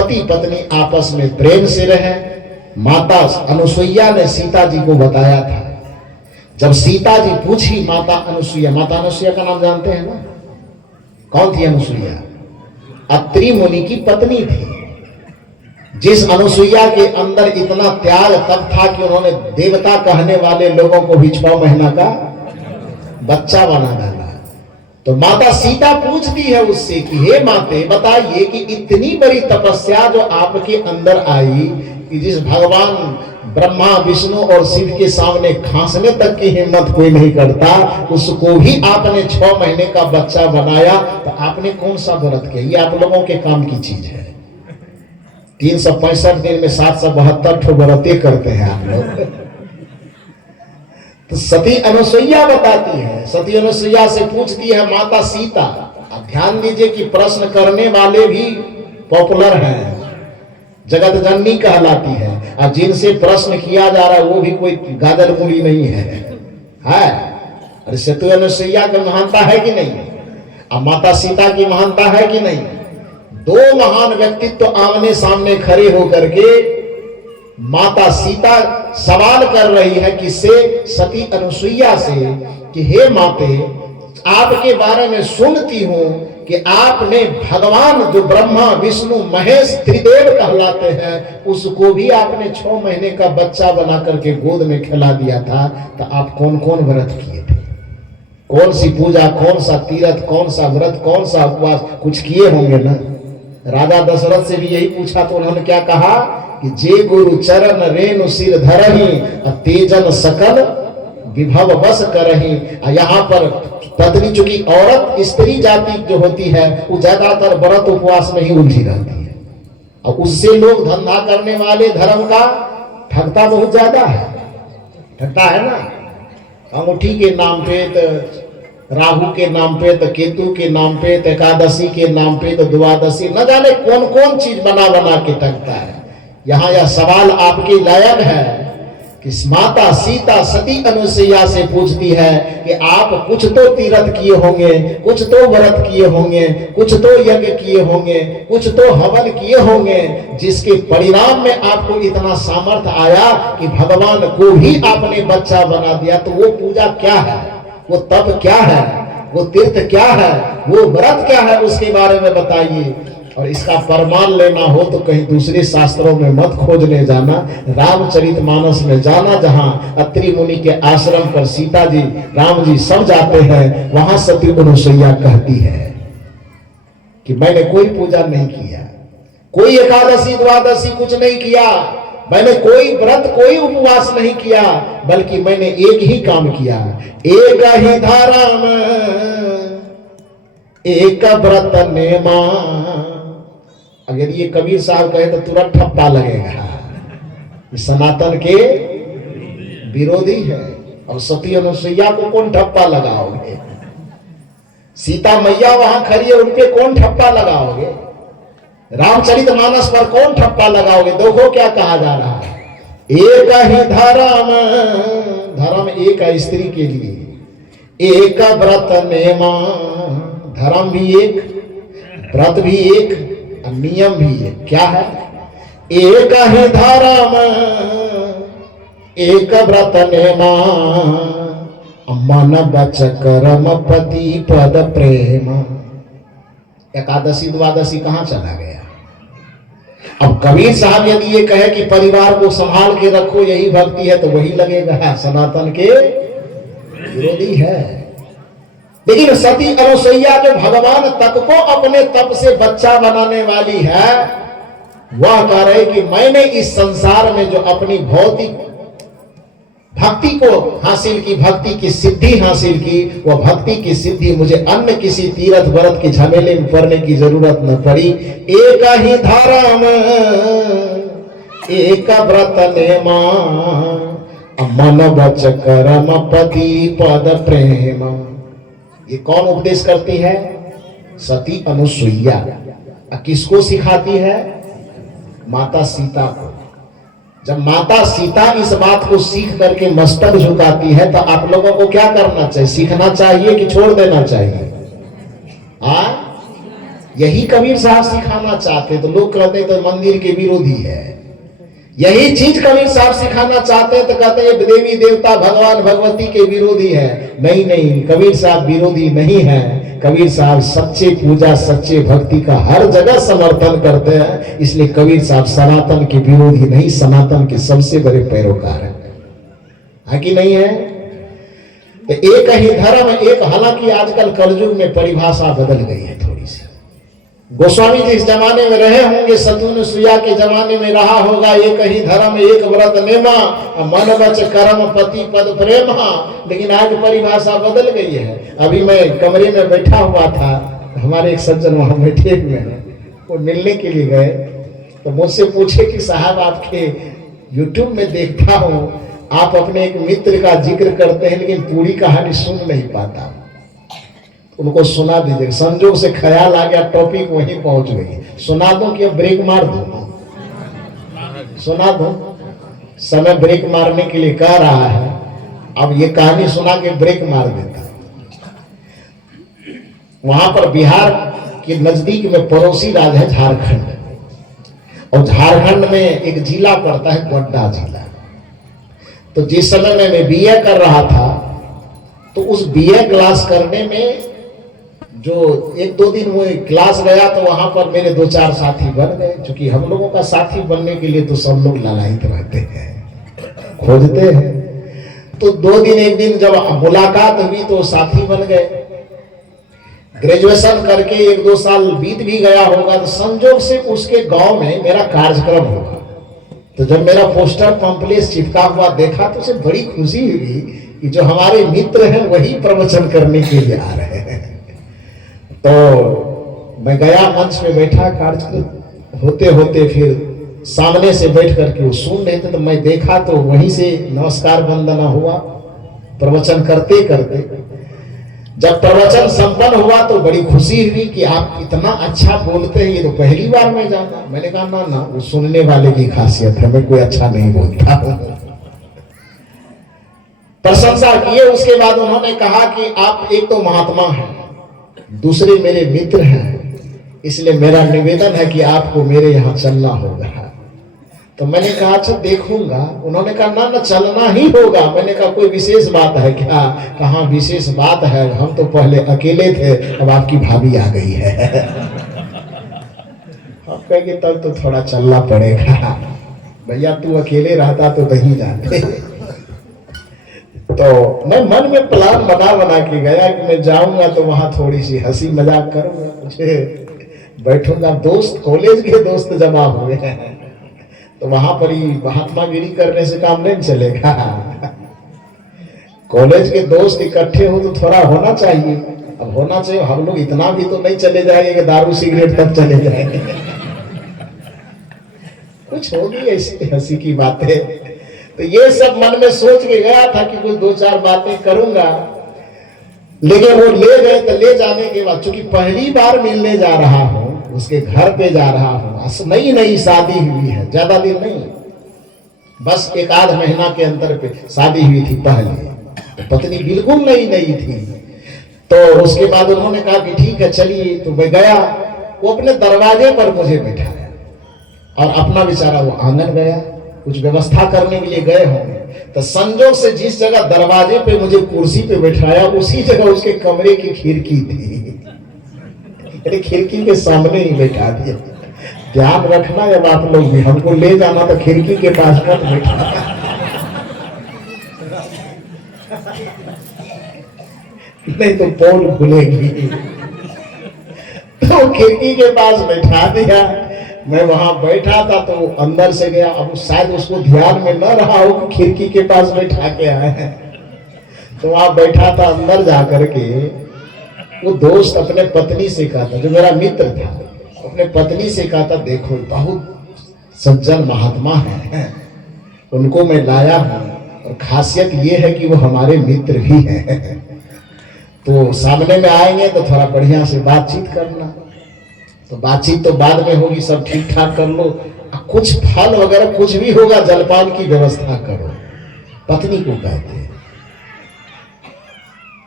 पति पत्नी आपस में प्रेम से रहे। माता अनुसुईया ने सीता जी को बताया था। जब सीता जी पूछी माता अनुसुईया का नाम जानते हैं ना? कौन थी अनुसुईया? अत्रि मुनि की पत्नी थी। जिस अनुसुईया के अंदर इतना त्याग तब था कि उन्होंने देवता कहने वाले लोगों को भी 6 महीना का बच्चा बना डाला। तो माता सीता पूछती है उससे कि हे माते, बताइए कि इतनी बड़ी तपस्या जो आपके अंदर आई कि जिस भगवान ब्रह्मा विष्णु और शिव के सामने खांसने तक की हिम्मत कोई नहीं करता, उसको भी आपने 6 महीने का बच्चा बनाया, तो आपने कौन सा व्रत किया? ये आप लोगों के काम की चीज है। 365 दिन में 772 ठो व्रते करते हैं आप लोग। तो सती अनुसुईया बताती है, सती अनुसुईया से पूछती है माता सीता। अब ध्यान दीजिए कि प्रश्न करने वाले भी पॉपुलर हैं, जगत जननी कहलाती है, और जिनसे प्रश्न किया जा रहा है वो भी कोई गाजर मूली नहीं है। अरे सती अनुसुईया की महानता है कि नहीं? अब माता सीता की महानता है कि नहीं? 2 महान व्यक्तित्व आमने सामने खड़े होकर के माता सीता सवाल कर रही है किससे? सती अनुसुईया से कि हे माते, आपके बारे में सुनती हूं कि आपने भगवान जो ब्रह्मा विष्णु महेश त्रिदेव कहलाते हैं, उसको भी आपने 6 महीने का बच्चा बना करके गोद में खिला दिया था। तो आप कौन कौन व्रत किए थे? कौन सी पूजा, कौन सा तीर्थ, कौन सा व्रत, कौन सा उपवास? कुछ किए होंगे ना? राजा दशरथ से भी यही पूछा तो उन्होंने क्या कहा कि जे गुरु चरण रेणु सिर धरही, तेजन सकल विभव बस करही। यहाँ पर पत्नी, चूंकि औरत स्त्री जाति जो होती है वो ज्यादातर व्रत उपवास में ही उलझी रहती है, और उससे लोग धंधा करने वाले धर्म का ठगता बहुत ज्यादा है। ठगता है ना, अंगूठी के नाम पे, तो राहु के नाम पे, तो केतु के नाम पे, तो एकादशी के नाम पे, तो द्वादशी, न जाने कौन कौन चीज बना बना के ठगता है। यहाँ यह सवाल आपके लायक है कि माता सीता सती अनुसुईया से पूछती है कि आप कुछ तो तीर्थ किए होंगे, कुछ तो व्रत किए होंगे, कुछ तो यज्ञ किए होंगे, कुछ तो हवन किए होंगे, जिसके परिणाम में आपको इतना सामर्थ्य आया कि भगवान को भी आपने बच्चा बना दिया। तो वो पूजा क्या है, वो तप क्या है, वो तीर्थ क्या है, वो व्रत क्या है, उसके बारे में बताइए। और इसका प्रमाण लेना हो तो कहीं दूसरे शास्त्रों में मत खोजने जाना, रामचरितमानस में जाना, जहां अत्रि मुनि के आश्रम पर सीता जी राम जी सब जाते हैं। वहां सती अनुसुईया कहती है कि मैंने कोई पूजा नहीं किया, कोई एकादशी द्वादशी कुछ नहीं किया, मैंने कोई व्रत कोई उपवास नहीं किया, बल्कि मैंने एक ही काम किया, एक ही धारा में एक व्रत नेमा। अगर ये कबीर साहब कहे तो तुरंत ठप्पा लगेगा, सनातन के विरोधी है। और सती अनुसुईया को कौन ठप्पा लगाओगे? सीता मैया वहां खड़ी है, उनपे कौन ठप्पा लगाओगे? रामचरितमानस पर कौन ठप्पा लगाओगे? देखो क्या कहा जा रहा है, एक ही धर्म, धर्म एक है स्त्री के लिए, एक व्रत नेमा, धर्म भी एक, व्रत भी एक, नियम भी एक। क्या है? एक ही धर्म एक व्रत नेमा, मन बच कर्म पति पद प्रेम। एकादशी द्वादशी कहां चला गया? अब कबीर साहब यदि ये कहे कि परिवार को संभाल के रखो यही भक्ति है, तो वही लगेगा सनातन के विरोधी है। लेकिन सती अनुसुईया जो भगवान तक को अपने तप से बच्चा बनाने वाली है, वह कह रहे कि मैंने इस संसार में जो अपनी भौतिक भक्ति को हासिल की, भक्ति की सिद्धि हासिल की, वह भक्ति की सिद्धि मुझे अन्य किसी तीर्थ व्रत के झमेले में पड़ने की जरूरत न पड़ी। एक ही धारा में एक व्रत नेमा, मन बच कर्म पति पद प्रेम। ये कौन उपदेश करती है? सती अनुसुईया। किसको सिखाती है? माता सीता को। जब माता सीता इस बात को सीख करके मस्तक झुकाती है, तो आप लोगों को क्या करना चाहिए? सीखना चाहिए कि छोड़ देना चाहिए? यही कबीर साहब सिखाना चाहते, तो लोग कहते तो मंदिर के विरोधी है। यही चीज कबीर साहब सिखाना चाहते तो कहते हैं देवी देवता भगवान भगवती के विरोधी है। नहीं नहीं, कबीर साहब विरोधी नहीं है। कबीर साहब सच्चे पूजा सच्चे भक्ति का हर जगह समर्थन करते हैं। इसलिए कबीर साहब सनातन के विरोधी नहीं, सनातन के सबसे बड़े पैरोकार है कि नहीं है? तो एक ही धर्म एक, हालांकि आजकल कलयुग में परिभाषा बदल गई है थोड़ी सी। गोस्वामी जी इस जमाने में रहे होंगे, सतुन सुया के जमाने में रहा होगा एक ही धर्म एक व्रत नेमा, मन वच कर्म पति पद प्रेमा। लेकिन आज परिभाषा बदल गई है। अभी मैं कमरे में बैठा हुआ था, हमारे एक सज्जन वहां बैठे हुए हैं, वो मिलने के लिए गए तो मुझसे पूछे कि साहब आपके यूट्यूब में देखता हूँ आप अपने एक मित्र का जिक्र करते हैं लेकिन पूरी कहानी सुन नहीं पाता, उनको सुना दीजिए। संजोग से ख्याल आ गया, टॉपिक वहीं पहुंच गई। सुना दूं कि ब्रेक मार दूं? सुना दूं? समय ब्रेक मारने के लिए कह रहा है। अब ये कहानी सुना के ब्रेक मार देता। वहां पर बिहार के नजदीक में पड़ोसी राज्य है झारखंड, और झारखंड में एक जिला पड़ता है गोड्डा जिला। तो जिस समय में मैं बीए कर रहा था तो उस बीए क्लास करने में जो एक दो दिन वो क्लास गया तो वहां पर मेरे दो चार साथी बन गए। क्योंकि हम लोगों का साथी बनने के लिए तो सब लोग ललायित रहते हैं, खोजते हैं। तो दो दिन एक दिन जब मुलाकात हुई तो साथी बन गए। ग्रेजुएशन करके एक दो साल बीत भी गया होगा तो संजोग से उसके गांव में मेरा कार्यक्रम होगा। तो जब मेरा पोस्टर पंपलेट चिपका हुआ देखा तो उसे बड़ी खुशी हुई कि जो हमारे मित्र हैं वही प्रवचन करने के लिए आ रहे हैं। तो मैं गया, मंच पे बैठा, कार्यक्रम होते होते फिर सामने से बैठ करके वो सुन रहे थे। तो मैं देखा तो वहीं से नमस्कार वंदना हुआ प्रवचन करते करते। जब प्रवचन संपन्न हुआ तो बड़ी खुशी हुई कि आप इतना अच्छा बोलते हैं, ये तो पहली बार मैं जाना। मैंने कहा ना ना, वो सुनने वाले की खासियत है, मैं कोई अच्छा नहीं बोलता। प्रशंसा किए। उसके बाद उन्होंने कहा कि आप एक तो महात्मा हैं, दूसरे मेरे मित्र हैं, इसलिए मेरा निवेदन है कि आपको मेरे यहाँ चलना होगा। तो मैंने कहा अच्छा देखूंगा। उन्होंने कहा ना ना चलना ही होगा। मैंने कहा कोई विशेष बात है क्या? कहाँ विशेष बात है, हम तो पहले अकेले थे, अब आपकी भाभी आ गई है। आप कहेंगे तब तो थोड़ा चलना पड़ेगा। भैया तू अकेले रहता तो नहीं जाते। तो मैं मन में प्लान बना के गया कि मैं जाऊंगा तो वहां थोड़ी सी हंसी मजाक करूंगा, मुझे बैठूंगा। दोस्त, कॉलेज के दोस्त जमा हुए हैं तो वहां पर ही महात्मागिरी करने से काम नहीं चलेगा। कॉलेज के दोस्त इकट्ठे हो तो थोड़ा होना चाहिए। अब होना चाहिए, हम लोग इतना भी तो नहीं चले जाएंगे कि दारू सिगरेट तक चले जाएंगे। कुछ होगी ऐसी हंसी की बातें। तो ये सब मन में सोच के गया था कि कुछ दो चार बातें करूंगा। लेकिन वो ले गए तो ले जाने के बाद, चूंकि पहली बार मिलने जा रहा हूं, उसके घर पे जा रहा हूं, नई नई शादी हुई है, ज्यादा दिन नहीं, बस एक आध महीना के अंतर पे शादी हुई थी। पहले पत्नी बिल्कुल नई नई थी। तो उसके बाद उन्होंने कहा कि ठीक है चलिए। तो मैं गया, वो अपने दरवाजे पर मुझे बिठाया और अपना बेचारा वो आंगन गया, कुछ व्यवस्था करने के लिए गए होंगे। तो संजोग से जिस जगह दरवाजे पे मुझे कुर्सी पे बैठाया उसी जगह उसके कमरे की खिड़की थी। खिड़की के सामने ही बैठा दिया। ध्यान रखना जब आप लोग भी, हमको ले जाना तो खिड़की के पास मत बैठा। नहीं तो पोल खुलेगी। तो खिड़की के पास बैठा दिया। मैं वहां बैठा था तो अंदर से गया। अब शायद उसको ध्यान में न रहा हो कि खिड़की के पास बैठा के आए हैं। तो वहां बैठा था, अंदर जाकर के वो दोस्त अपने पत्नी से कहा था, जो मेरा मित्र था, अपने पत्नी से कहा था देखो बहुत सज्जन महात्मा है, उनको मैं लाया हूं और खासियत ये है कि वो हमारे मित्र भी हैं। तो सामने में आएंगे तो थोड़ा बढ़िया से बातचीत करना। तो बातचीत तो बाद में होगी, सब ठीक ठाक कर लो। कुछ फल वगैरह कुछ भी होगा, जलपान की व्यवस्था करो। पत्नी को कहते हैं।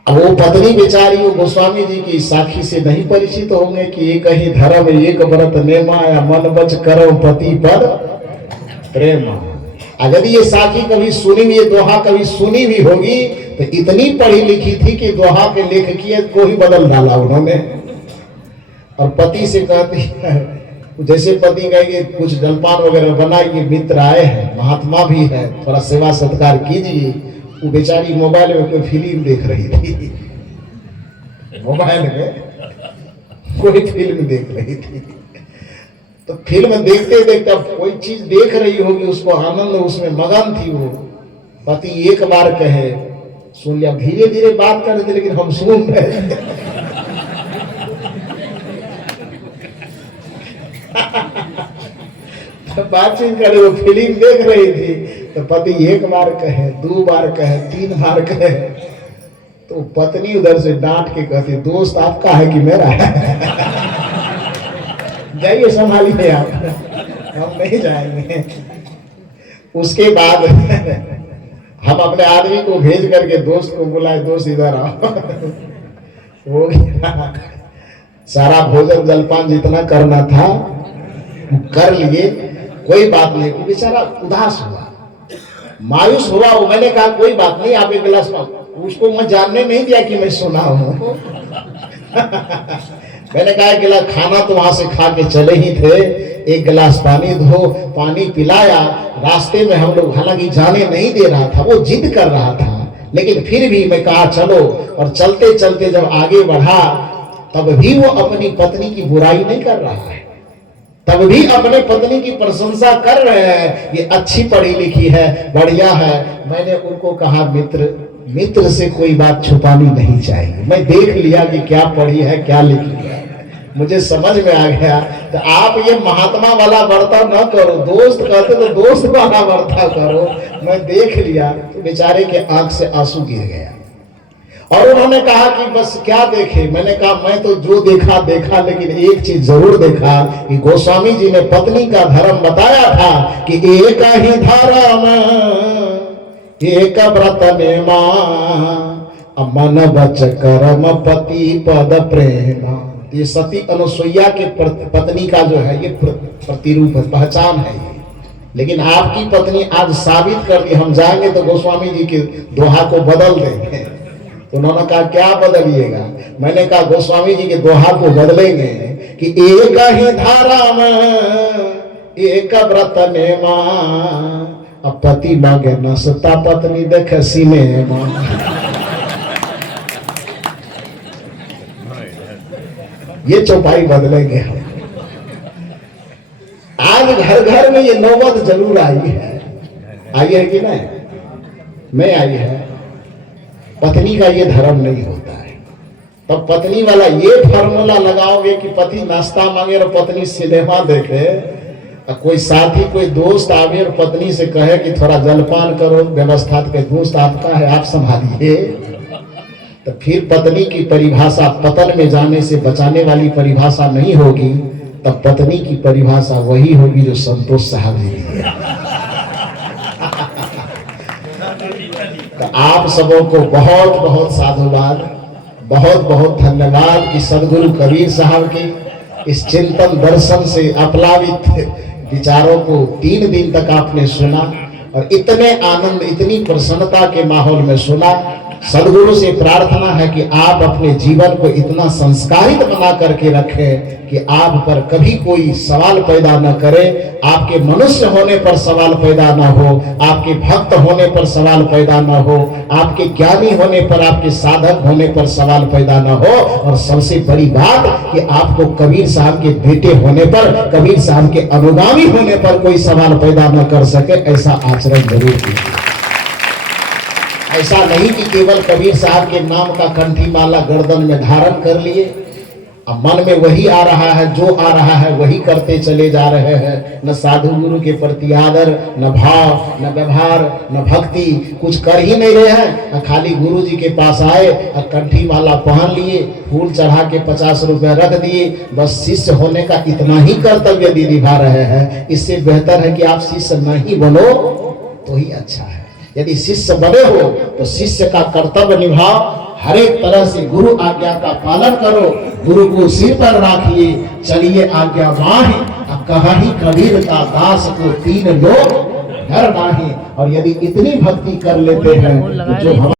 अब वो पत्नी बेचारी वो गोस्वामी जी की साखी से नहीं परिचित होंगे कि एक ही धर्म एक व्रत नेमा या मन बच करो पति पर प्रेम। अगर ये साखी कभी सुनी हुई, ये दोहा कभी सुनी भी होगी तो इतनी पढ़ी लिखी थी कि दोहा के लेखकियत को ही बदल डाला उन्होंने। और पति से कहती है, जैसे पति कहेंगे कुछ जलपान वगैरह बनाइए, मित्र आए हैं, महात्मा भी है, थोड़ा सेवा सत्कार कीजिए। वो बेचारी मोबाइल में कोई फिल्म देख रही थी, मोबाइल में कोई फिल्म देख रही थी। तो फिल्म देखते देखते अब कोई चीज देख रही होगी, उसको आनंद, उसमें मगन थी वो। पति एक बार कहे, सुन लिया, धीरे धीरे बात कर रहे थे लेकिन हम सुन रहे थे। तो बातचीत करे, वो फिल्म देख रही थी। तो पति एक बार कहे, दो बार कहे, तीन बार कहे, तो पत्नी उधर से डांट के कहती, दोस्त आपका है कि मेरा है? जाइए संभालिए आप, हम नहीं जाएंगे। उसके बाद हम अपने आदमी को भेज करके दोस्त को बुलाए, दोस्त इधर आओ। हो गया, सारा भोजन जलपान जितना करना था कर लिए, कोई बात नहीं। वो बेचारा उदास हुआ, मायूस हुआ। वो मैंने कहा कोई बात नहीं, आप एक गिलास, उसको मैं जानने नहीं दिया कि मैं सुना हूं। मैंने कहा गिलास, खाना तो वहां से खा के चले ही थे, एक गिलास पानी दो, पानी पिलाया। रास्ते में हम लोग, हालांकि जाने नहीं दे रहा था, वो जिद कर रहा था, लेकिन फिर भी मैं कहा चलो। और चलते चलते जब आगे बढ़ा, तब भी वो अपनी पत्नी की बुराई नहीं कर रहा है, तब भी अपने पत्नी की प्रशंसा कर रहे हैं, ये अच्छी पढ़ी लिखी है, बढ़िया है। मैंने उनको कहा, मित्र से कोई बात छुपानी नहीं चाहिए। मैं देख लिया कि क्या पढ़ी है, क्या लिखी है, मुझे समझ में आ गया। तो आप ये महात्मा वाला बर्ताव न करो, दोस्त कहते तो दोस्त वाला बर्ताव करो। मैं देख लिया। तो बेचारे के आंख से आंसू गिर गया। और उन्होंने कहा कि बस क्या देखे? मैंने कहा मैं तो जो देखा देखा, लेकिन एक चीज जरूर देखा कि गोस्वामी जी ने पत्नी का धर्म बताया था कि एक ही धर्म एक व्रत नेमा, मन बच कर्म पति पद प्रेमा। ये सती अनुसुईया के पत्नी का जो है ये प्रतिरूप पहचान है ये। लेकिन आपकी पत्नी आज साबित कर दी। हम जाएंगे तो गोस्वामी जी के दोहा को बदल देंगे। उन्होंने कहा क्या बदलिएगा? मैंने कहा गोस्वामी जी के दोहा को बदलेंगे कि एक ही धारा में एक व्रत नेमा, अब पति मांगे नसता पत्नी देखे सिनेमा। ये चौपाई बदलेंगे हम। आज घर घर में ये नौबत जरूर आई है कि नहीं आई है। पत्नी का ये धर्म नहीं होता है। तब पत्नी वाला ये फार्मूला लगाओगे कि पति नाश्ता मांगे और पत्नी सिनेमा देखे, कोई साथी कोई दोस्त आवे और पत्नी से कहे कि थोड़ा जलपान करो, व्यवस्था के दोस्त आपका है, आप संभालिए, तो फिर पत्नी की परिभाषा पतन में जाने से बचाने वाली परिभाषा नहीं होगी। तब पत्नी की परिभाषा वही होगी जो संतोष साहब जी की। तो आप सबों को बहुत बहुत साधुवाद, बहुत बहुत धन्यवाद कि सदगुरु कबीर साहब की इस चिंतन दर्शन से अप्लावित विचारों को 3 दिन तक आपने सुना और इतने आनंद, इतनी प्रसन्नता के माहौल में सुना। सदगुरु से प्रार्थना है कि आप अपने जीवन को इतना संस्कारित बना करके रखें कि आप पर कभी कोई सवाल पैदा न करे, आपके मनुष्य होने पर सवाल पैदा न हो, आपके भक्त होने पर सवाल पैदा न हो, आपके ज्ञानी होने पर, आपके साधक होने पर सवाल पैदा न हो, और सबसे बड़ी बात कि आपको कबीर साहब के बेटे होने पर, कबीर साहब के अनुगामी होने पर कोई सवाल पैदा न कर सके, ऐसा आचरण जरूर कीजिए। ऐसा नहीं कि केवल कबीर साहब के नाम का कंठी माला गर्दन में धारण कर लिए, अब मन में वही आ रहा है, जो आ रहा है वही करते चले जा रहे हैं। न साधु गुरु के प्रति आदर, न भाव, न व्यवहार, न भक्ति, कुछ कर ही नहीं रहे हैं। खाली गुरु जी के पास आए और कंठी माला पहन लिए, फूल चढ़ा के 50 रुपए रख दिए, बस शिष्य होने का इतना ही कर्तव्य यदि निभा रहे हैं। इससे बेहतर है कि आप शिष्य नहीं बनो तो ही अच्छा है। यदि शिष्य बने हो तो शिष्य का कर्तव्य निभाओ, हर एक तरह से गुरु आज्ञा का पालन करो, गुरु को सिर पर राखिए, चलिए आज्ञा माही। अब कहा ही कबीर का दास को तीन लोग घर नाही। और यदि इतनी भक्ति कर लेते हैं तो जो